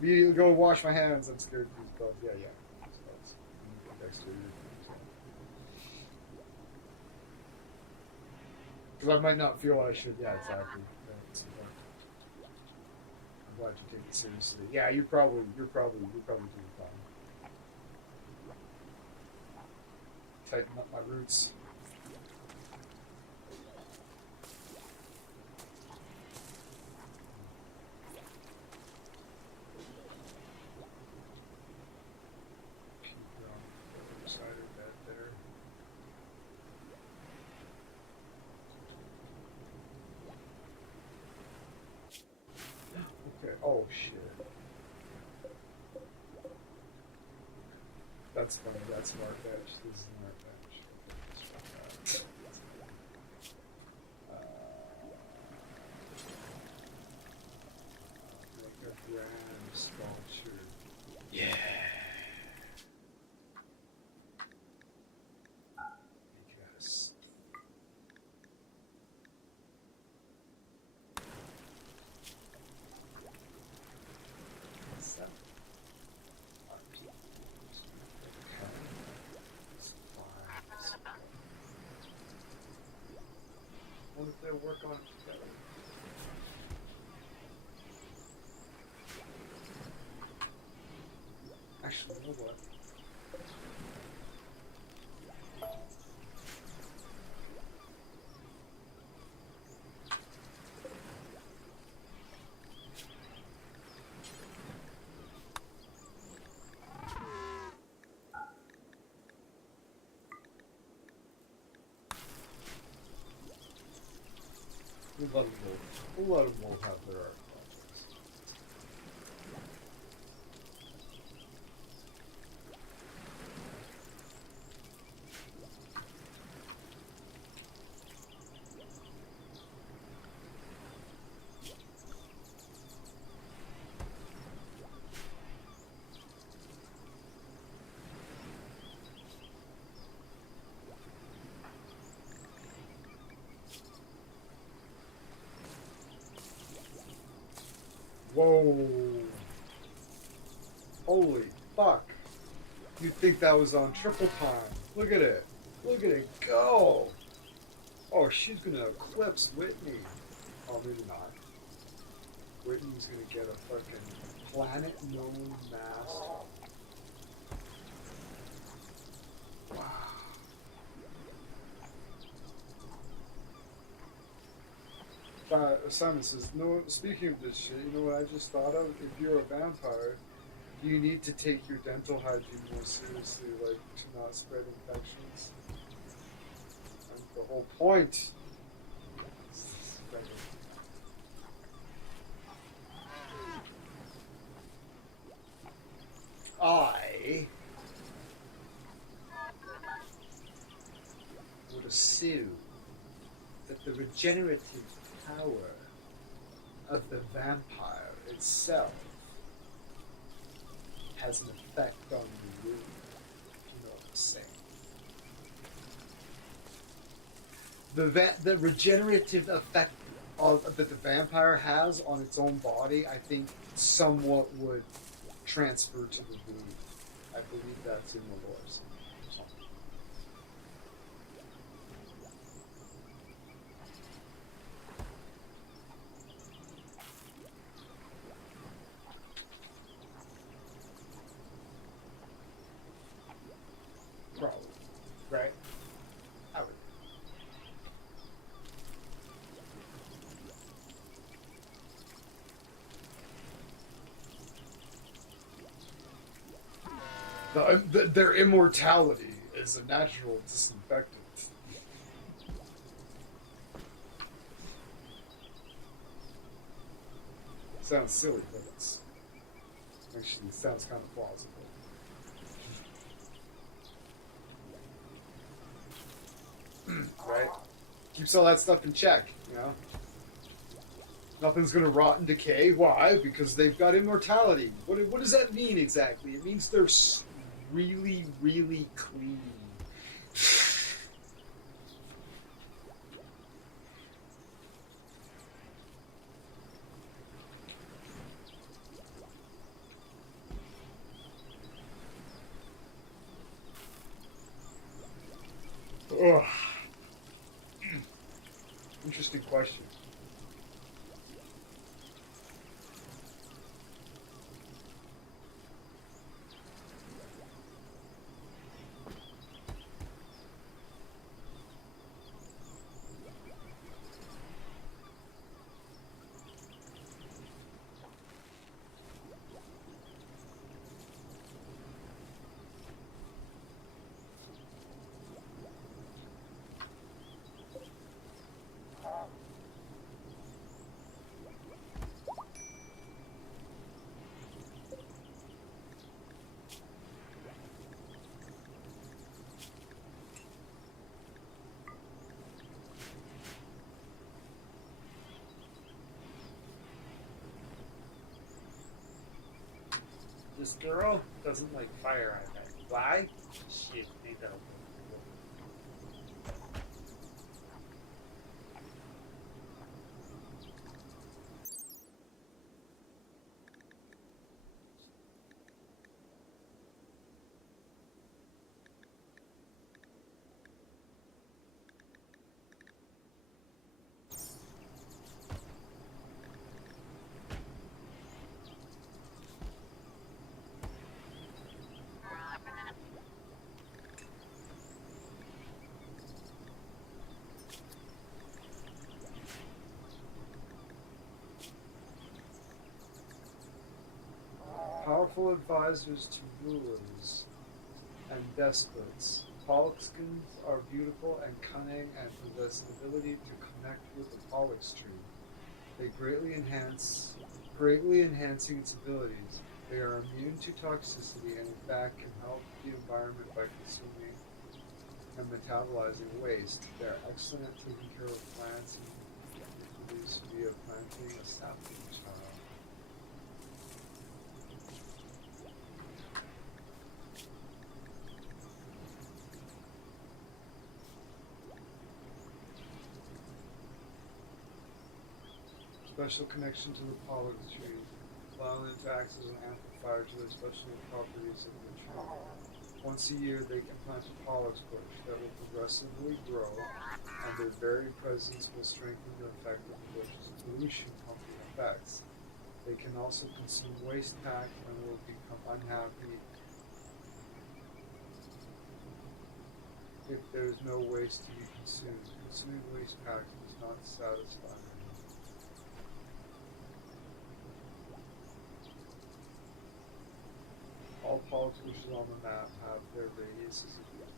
immediately go wash my hands. I'm scared of these bugs. Yeah. These bugs. Dexter, Because I might not feel I should. Yeah, exactly. Yeah, I'm glad you take it seriously. Yeah, you're probably doing fine. Tighten up my roots. Keep going. Other side of that there. Okay. Oh shit. That's funny. That's smart bench. This is smart bench. Like a grand sculpture. Yeah. Because. What's that? I wonder if they'll work on it together. Actually, you know what? We'll let them both have their art projects. Whoa. Holy fuck. You'd think that was on triple time. Look at it. Look at it go. Oh, she's gonna eclipse Whitney. Oh, maybe not. Whitney's gonna get a fucking planet-known mass. Wow. Simon says, no, speaking of this shit, you know what I just thought of? If you're a vampire, you need to take your dental hygiene more seriously, like to not spread infections. And the whole point. I would assume that the regenerative power of the vampire itself has an effect on the wound, if you know what I'm saying. The regenerative effect that the vampire has on its own body, I think, somewhat would transfer to the wound. I believe that's in the lore. Probably. Right? I would. Their immortality is a natural disinfectant. Sounds silly, but it's actually sounds kind of plausible. Right? Keeps all that stuff in check, you know? Nothing's gonna rot and decay. Why? Because they've got immortality. What does that mean exactly? It means they're really, really clean. Ugh. Interesting question. This girl doesn't like fire, I bet. Why? Shit, ain't that okay? Powerful advisors to rulers and despots. Pollockskins are beautiful and cunning and possess an ability to connect with the Pollux tree. They greatly enhancing its abilities. They are immune to toxicity and in fact can help the environment by consuming and metabolizing waste. They are excellent at taking care of plants and reproduce via planting a sapling child. Special connection to the Pollux tree, allowing them to act as an amplifier to the special properties of the tree. Once a year, they can plant a Pollux bush that will progressively grow, and their very presence will strengthen the effect of the bush's pollution pumping effects. They can also consume waste pack and will become unhappy if there is no waste to be consumed. Consuming waste pack does not satisfy them. All Pollux bushes on the map have their radiuses equal to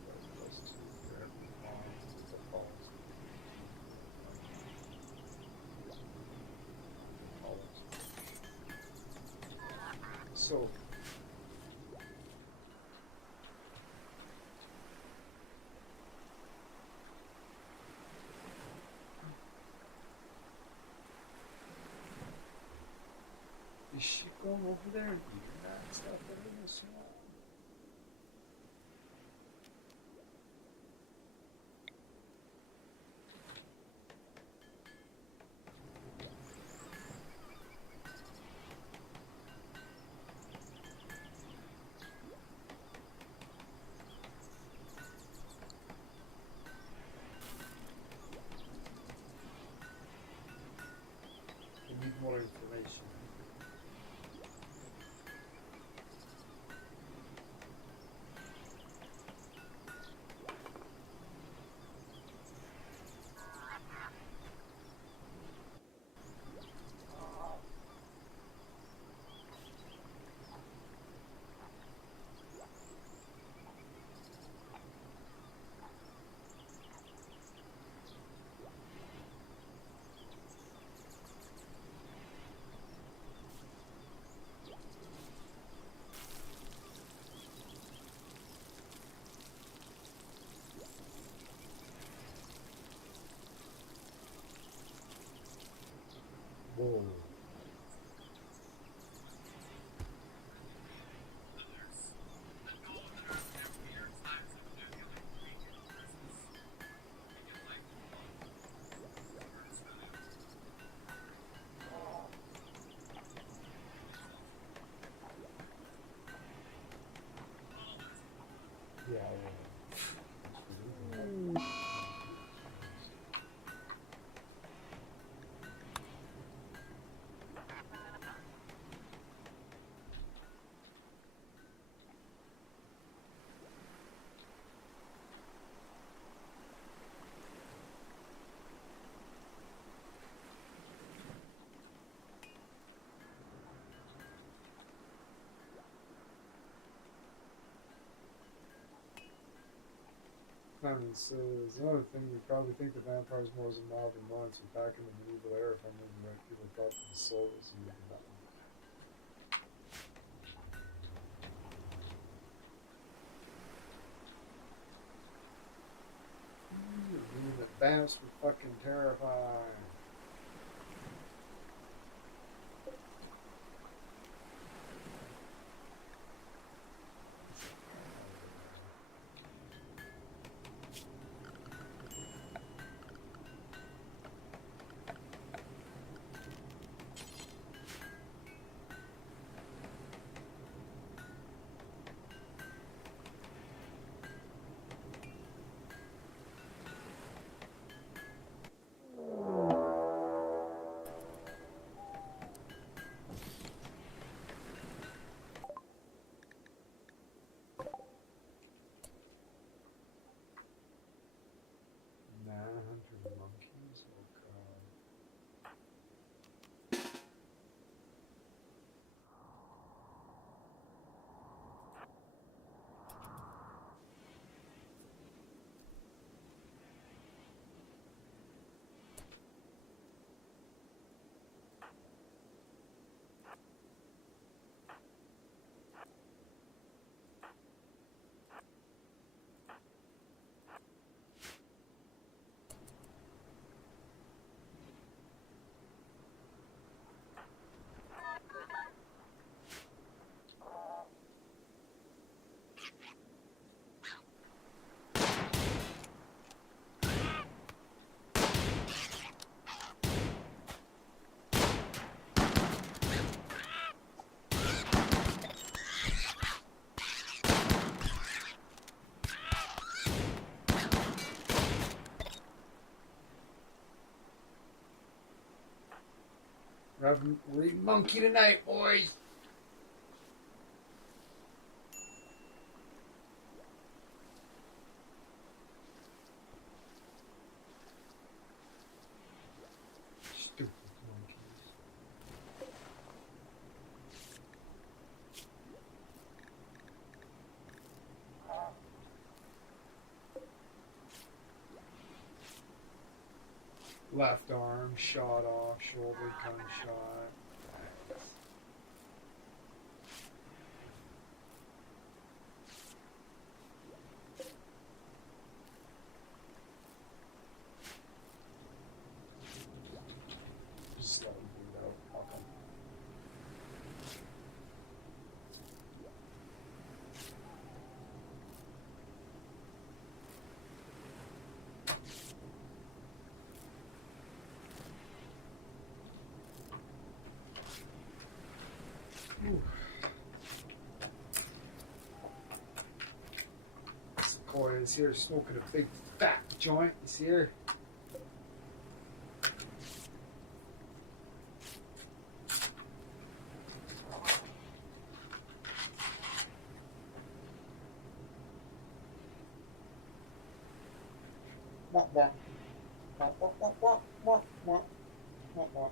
+2 for every line of the Pollux. So, is she going over there and eating that stuff every once in a while? We need more information. Whoa. Yeah, yeah. Clement says, another thing, we probably think the vampires more as a mob than monks, but back in the medieval era, if I remember right, people thought that the soul was used in that one. The vamps were fucking terrifying. Manhunter monkeys? Oh god. We're eating monkey tonight, boys! Stupid monkeys. Left arm shot off, shoulder gunshot. Just let him bleed out. Fuck him. Skogli is here smoking a big fat joint. You see her? Wah, wah. Wah, wah, wah, wah, wah, wah. Wah, wah.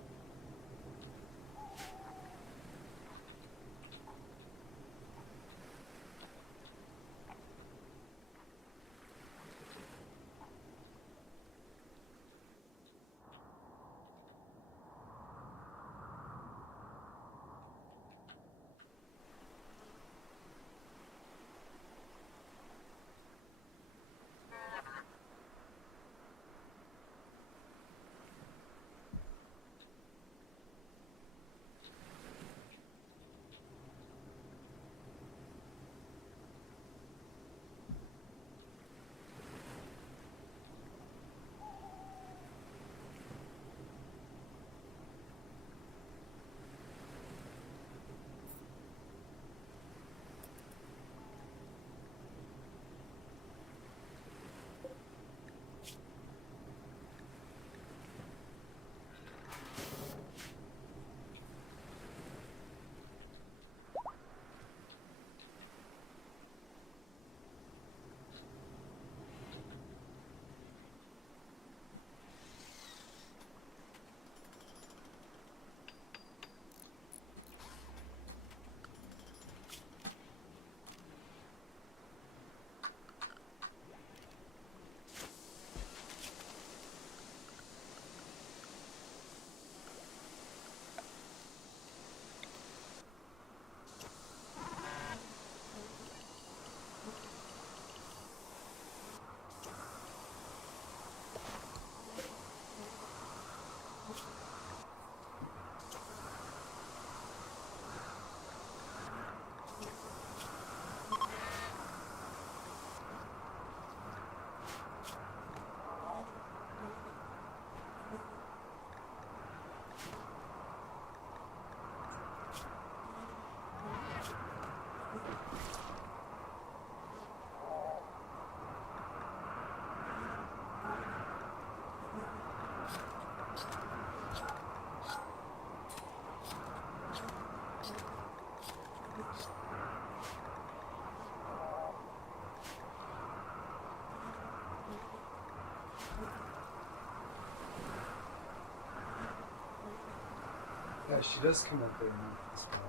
she does come up there and eat this one.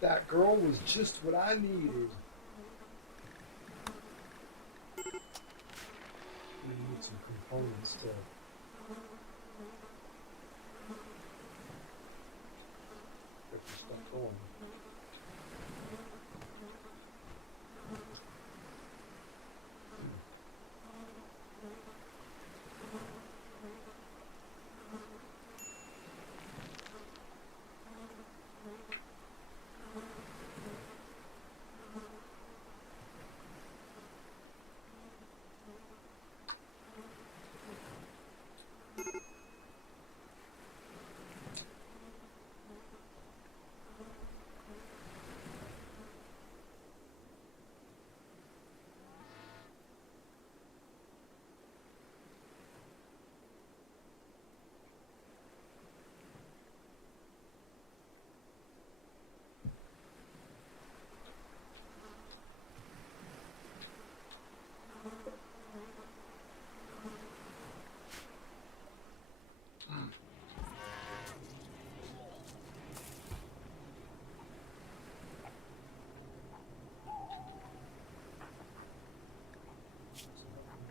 That girl was just what I needed. We need some components to get this stuff going.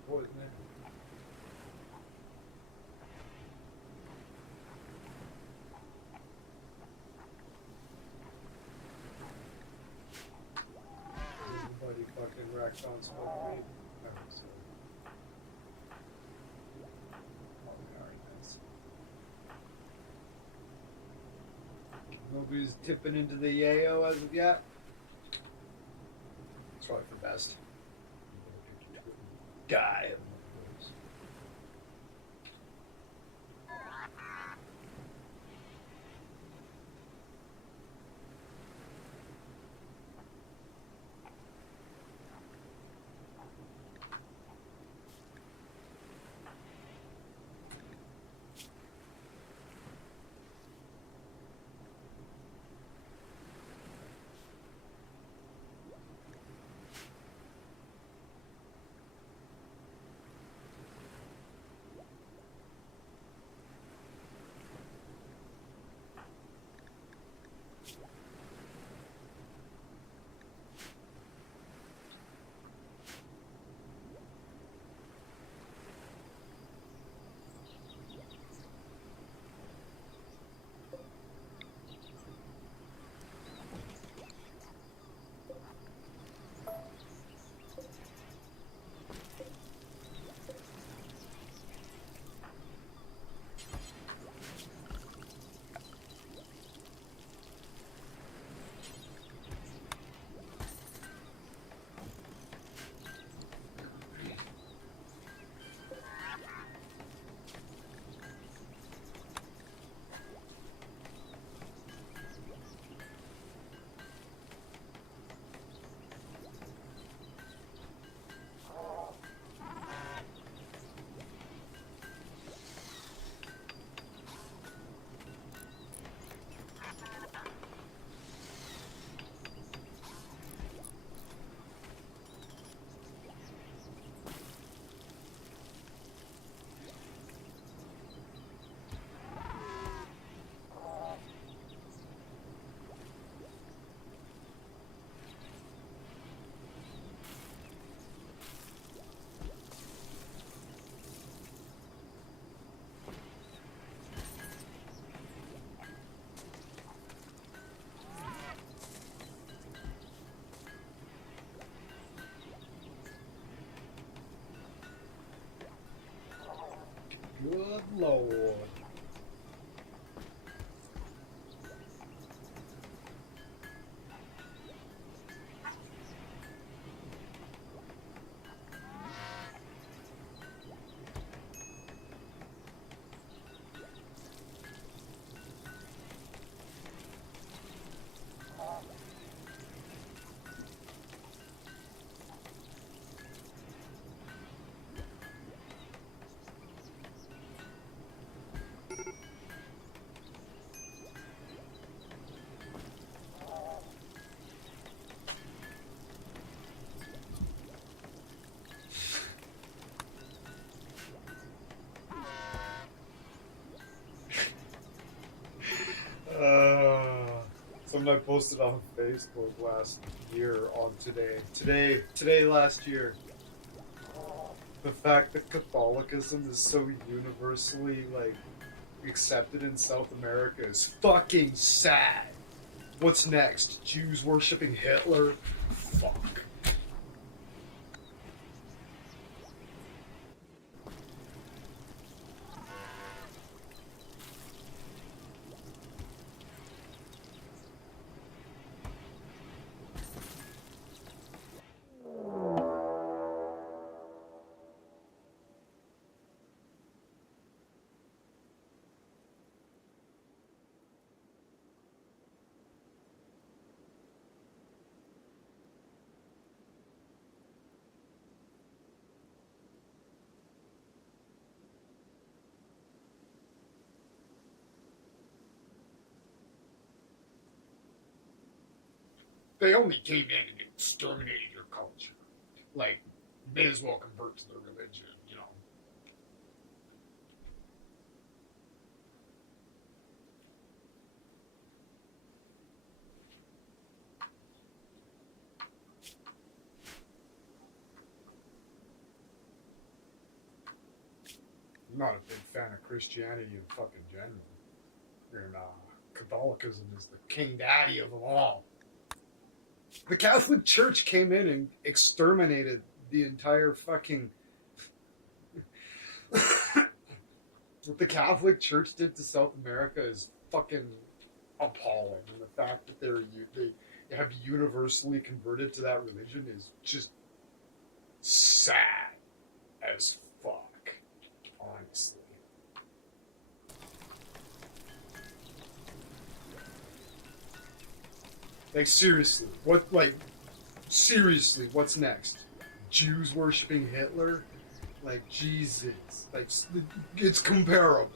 Poison there. Everybody fucking wrecked on smoke weed. Alright, so. Alright, nice. Nobody's tipping into the yayo as of yet. It's probably for best. Guy. Lord. Something I posted on Facebook last year on today last year. The fact that Catholicism is so universally, like, accepted in South America is fucking sad. What's next? Jews worshipping Hitler? Fuck. They only came in and exterminated your culture. Like, may as well convert to their religion, you know. I'm not a big fan of Christianity in fucking general. And Catholicism is the king daddy of them all. The Catholic Church came in and exterminated the entire fucking... What the Catholic Church did to South America is fucking appalling. And the fact that they have universally converted to that religion is just sad as fuck, honestly. Like, seriously, seriously, what's next? Jews worshipping Hitler? Like, Jesus. Like, it's comparable.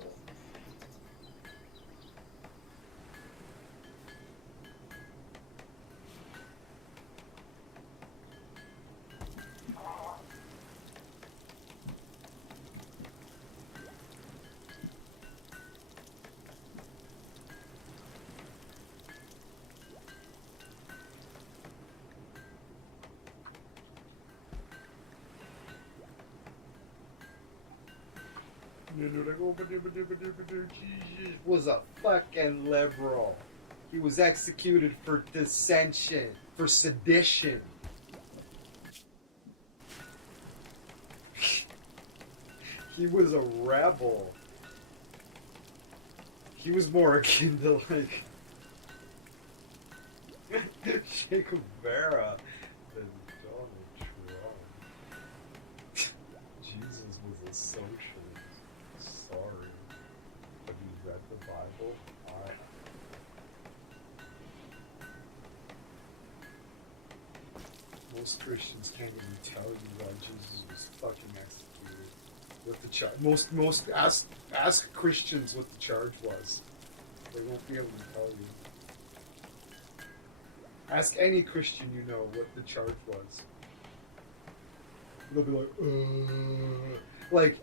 Jesus was a fucking liberal. He was executed for dissension, for sedition. He was a rebel. He was more akin to, like, Che Guevara than Donald Trump. Jesus was a socialist. Sorry. Have you read the Bible? Most Christians can't even tell you why Jesus was fucking executed. What the charge? Ask Christians what the charge was. They won't be able to tell you. Ask any Christian you know what the charge was. They'll be like, like,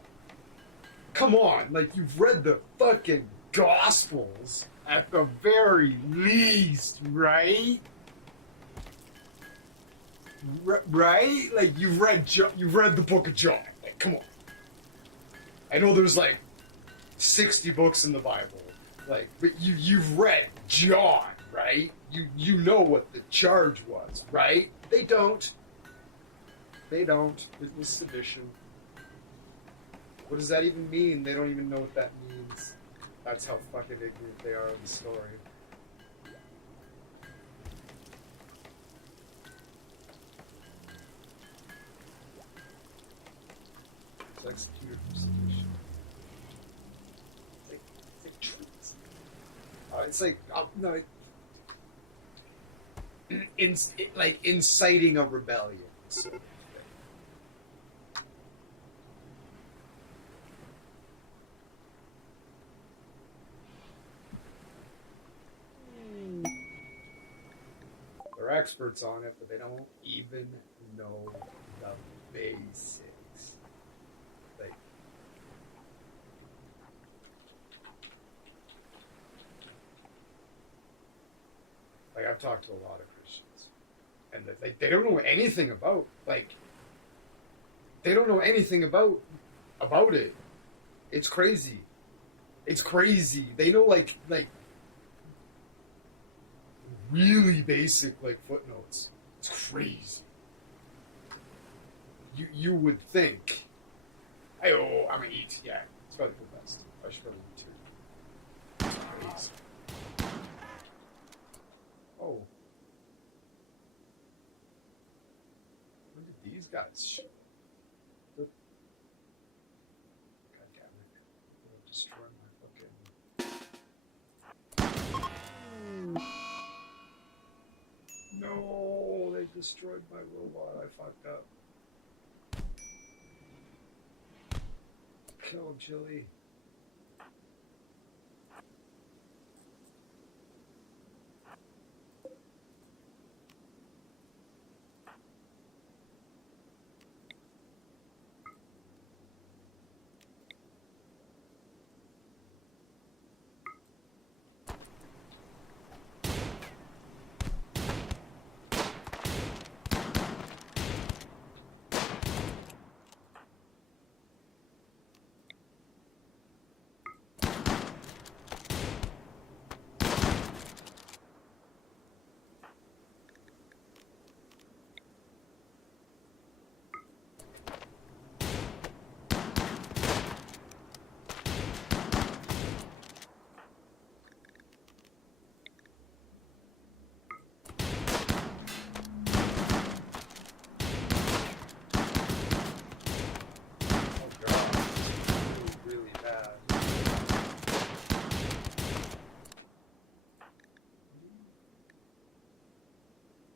come on, like, you've read the fucking Gospels at the very least, right? Right? Like, you've read the book of John. Like, come on. I know there's like 60 books in the Bible, like, but you've read John, right? You know what the charge was, right? They don't. It was sedition. What does that even mean? They don't even know what that means. That's how fucking ignorant they are of the story. It's executed for sedition. It's like treats. It's like no, like inciting a rebellion. So. They're experts on it, but they don't even know the basics. Like I've talked to a lot of Christians, and they don't know anything about they don't know anything about it. It's crazy. It's crazy. They know like really basic like footnotes. It's crazy. You would think, I'm gonna eat. Yeah, it's probably the best. I should probably eat too. It's crazy. Oh. When did these guys show up? God damn it. They'll destroy my fucking... No, they destroyed my robot. I fucked up. Kill him, Chili.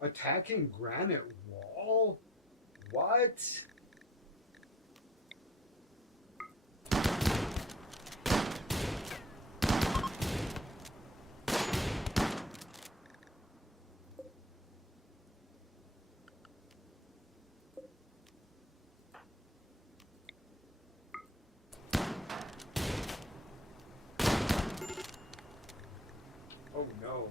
Attacking granite wall? What? Oh no.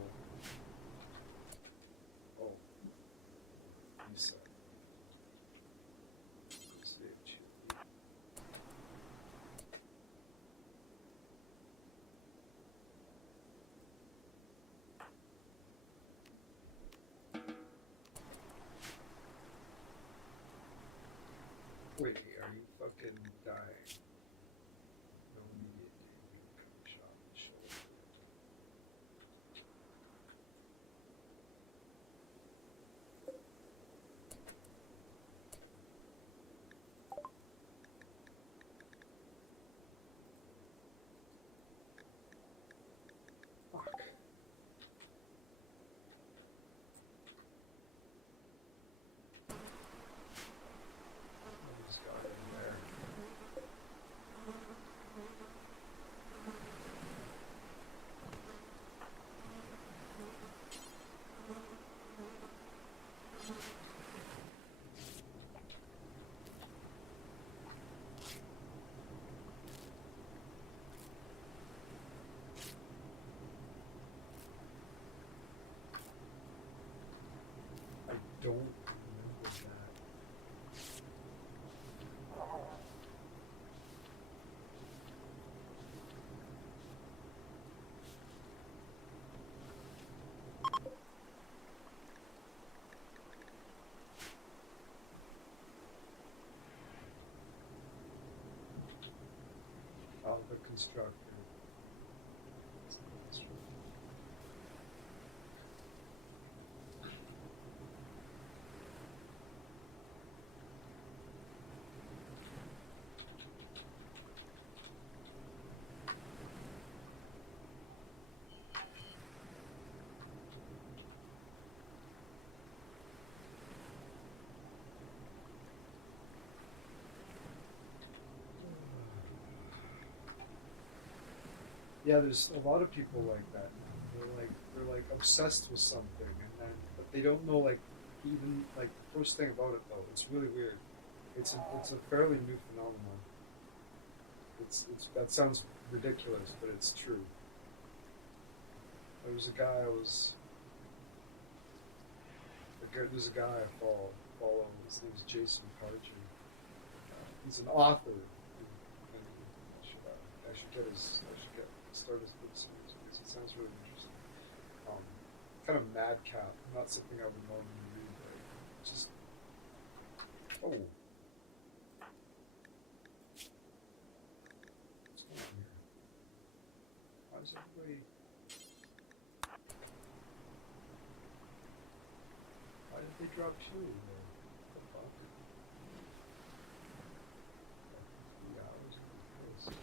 Wait, are you fucking dying? No immediate income shot in the shoulder. Fuck. I just got in there. I don't remember that. the constructor. Yeah, there's a lot of people like that now. They're like obsessed with something, and then but they don't know like even like the first thing about it though. It's really weird. It's a fairly new phenomenon. It's that sounds ridiculous, but it's true. There's a guy there's a guy I follow. His name's Jason Carter. He's an author. And I should start his book series because it sounds really interesting. Kind of madcap, not something I would normally read, but just what's going on here? Why is everybody? Why did they drop two? What the fuck? 3 hours of this.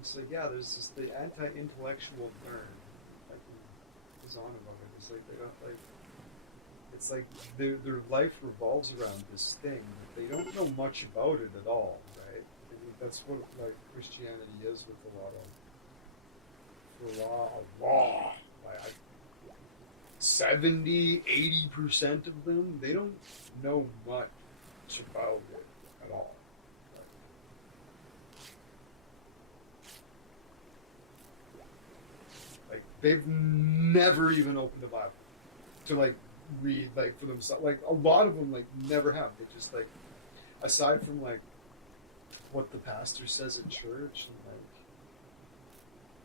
It's like, yeah, there's this the anti-intellectual nerd like who's on about it. It's like they don't like. It's like their life revolves around this thing. They don't know much about it at all, right? I mean, that's what like Christianity is with a lot, like 70, 80% of them, they don't know much about it at all. Like they've never even opened the Bible to like read like for themselves. Like a lot of them like never have. They just like aside from like what the pastor says at church and like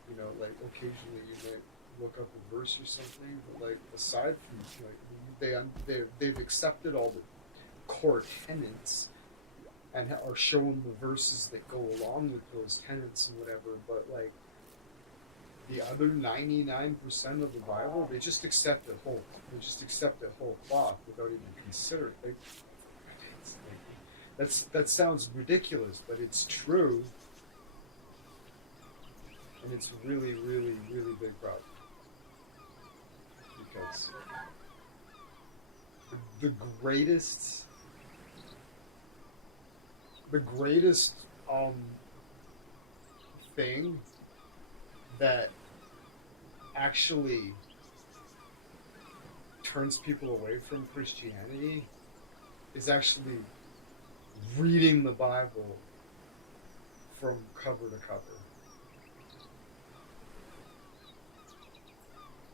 you know like occasionally you might look up a verse or something, but like aside from like they've accepted all the core tenets and are shown the verses that go along with those tenets and whatever, but like the other 99% of the Bible, they just accept it whole. They just accept it whole cloth without even considering. That sounds ridiculous, but it's true, and it's really, really, really big problem because the greatest thing that actually turns people away from Christianity is actually reading the Bible from cover to cover.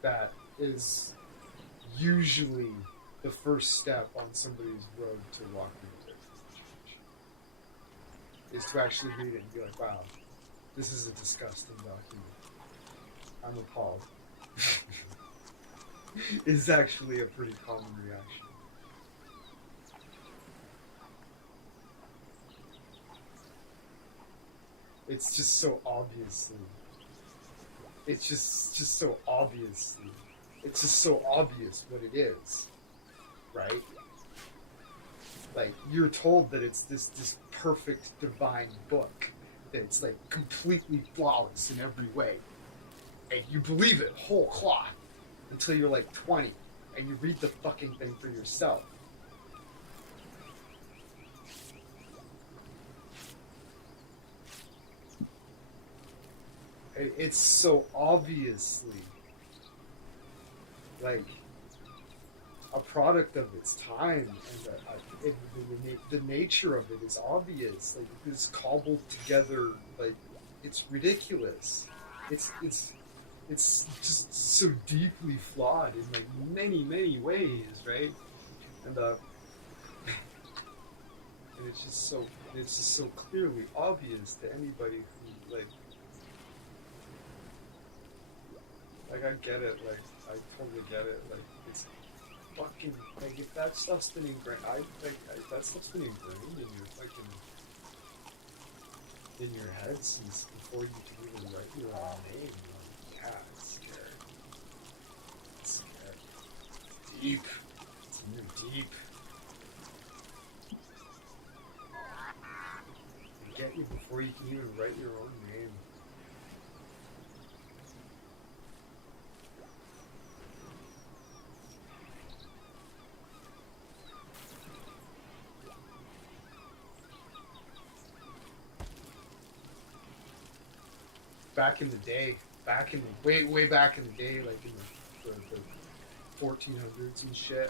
That is usually the first step on somebody's road to walking away from the church. Is to actually read it and be like, wow, this is a disgusting document. I'm appalled. Is actually a pretty common reaction. It's just so obviously. It's just so obviously. It's just so obvious what it is, right? Like you're told that it's this perfect divine book, that it's like completely flawless in every way. And you believe it whole cloth until you're like 20 and you read the fucking thing for yourself. It's so obviously like a product of its time, and the nature of it is obvious. Like it's cobbled together, like it's ridiculous. It's just so deeply flawed in like many ways, right? And and it's just so clearly obvious to anybody who like I get it, like I totally get it. Like it's fucking, like, if that stuff's been ingrained, if that stuff's been ingrained in your fucking, in your head since before you can even write your own name, like, yeah, it's scary. It's scary. Deep. It's in your deep. They get you before you can even write your own name. Back in the day, way back in the day, like in the 1400s and shit,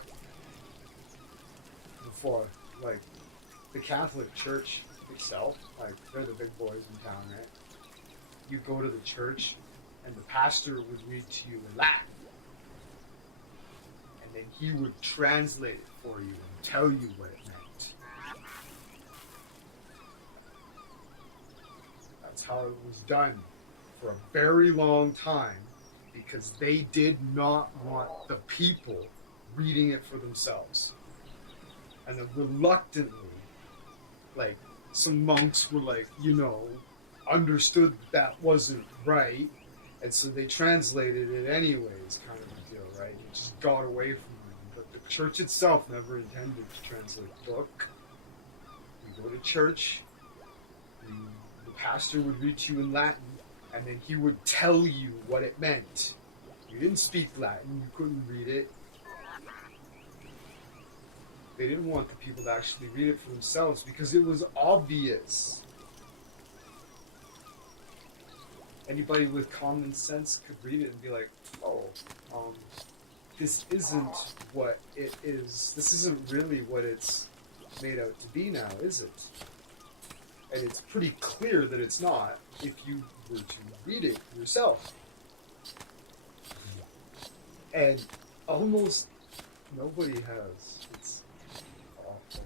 before, like, the Catholic Church itself, like, they're the big boys in town, right? You go to the church, and the pastor would read to you in Latin, and then he would translate it for you and tell you what it meant. That's how it was done for a very long time, because they did not want the people reading it for themselves. And then reluctantly, like, some monks were like, understood that wasn't right, and so they translated it anyways, kind of a deal, right? It just got away from them. But the church itself never intended to translate the book. You go to church, the pastor would read to you in Latin, and then he would tell you what it meant. You didn't speak Latin, you couldn't read it. They didn't want the people to actually read it for themselves because it was obvious. Anybody with common sense could read it and be like, this isn't what it is. This isn't really what it's made out to be now, is it? And it's pretty clear that it's not if you were to read it yourself. And almost nobody has. It's awful.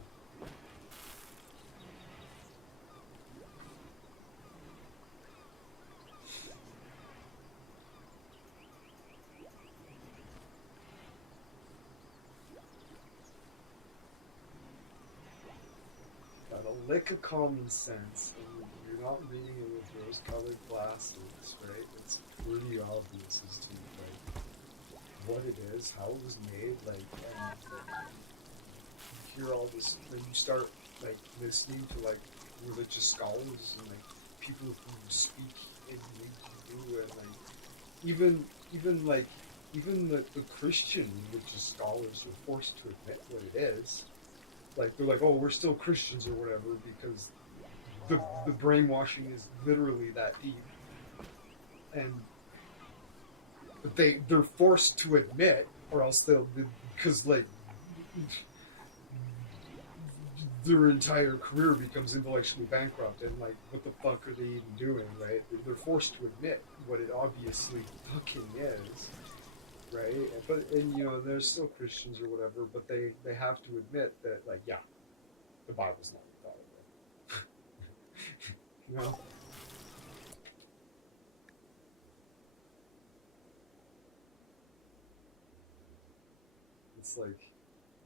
Got a lick of common sense, and you're not reading it with rose-colored glasses, right? It's pretty obvious as to, like, what it is, how it was made, like, and you hear all this, then you start, like, listening to, like, religious scholars and, like, people who speak in Hindu, and, like, even the Christian religious scholars are forced to admit what it is. Like, they're like, oh, we're still Christians or whatever, because the brainwashing is literally that deep. But they're forced to admit, or else they'll, because, like, their entire career becomes intellectually bankrupt, and, like, what the fuck are they even doing, right? They're forced to admit what it obviously fucking is, right? And they're still Christians or whatever, but they have to admit that, like, yeah, the Bible's not what we thought it was. It's like,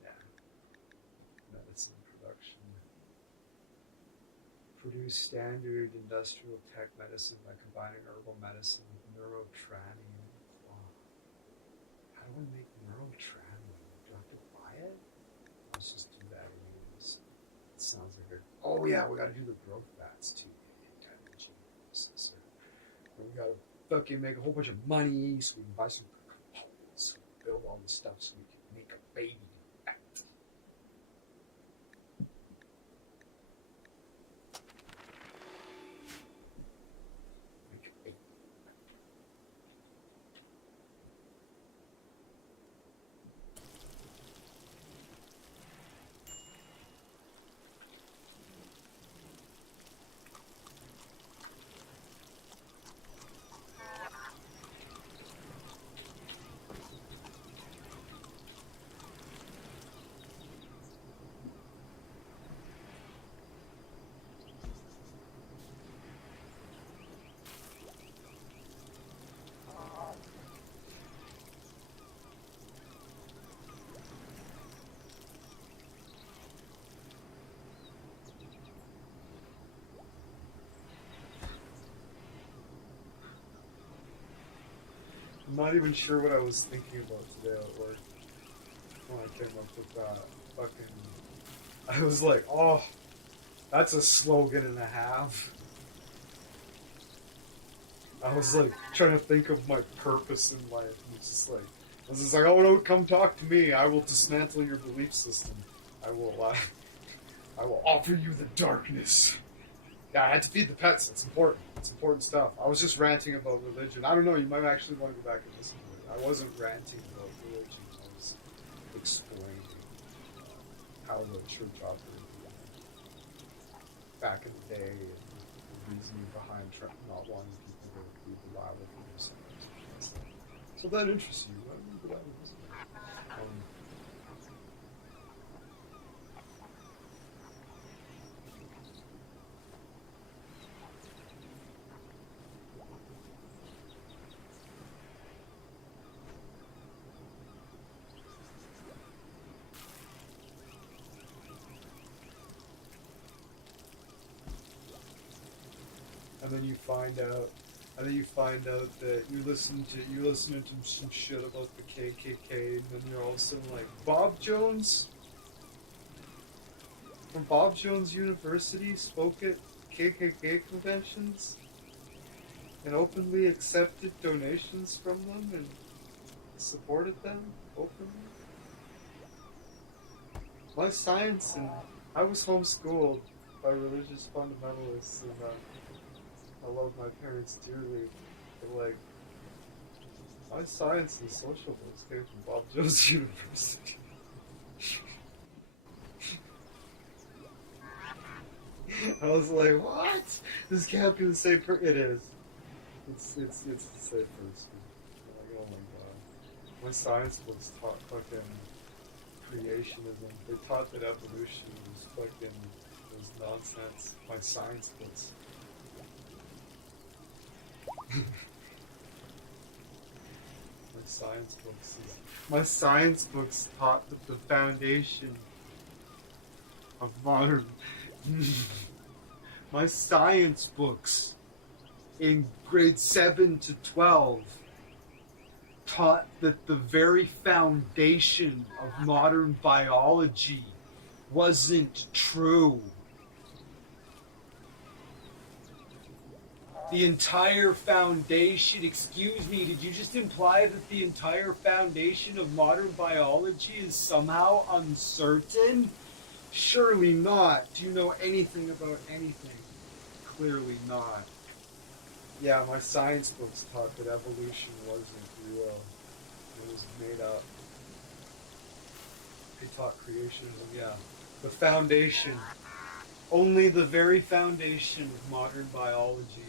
yeah, medicine production. Produce standard industrial tech medicine by combining herbal medicine with neurotranium. Wow. How do I make neurotranium? Do I have to buy it? Let's just do that anyways. It sounds like oh yeah, we gotta do the growth bats too. Geniuses. We gotta fucking make a whole bunch of money so we can buy some components, so we can build all this stuff so we can make a baby bat. Make a baby. not even sure what I was thinking about today at work when I came up with that fucking. I was like, oh, that's a slogan and a half. I was like trying to think of my purpose in life, and it's just like, I was just like, oh no, come talk to me. I will dismantle your belief system. I will offer you the darkness. Yeah, I had to feed the pets. It's important. It's important stuff. I was just ranting about religion. I don't know. You might actually want to go back and listen to it. I wasn't ranting about religion. I was explaining how the church operated back in the day and the reasoning behind not wanting people to read the Bible for themselves. So if that interests you, why don't you go back and listen to it? And then you find out that you're listening to some shit about the KKK, and then you're all of a sudden like, Bob Jones from Bob Jones University spoke at KKK conventions and openly accepted donations from them and supported them openly. My science, and I was homeschooled by religious fundamentalists, and I love my parents dearly, but like, my science and social books came from Bob Jones University. I was like, what? This can't be the same It is. It's the same person. Like, oh my god. My science books taught fucking creationism. They taught that evolution was nonsense. My science books. My science books taught that the foundation of modern. My science books in grade 7 to 12 taught that the very foundation of modern biology wasn't true. The entire foundation, excuse me, did you just imply that the entire foundation of modern biology is somehow uncertain? Surely not. Do you know anything about anything? Clearly not. Yeah, my science books taught that evolution wasn't real. It was made up. They taught creationism, yeah. The foundation. Only the very foundation of modern biology.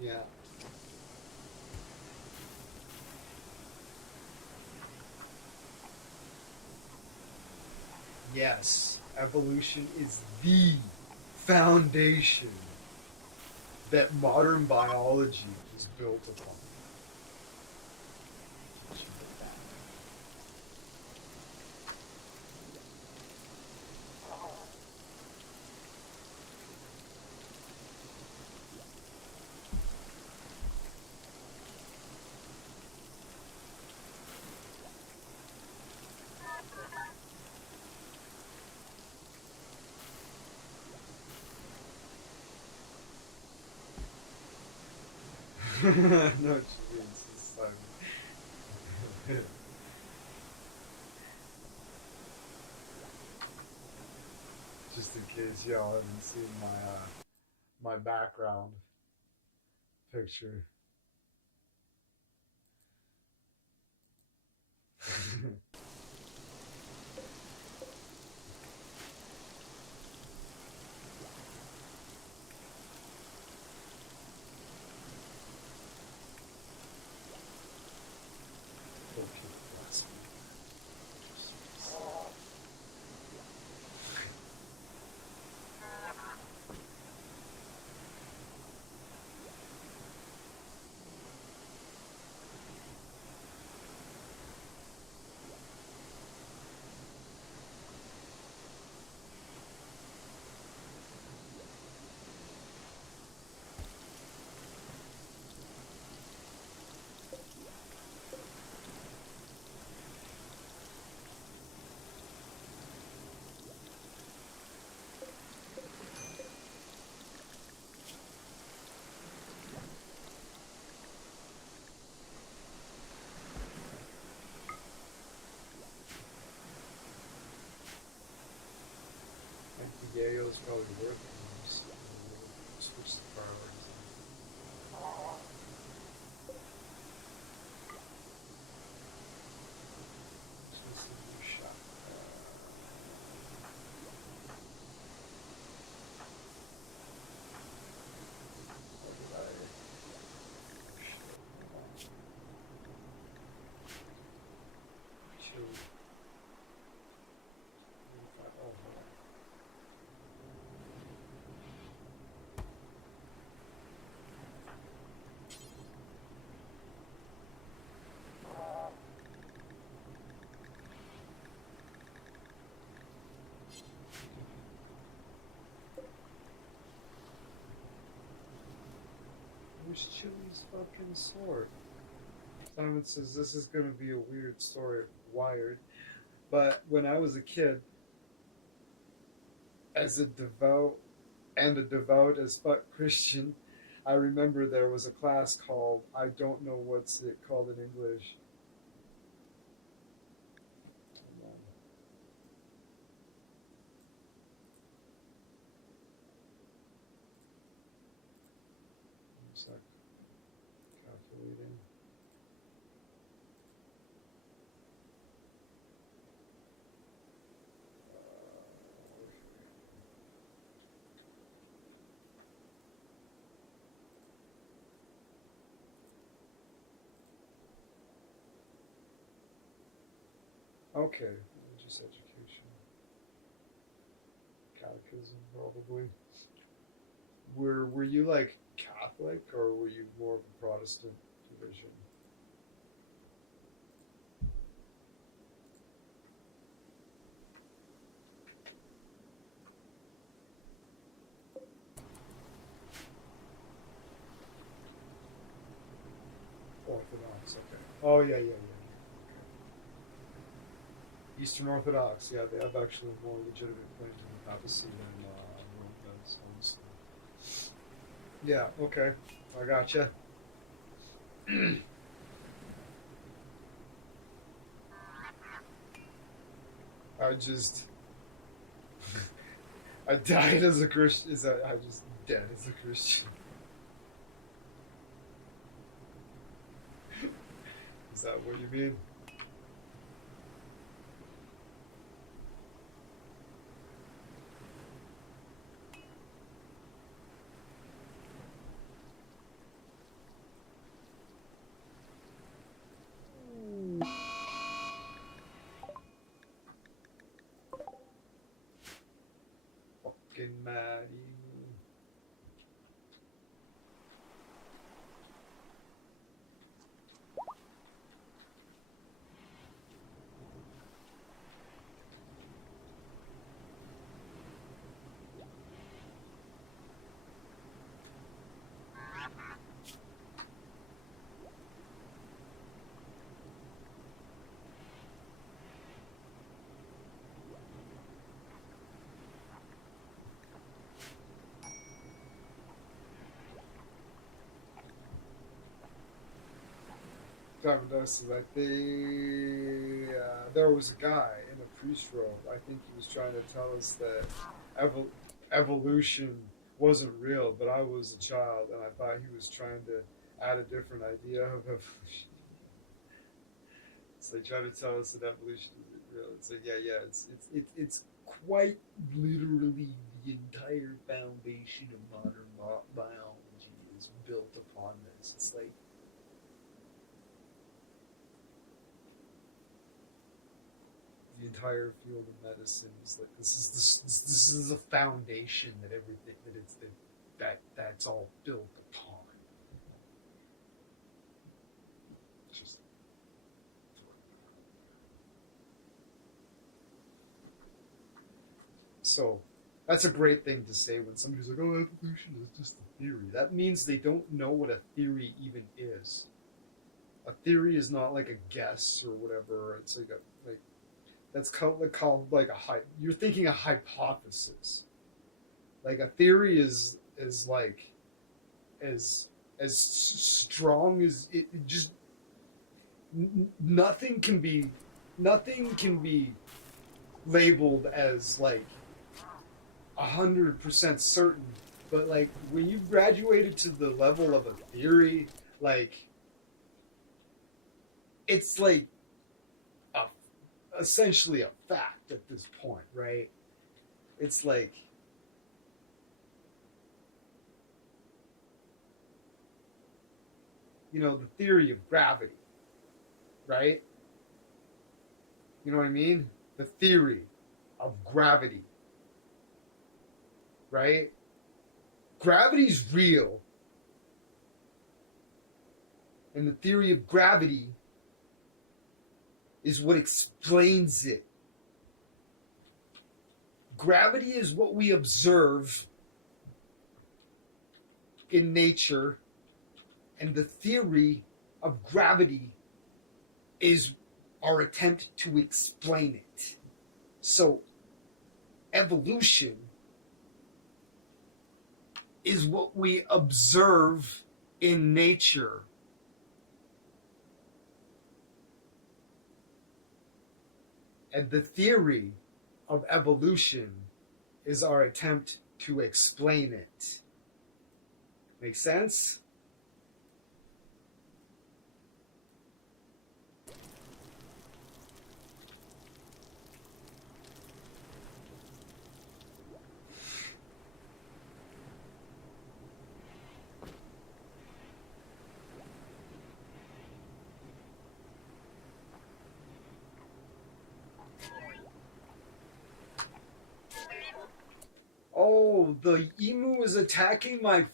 Yeah. Yes, evolution is the foundation that modern biology is built upon. No, it means it's like just in case y'all haven't seen my background picture. Which is the priority. Just a new shot. What did I? Chill. Oh, hold on. Where's Chili's fucking sword? Simon says this is gonna be a weird story, Wired. But when I was a kid, as a devout as fuck Christian, I remember there was a class called, I don't know what's it called in English. Hold on. One sec. Calculating. Okay, religious education. Catechism, probably. Were you like Catholic or were you more of a Protestant division? Orthodox, okay. Oh yeah, yeah, yeah. Okay. Eastern Orthodox, yeah, they have actually more legitimate claims to the papacy than Rome does, honestly. Yeah, okay, I gotcha. I just, I died as a Christian. Is that I just dead as a Christian? Is that what you mean? Fucking Maddie. Diamond Dust is like there was a guy in a priest robe. I think he was trying to tell us that evolution wasn't real, but I was a child and I thought he was trying to add a different idea of evolution. It's like trying to tell us that evolution isn't real. It's like yeah, it's quite literally the entire foundation of modern biology is built upon this. It's like the entire field of medicine is like this is the foundation that everything that's all built upon. Just so that's a great thing to say when somebody's like, "Oh, evolution is just a theory." That means they don't know what a theory even is. A theory is not like a guess or whatever. It's like a like. That's called like you're thinking a hypothesis. Like a theory is like as strong as it just nothing can be labeled as like 100% certain But like when you graduated to the level of a theory, like it's like a, essentially a fact at this point, right? It's like the theory of gravity, right? You know what I mean? The theory of gravity, right? Gravity's real. And the theory of gravity is what explains it. Gravity is what we observe in nature, and the theory of gravity is our attempt to explain it. So, evolution is what we observe in nature. And the theory of evolution is our attempt to explain it. Make sense? Oh, the emu is attacking my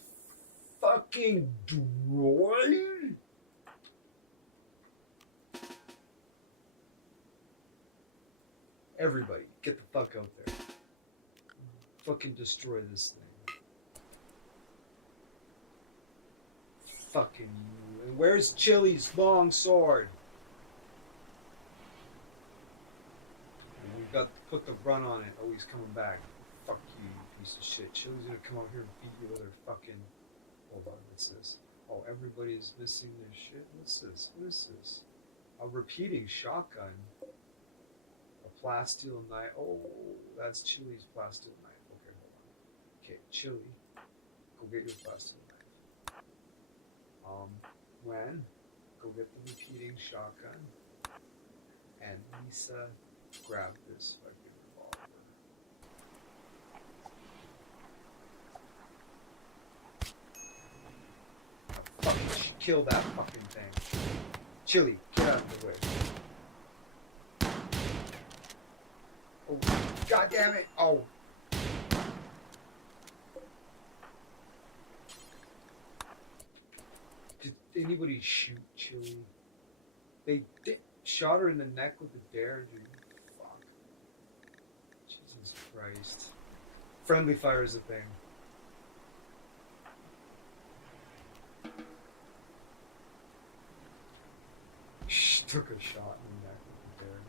fucking droid? Everybody, get the fuck out there. Fucking destroy this thing. Fucking you. And where's Chili's long sword? And we got to put the run on it. Oh, he's coming back. Fuck you, you piece of shit. Chili's gonna come out here and beat you with her fucking... Hold on, what's this? Oh, everybody's missing their shit? What's this? What is this? A repeating shotgun. A plasteel knife. Oh, that's Chili's plasteel knife. Okay, hold on. Okay, Chili, go get your plasteel knife. Gwen, go get the repeating shotgun. And Lisa, grab this fucking revolver. Fucking kill that fucking thing. Chili, get out of the way. Oh, god damn it! Oh. Did anybody shoot Chili? They shot her in the neck with a dare, dude. Fuck. Jesus Christ. Friendly fire is a thing. She took a shot in the neck with a dare.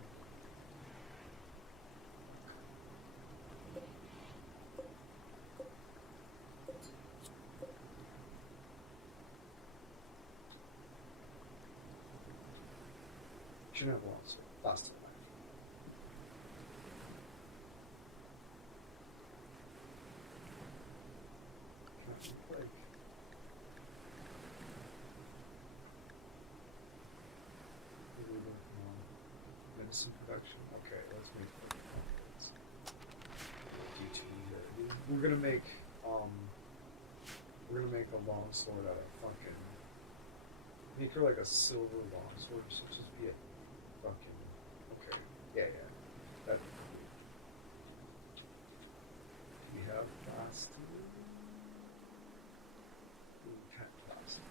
Shouldn't have long sword. Plastic knife. Like, medicine production. Okay, let's make D2 here. We're gonna make a long sword out of fucking. Make her like a silver long sword, so just be a fucking. Okay, yeah. That. Do we have plastic? We can't plastic.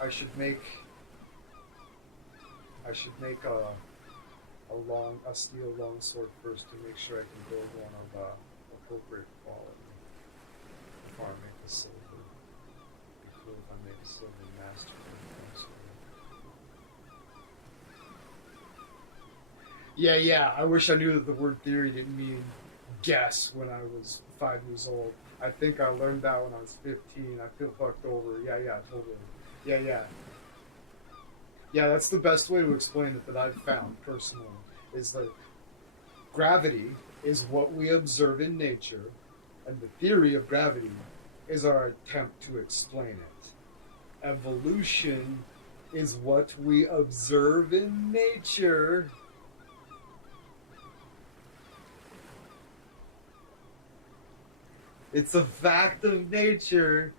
I should make a steel longsword first to make sure I can build one of appropriate quality before I make the silver. It'd be cool if I made a silver master longsword. Yeah. I wish I knew that the word theory didn't mean guess when I was 5 years old. I think I learned that when I was 15. I feel fucked over. Yeah, totally. Yeah. Yeah, that's the best way to explain it that I've found personally. Is that gravity is what we observe in nature, and the theory of gravity is our attempt to explain it. Evolution is what we observe in nature. It's a fact of nature.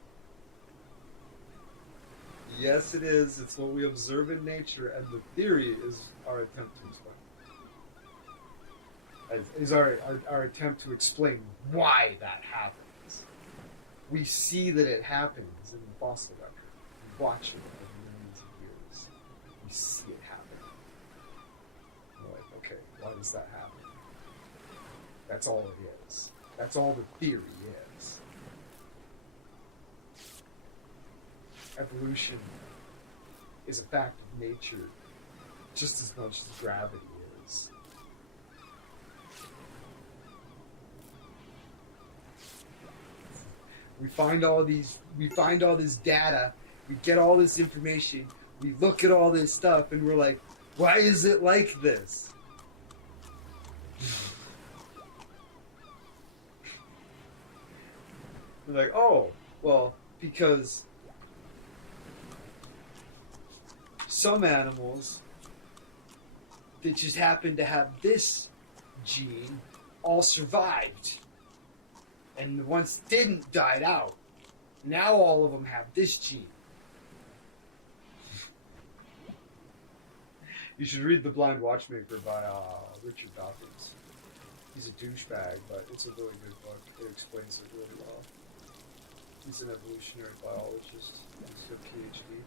Yes, it is. It's what we observe in nature, and the theory is our attempt to explain. Is our attempt to explain why that happens. We see that it happens in the fossil record. We watch it over millions of years. We see it happen. We're like, okay, why does that happen? That's all it is. That's all the theory is. Evolution is a fact of nature just as much as gravity is. We find all this data, we get all this information, we look at all this stuff, and we're like, why is it like this? We're like, oh, well, because some animals that just happen to have this gene all survived. And the ones that didn't died out. Now all of them have this gene. You should read The Blind Watchmaker by Richard Dawkins. He's a douchebag, but it's a really good book. It explains it really well. He's an evolutionary biologist. He's a PhD.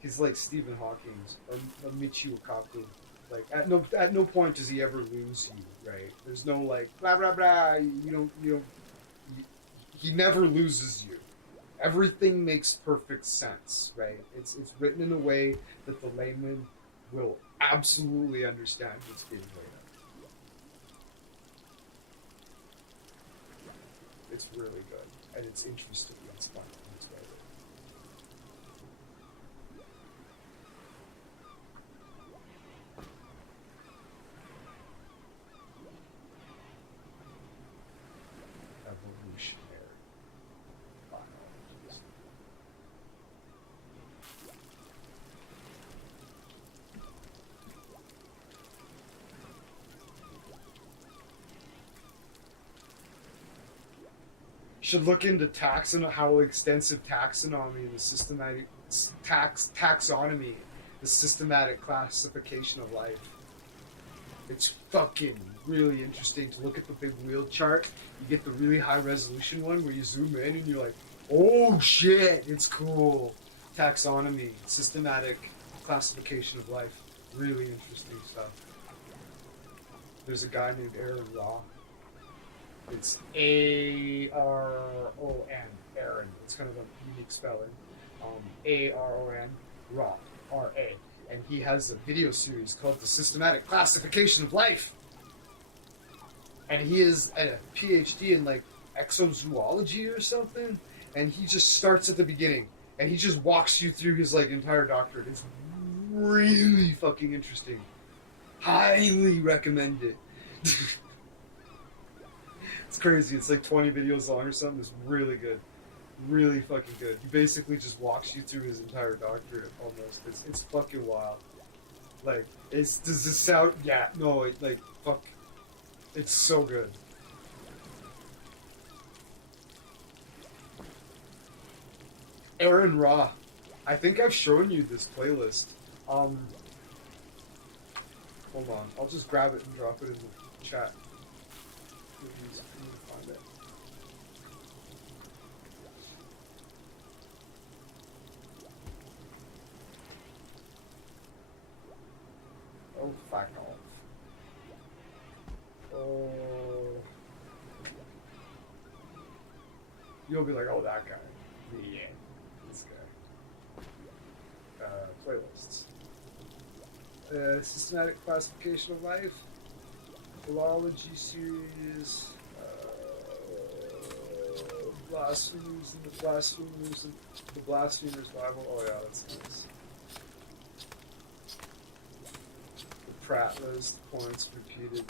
He's like Stephen Hawking or Michio Kaku. Like at no point does he ever lose you, right? There's no like blah blah blah. He never loses you. Everything makes perfect sense, right? It's written in a way that the layman will absolutely understand what's being laid out. It's really good, and it's interesting. It's fun. It's well written. Evolutionary biologist. Should look into how extensive taxonomy, the systematic taxonomy, the systematic classification of life. It's fucking really interesting to look at the big wheel chart. You get the really high resolution one where you zoom in and you're like, oh shit, it's cool. Taxonomy, systematic classification of life. Really interesting stuff. There's a guy named Aaron Raw. It's A-R-O-N, Aaron. It's kind of a unique spelling. A-R-O-N, Raw, R-A. And he has a video series called The Systematic Classification of Life. And he is a PhD in like exozoology or something. And he just starts at the beginning. And he just walks you through his like entire doctorate. It's really fucking interesting. Highly recommend it. It's crazy. It's like 20 videos long or something. It's really good. Really fucking good. He basically just walks you through his entire doctorate almost. It's fucking wild. Like, does this sound... Yeah, no, fuck. It's so good. Aaron Raw. I think I've shown you this playlist. Hold on. I'll just grab it and drop it in the chat. Find it. Oh, fuck off. Oh. You'll be like, oh, that guy. Yeah, this guy. Playlists. Systematic classification of life. philology series, blasphemers and the blasphemers Bible. Oh yeah, that's nice. The Pratt list, points repeated.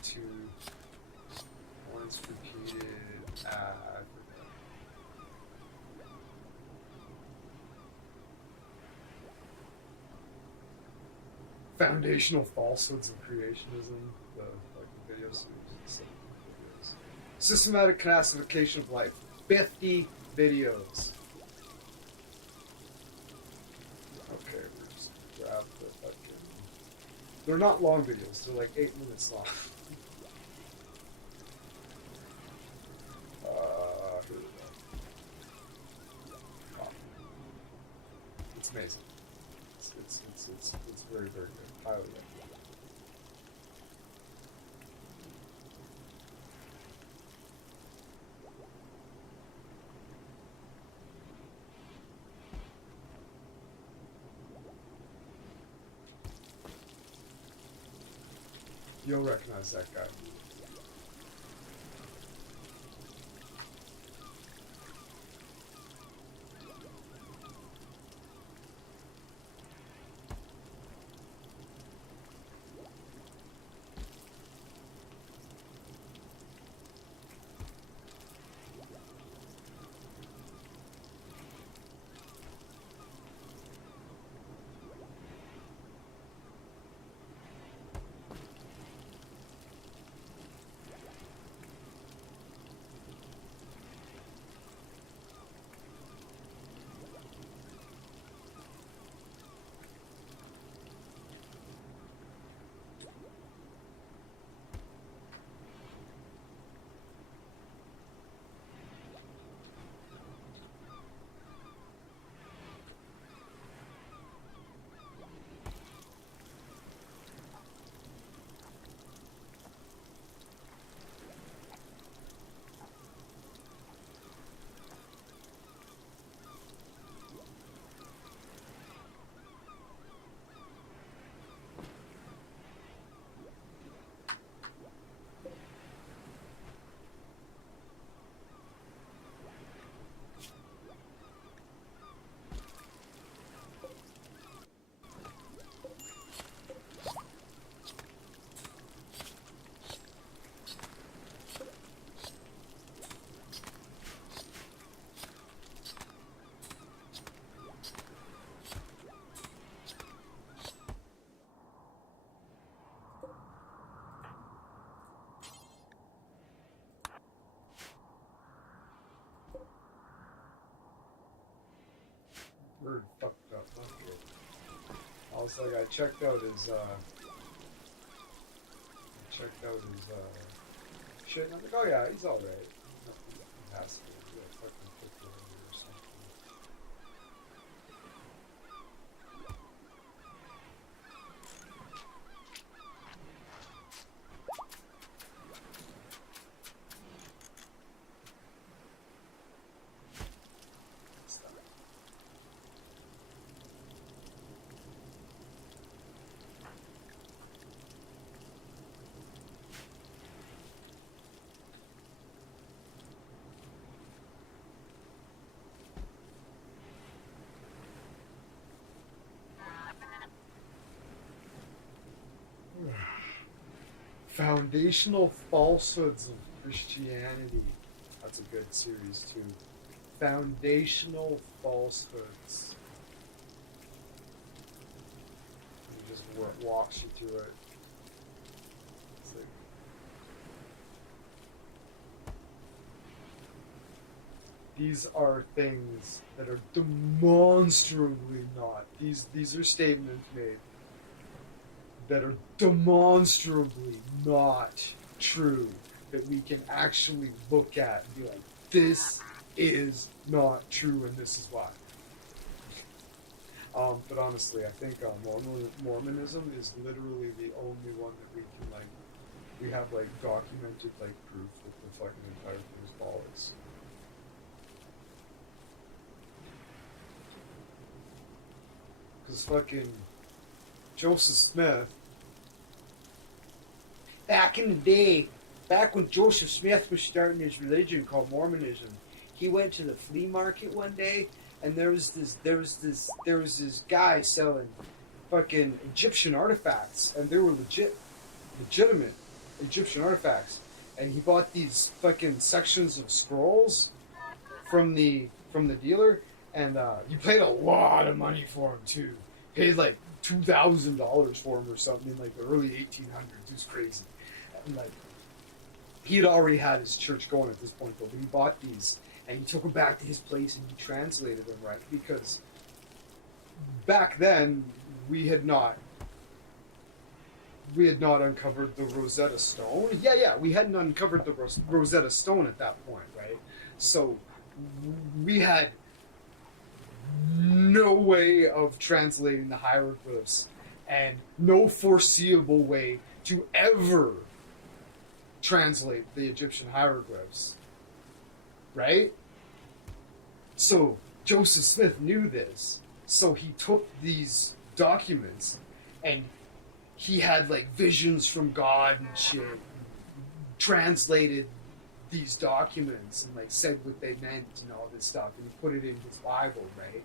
I forgot. Foundational falsehoods of creationism, the video series, and stuff, videos. Systematic classification of life, 50 videos. Okay, we're just grab the fucking. They're not long videos. They're like 8 minutes long. Here we go. Wow. It's amazing. It's very, very good. Highly recommend. You'll recognize that guy. Word fucked up, not good. I was like, I checked out his shit, and I'm like, oh yeah, he's alright. Nothing has to be a fucking picture or something. Stop. Foundational falsehoods of Christianity. That's a good series too. Foundational falsehoods. It just walks you through it. It's like, these are things that are demonstrably not. These are statements made that are demonstrably not true, that we can actually look at and be like, this is not true and this is why. But honestly, I think Mormonism is literally the only one that we can we have documented proof that the fucking entire thing is bollocks. Because fucking Joseph Smith back in the day, back when Joseph Smith was starting his religion called Mormonism, he went to the flea market one day, and there was this guy selling fucking Egyptian artifacts, and they were legitimate Egyptian artifacts. And he bought these fucking sections of scrolls from the dealer, and he paid a lot of money for them too. Paid like $2,000 for them or something in like the early 1800s. It was crazy. And like he had already had his church going at this point, but he bought these and he took them back to his place and he translated them, right? Because back then we had not uncovered the Rosetta Stone. Yeah, we hadn't uncovered the Rosetta Stone at that point, right? So we had no way of translating the hieroglyphs and no foreseeable way to ever translate the Egyptian hieroglyphs, right? So Joseph Smith knew this, so he took these documents and he had like visions from God and shit, and translated these documents and like said what they meant and all this stuff, and he put it in his Bible, right?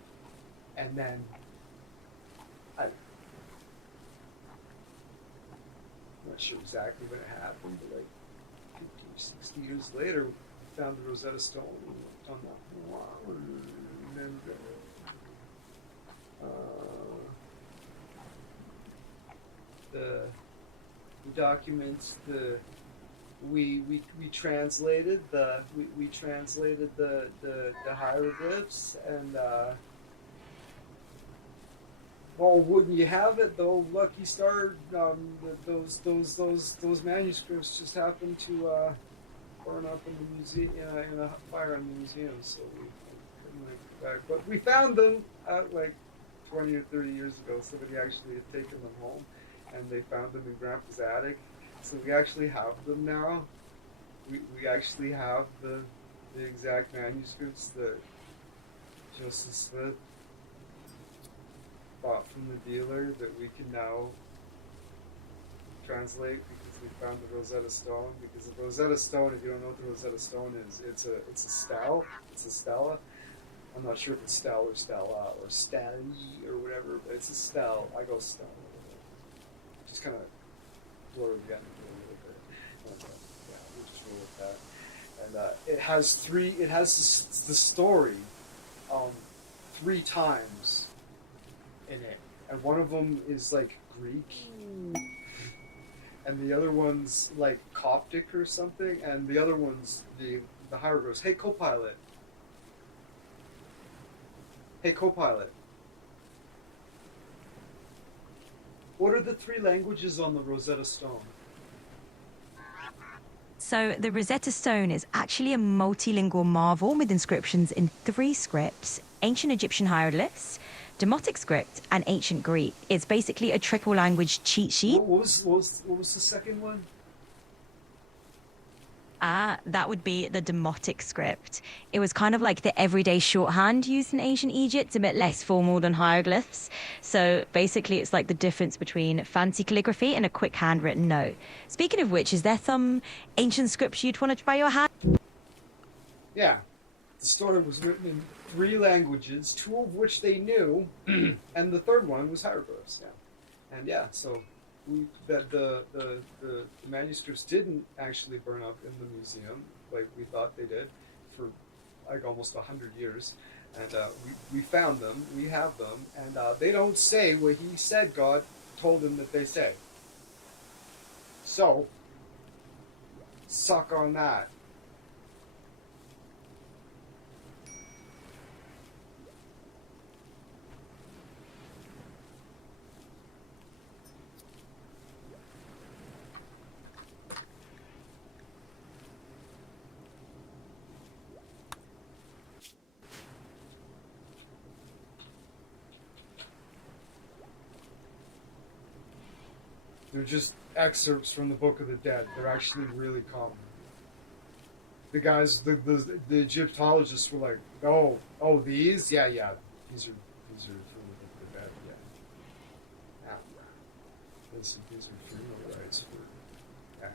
And then I'm not sure exactly when it happened, but like 50 or 60 years later, we found the Rosetta Stone and looked on that one, and then the documents, we translated the hieroglyphs, and well, wouldn't you have it though, Lucky Star, those manuscripts just happened to burn up in the museum, in a fire in the museum, so we couldn't like go back. But we found them like 20 or 30 years ago. Somebody actually had taken them home, and they found them in Grandpa's attic. So we actually have them now. We actually have the exact manuscripts that Joseph Smith bought from the dealer that we can now translate because we found the Rosetta Stone. Because the Rosetta Stone, if you don't know what the Rosetta Stone is, it's a stele. It's a stela. I'm not sure if it's stele or stella or stally or whatever, but it's a stele. I go stele. Just kind of blur the end a little bit. And, yeah, we'll just roll with that. And it has the story 3 times in it, and one of them is like Greek, and the other one's like Coptic or something, and the other one's the hieroglyphs. Hey co-pilot. What are the 3 languages on the Rosetta Stone? So the Rosetta Stone is actually a multilingual marvel with inscriptions in 3 scripts: ancient Egyptian hieroglyphs, Demotic script, and ancient Greek. It's basically a triple language cheat sheet. What was the second one? That would be the Demotic script. It was kind of like the everyday shorthand used in ancient Egypt, a bit less formal than hieroglyphs. So basically it's like the difference between fancy calligraphy and a quick handwritten note. Speaking of which, is there some ancient script you'd want to try your hand? Yeah. The story was written in 3 languages, 2 of which they knew, and the third one was hieroglyphs. Yeah. And yeah, so the manuscripts didn't actually burn up in the museum like we thought they did for like almost 100 years, and we found them, we have them, and they don't say what he said God told him that they say. So suck on that. They're just excerpts from the Book of the Dead. They're actually really common. The guys, the Egyptologists were like, oh, these? Yeah, these are from the Book of the Dead. Yeah. These are funeral rites for. Yeah.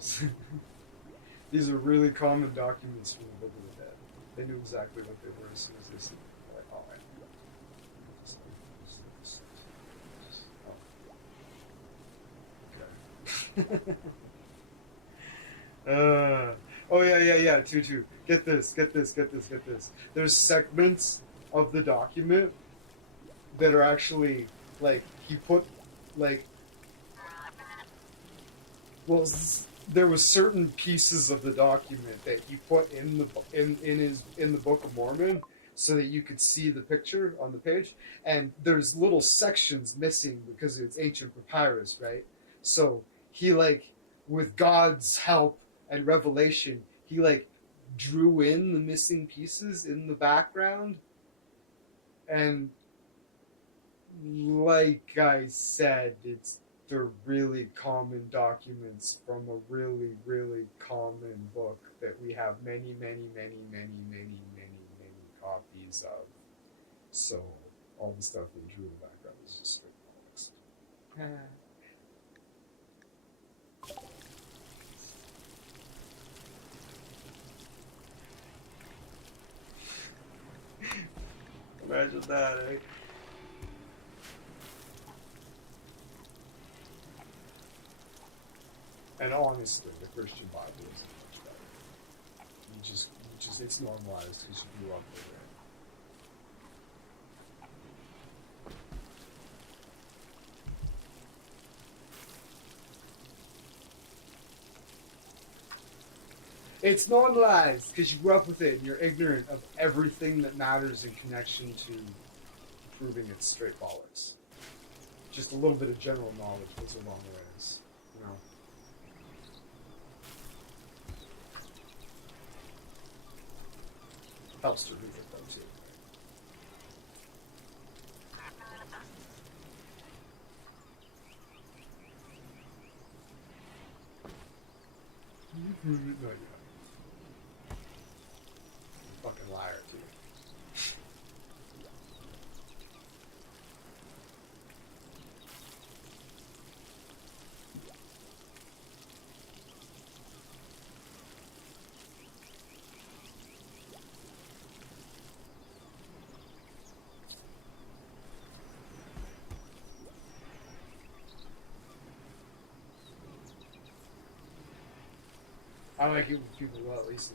this. These are really common documents from the Book of the Dead. They knew exactly what they were as soon as they see them. Like, oh, I know. Okay. Oh yeah. Two. Get this. There's segments of the document that are actually like he put like well there was certain pieces of the document that he put in the Book of Mormon so that you could see the picture on the page, and there's little sections missing because it's ancient papyrus, right? So he like with God's help and revelation, he like drew in the missing pieces in the background, and like I said, they're really common documents from a really, really common book that we have many copies of. So all the stuff we drew in the background is just straight bollocks. Imagine that, eh? And honestly, the Christian Bible isn't much better. You just it's normalized because you grew up with it. It's normalized because you grew up with it and you're ignorant of everything that matters in connection to proving it's straight bollocks. Just a little bit of general knowledge goes a long ways, you know. Helps to read it though too. No, you don't. Fucking liar too. I like it when people go at least.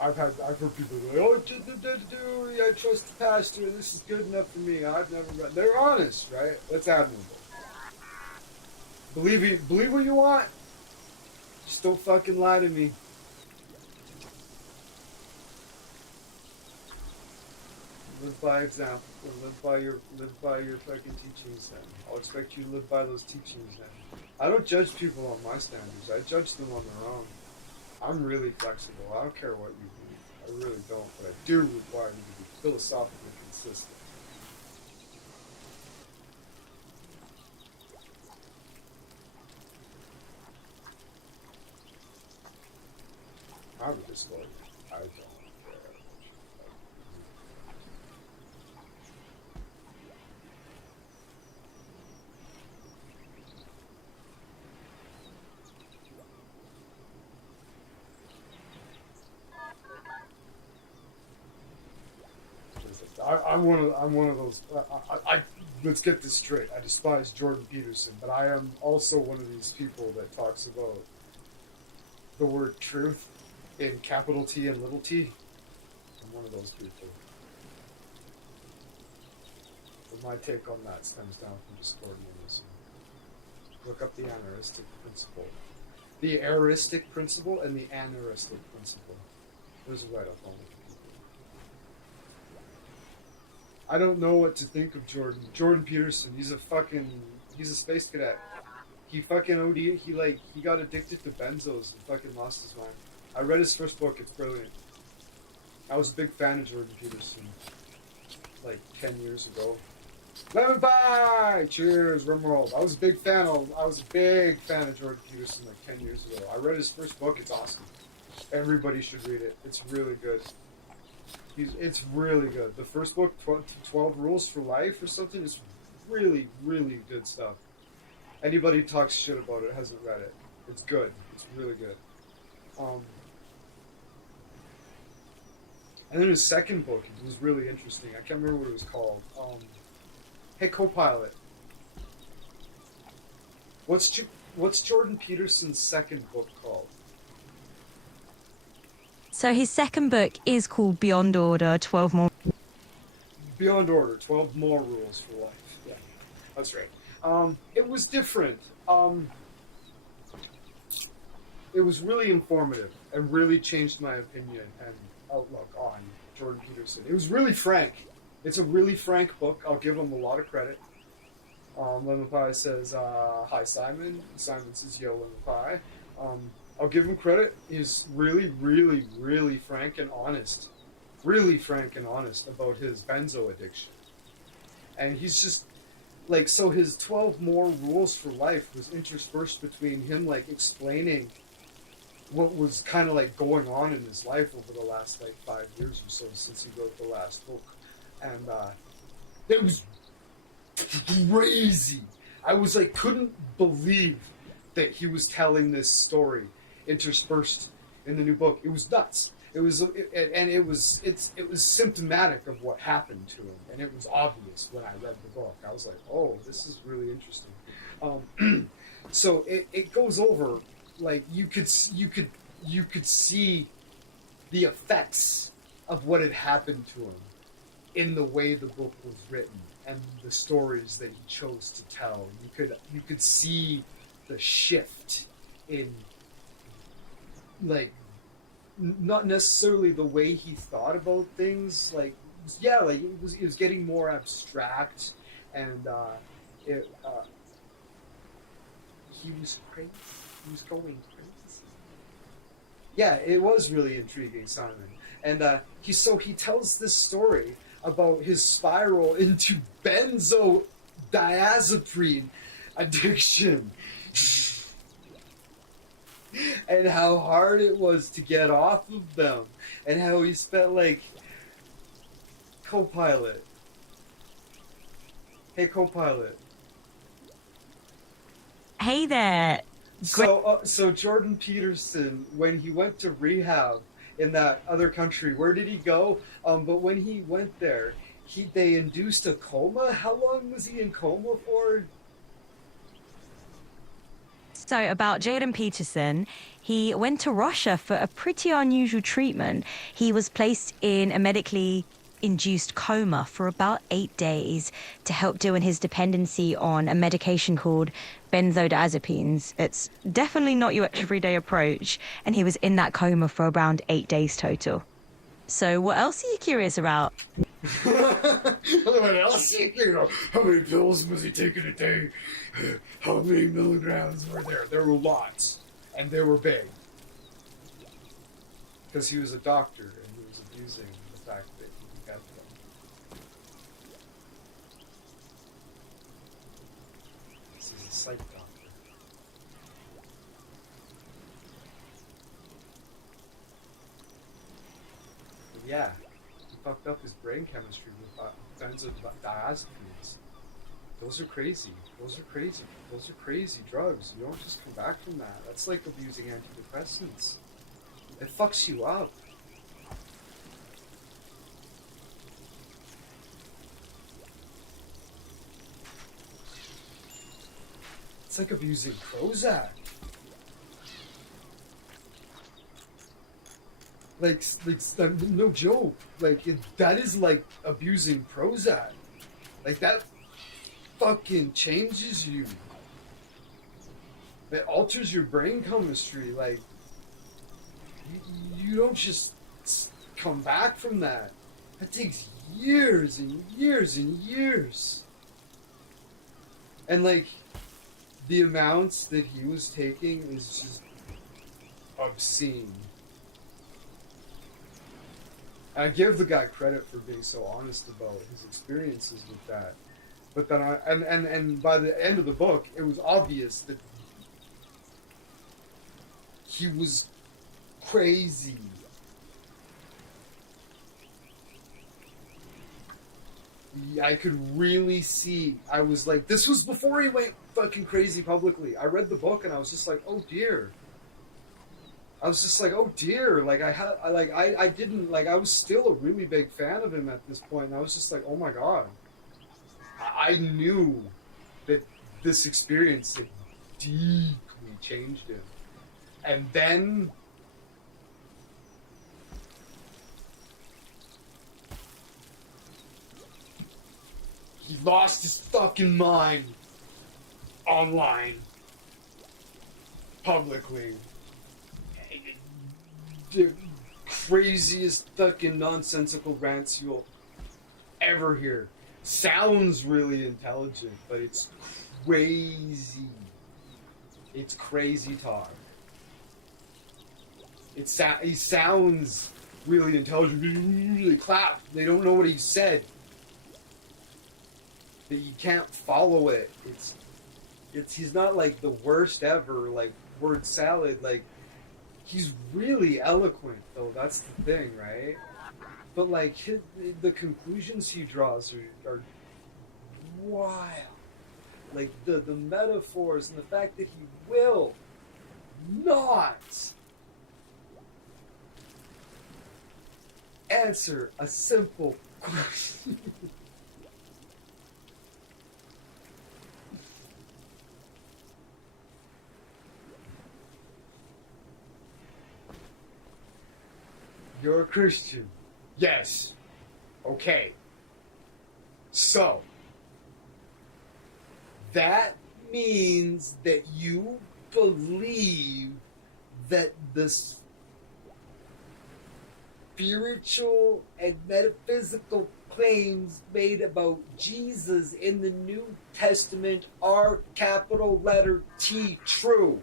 I've heard people go, oh, I trust the pastor. This is good enough for me. I've never read. They're honest, right? That's admirable. Believe what you want. Just don't fucking lie to me. Live by example. Live by your fucking teachings. Then I'll expect you to live by those teachings. Then I don't judge people on my standards. I judge them on their own. I'm really flexible. I don't care what you believe. I really don't, but I do require you to be philosophically consistent. I would just go. I don't care. I'm one of those. Let's get this straight. I despise Jordan Peterson, but I am also one of these people that talks about the word truth in capital T and little t. I'm one of those people. But my take on that stems down from Discordianism. Look up the aneristic principle. The aristic principle and the aneristic principle. There's a write-up on it. I don't know what to think of Jordan. Jordan Peterson, he's a space cadet. He fucking OD, he got addicted to benzos and fucking lost his mind. I read his first book, it's brilliant. I was a big fan of Jordan Peterson, like 10 years ago. Lemon pie! Cheers, Rimworld. I was a big fan of Jordan Peterson like 10 years ago. I read his first book, it's awesome. Everybody should read it. It's really good. It's really good. The first book, 12 Rules for Life or something, is really, really good stuff. Anybody talks shit about it hasn't read it. It's good. It's really good. And then his second book was really interesting. I can't remember what it was called. Hey, co-pilot. What's Jordan Peterson's second book called? So his second book is called Beyond Order, 12 More. Beyond Order, 12 More Rules for Life. Yeah, that's right. It was different. It was really informative and really changed my opinion and outlook on Jordan Peterson. It was really frank. It's a really frank book. I'll give him a lot of credit. Lemon Pie says, hi Simon. Simon says, yo, Lemon Pie. I'll give him credit. He's really, really, really frank and honest. Really frank and honest about his benzo addiction. And he's just, like, so his 12 More Rules for Life was interspersed between him, like, explaining what was kind of, like, going on in his life over the last, like, 5 years or so since he wrote the last book. And, it was crazy. I was, like, couldn't believe that he was telling this story interspersed in the new book. It was nuts. It was symptomatic of what happened to him, and it was obvious when I read the book. I was like, oh, this is really interesting. So it goes over, like, you could see the effects of what had happened to him in the way the book was written and the stories that he chose to tell. You could see the shift in, like, not necessarily the way he thought about things. Like, yeah, like it was getting more abstract, and he was crazy. He was going crazy. Yeah, it was really intriguing, Simon. And he tells this story about his spiral into benzodiazepine addiction. And how hard it was to get off of them, and how he spent, like, co-pilot. Hey, co-pilot. Hey there. So Jordan Peterson, when he went to rehab in that other country, where did he go? But when he went there, they induced a coma. How long was he in coma for? So about Jordan Peterson, he went to Russia for a pretty unusual treatment. He was placed in a medically induced coma for about 8 days to help deal with his dependency on a medication called benzodiazepines. It's definitely not your everyday approach, and he was in that coma for around 8 days total. So what else are you curious about? What else? You know, how many pills was he taking a day? How many milligrams were there? There were lots, and they were big. Because he was a doctor, and he was abusing the fact that he could get them. This is a psych doctor. But yeah, he fucked up his brain chemistry with benzodiazepines. Those are crazy. Those are crazy. Those are crazy drugs. You don't just come back from that. That's like abusing antidepressants. It fucks you up. It's like abusing Prozac. Like no joke. Like, that is like abusing Prozac. Like, that fucking changes you. It alters your brain chemistry. Like, you don't just come back from that. That takes years and years and years. And, like, the amounts that he was taking is just obscene. I give the guy credit for being so honest about his experiences with that. But then and by the end of the book, it was obvious that he was crazy. I could really see. I was like, this was before he went fucking crazy publicly. I read the book and I was just like, oh dear. I was just like, oh dear. Like I didn't like. I was still a really big fan of him at this point, and I was just like, oh my god. I knew that this experience had deeply changed him, and then. He lost his fucking mind online, publicly. The craziest fucking nonsensical rants you'll ever hear. Sounds really intelligent, but it's crazy. It's crazy talk. He sounds really intelligent. They clap. They don't know what he said. You can't follow it. He's not like the worst ever, like word salad. Like he's really eloquent though. That's the thing, right? But like the conclusions he draws are wild. Like the metaphors and the fact that he will not answer a simple question. You're a Christian. Yes. Okay. So, that means that you believe that the spiritual and metaphysical claims made about Jesus in the New Testament are capital letter T true.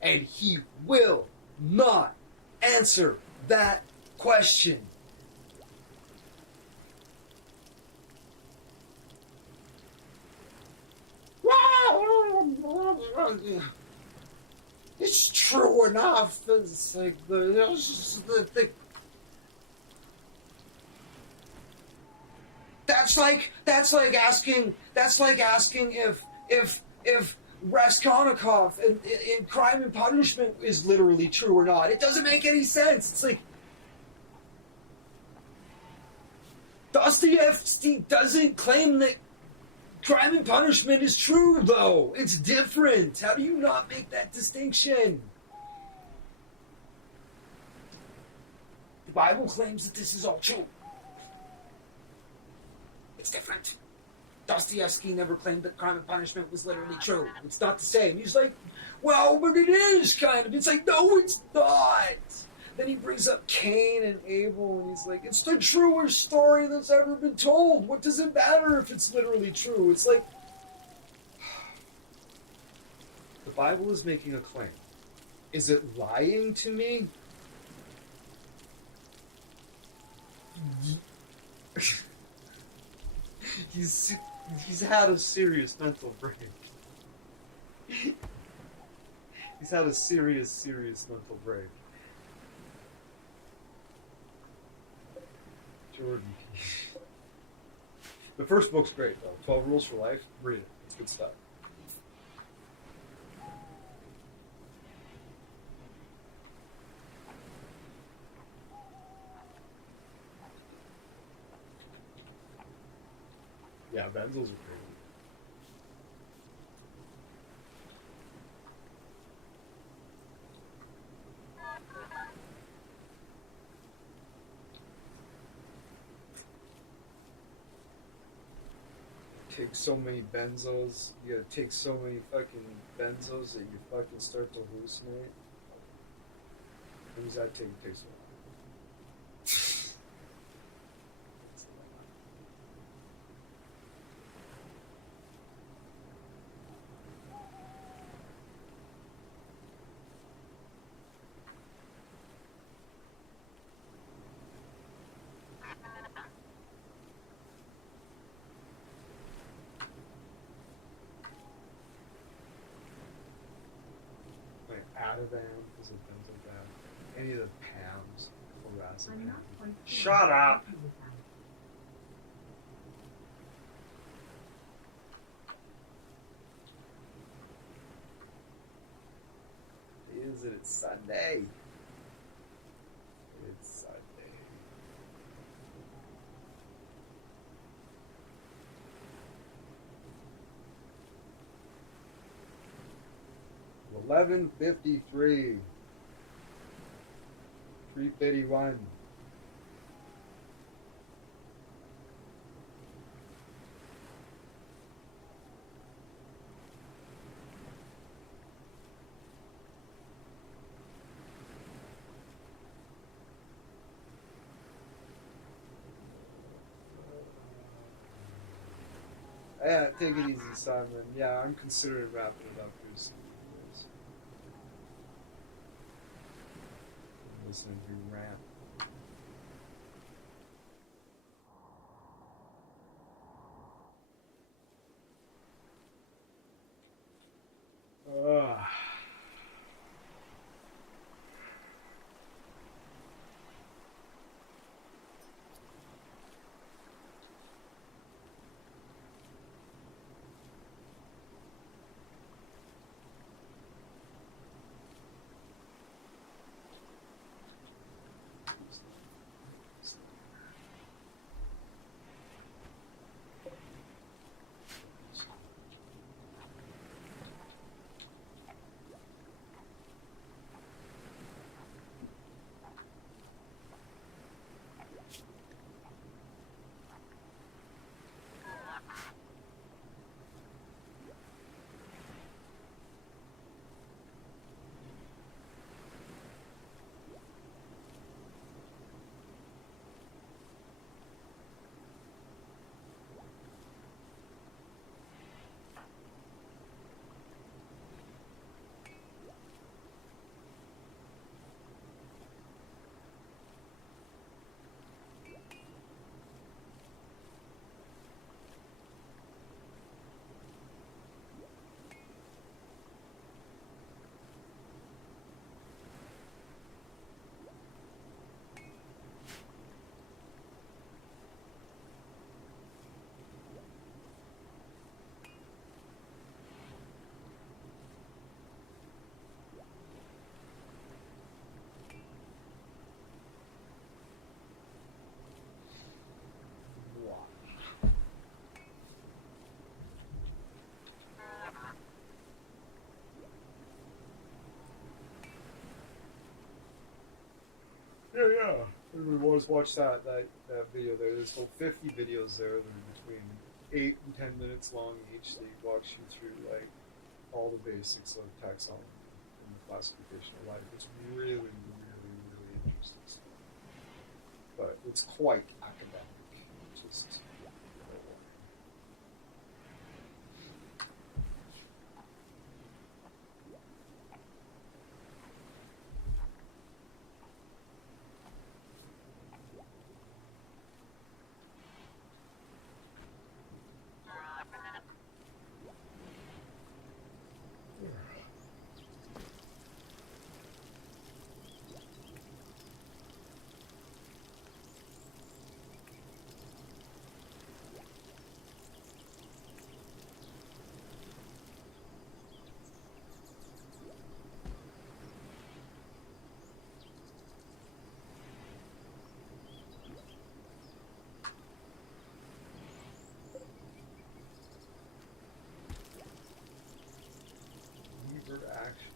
And he will not answer that question. It's true enough. It's like the that's like asking if Raskolnikov in Crime and Punishment is literally true or not. It doesn't make any sense. It's like Dostoevsky doesn't claim that Crime and Punishment is true, though. It's different. How do you not make that distinction? The Bible claims that this is all true. It's different. Dostoevsky never claimed that Crime and Punishment was literally true. It's not the same. He's like, well, but it is kind of. It's like, no, it's not. Then he brings up Cain and Abel, and he's like, it's the truest story that's ever been told. What does it matter if it's literally true? It's like, the Bible is making a claim. Is it lying to me? He's had a serious mental break. He's had a serious mental break. Jordan. The first book's great, though. 12 Rules for Life. Read it. It's good stuff. Yeah, benzos are crazy. Take so many benzos. You gotta take so many fucking benzos that you fucking start to hallucinate. What does that take? It takes a while. Ativan is a benzodiazepine. Any of the PAMs, I'm lorazepam. not quite sure Shut how up! happy with that. is it? It's Sunday. It's Sunday. $11.53. 3:51. Yeah, take it easy, Simon. Yeah, I'm considering wrapping it up here soon. Listening to you rant. Ugh. Yeah. Everybody always watch that video there. There's about 50 videos there. They're between 8 and 10 minutes long each. They walk you through like all the basics of taxonomy and the classification of life. It's really, really, really interesting stuff. But it's quite academic. Just action.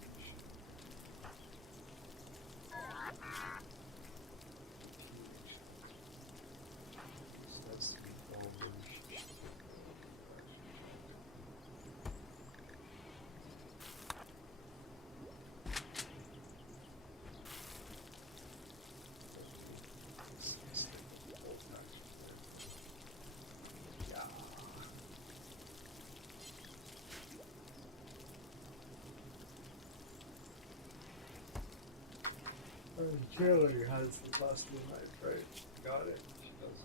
So that's the default version. Kelly has the possible knife, right? Got it. She does.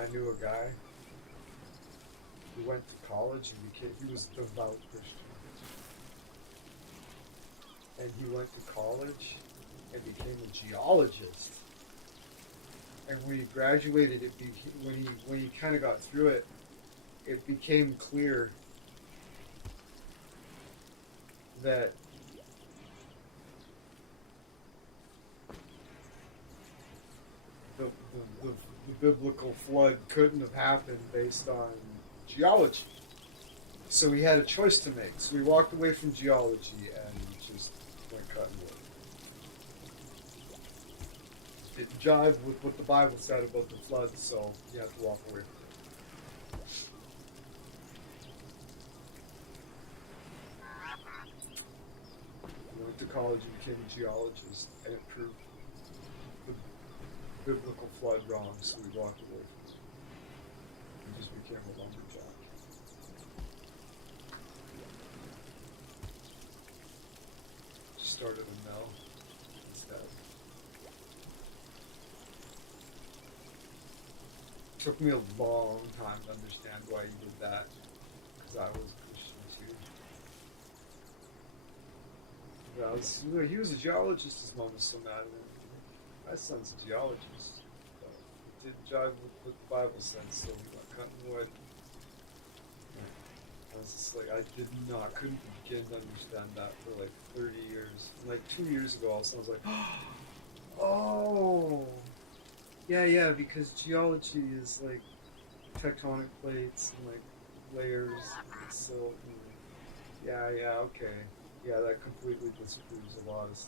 I knew a guy who went to college and he was a devout Christian. And he went to college and became a geologist. And when he graduated, when he kind of got through it, it became clear that the biblical flood couldn't have happened based on geology. So he had a choice to make. So he walked away from geology and just went cutting wood. It jived with what the Bible said about the flood, so you have to walk away from it. He went to college and became a geologist, and it proved the biblical flood wrong, so he walked away from it. He just became a lumberjack. Started a mill instead. Took me a long time to understand why he did that, because I was a Christian too. He was a geologist. His mom was so mad at him. My son's a geologist. But it didn't jive with what the Bible said, so he went cutting wood. I was just like, couldn't begin to understand that for like 30 years. And like 2 years ago, also, I was like, oh, yeah, because geology is like tectonic plates and like layers and silt. And yeah, okay. Yeah, that completely disproves a lot of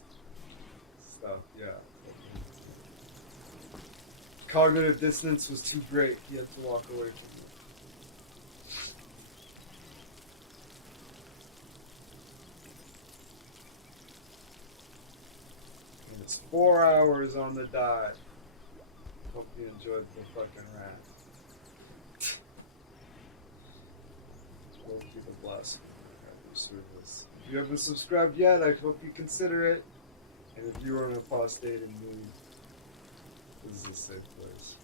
stuff, yeah. Cognitive dissonance was too great. He had to walk away from it. It's 4 hours on the dot. Hope you enjoyed the fucking rant. Loki the Blessed at your service. If you haven't subscribed yet, I hope you consider it. And if you are an apostate in need, this is a safe place.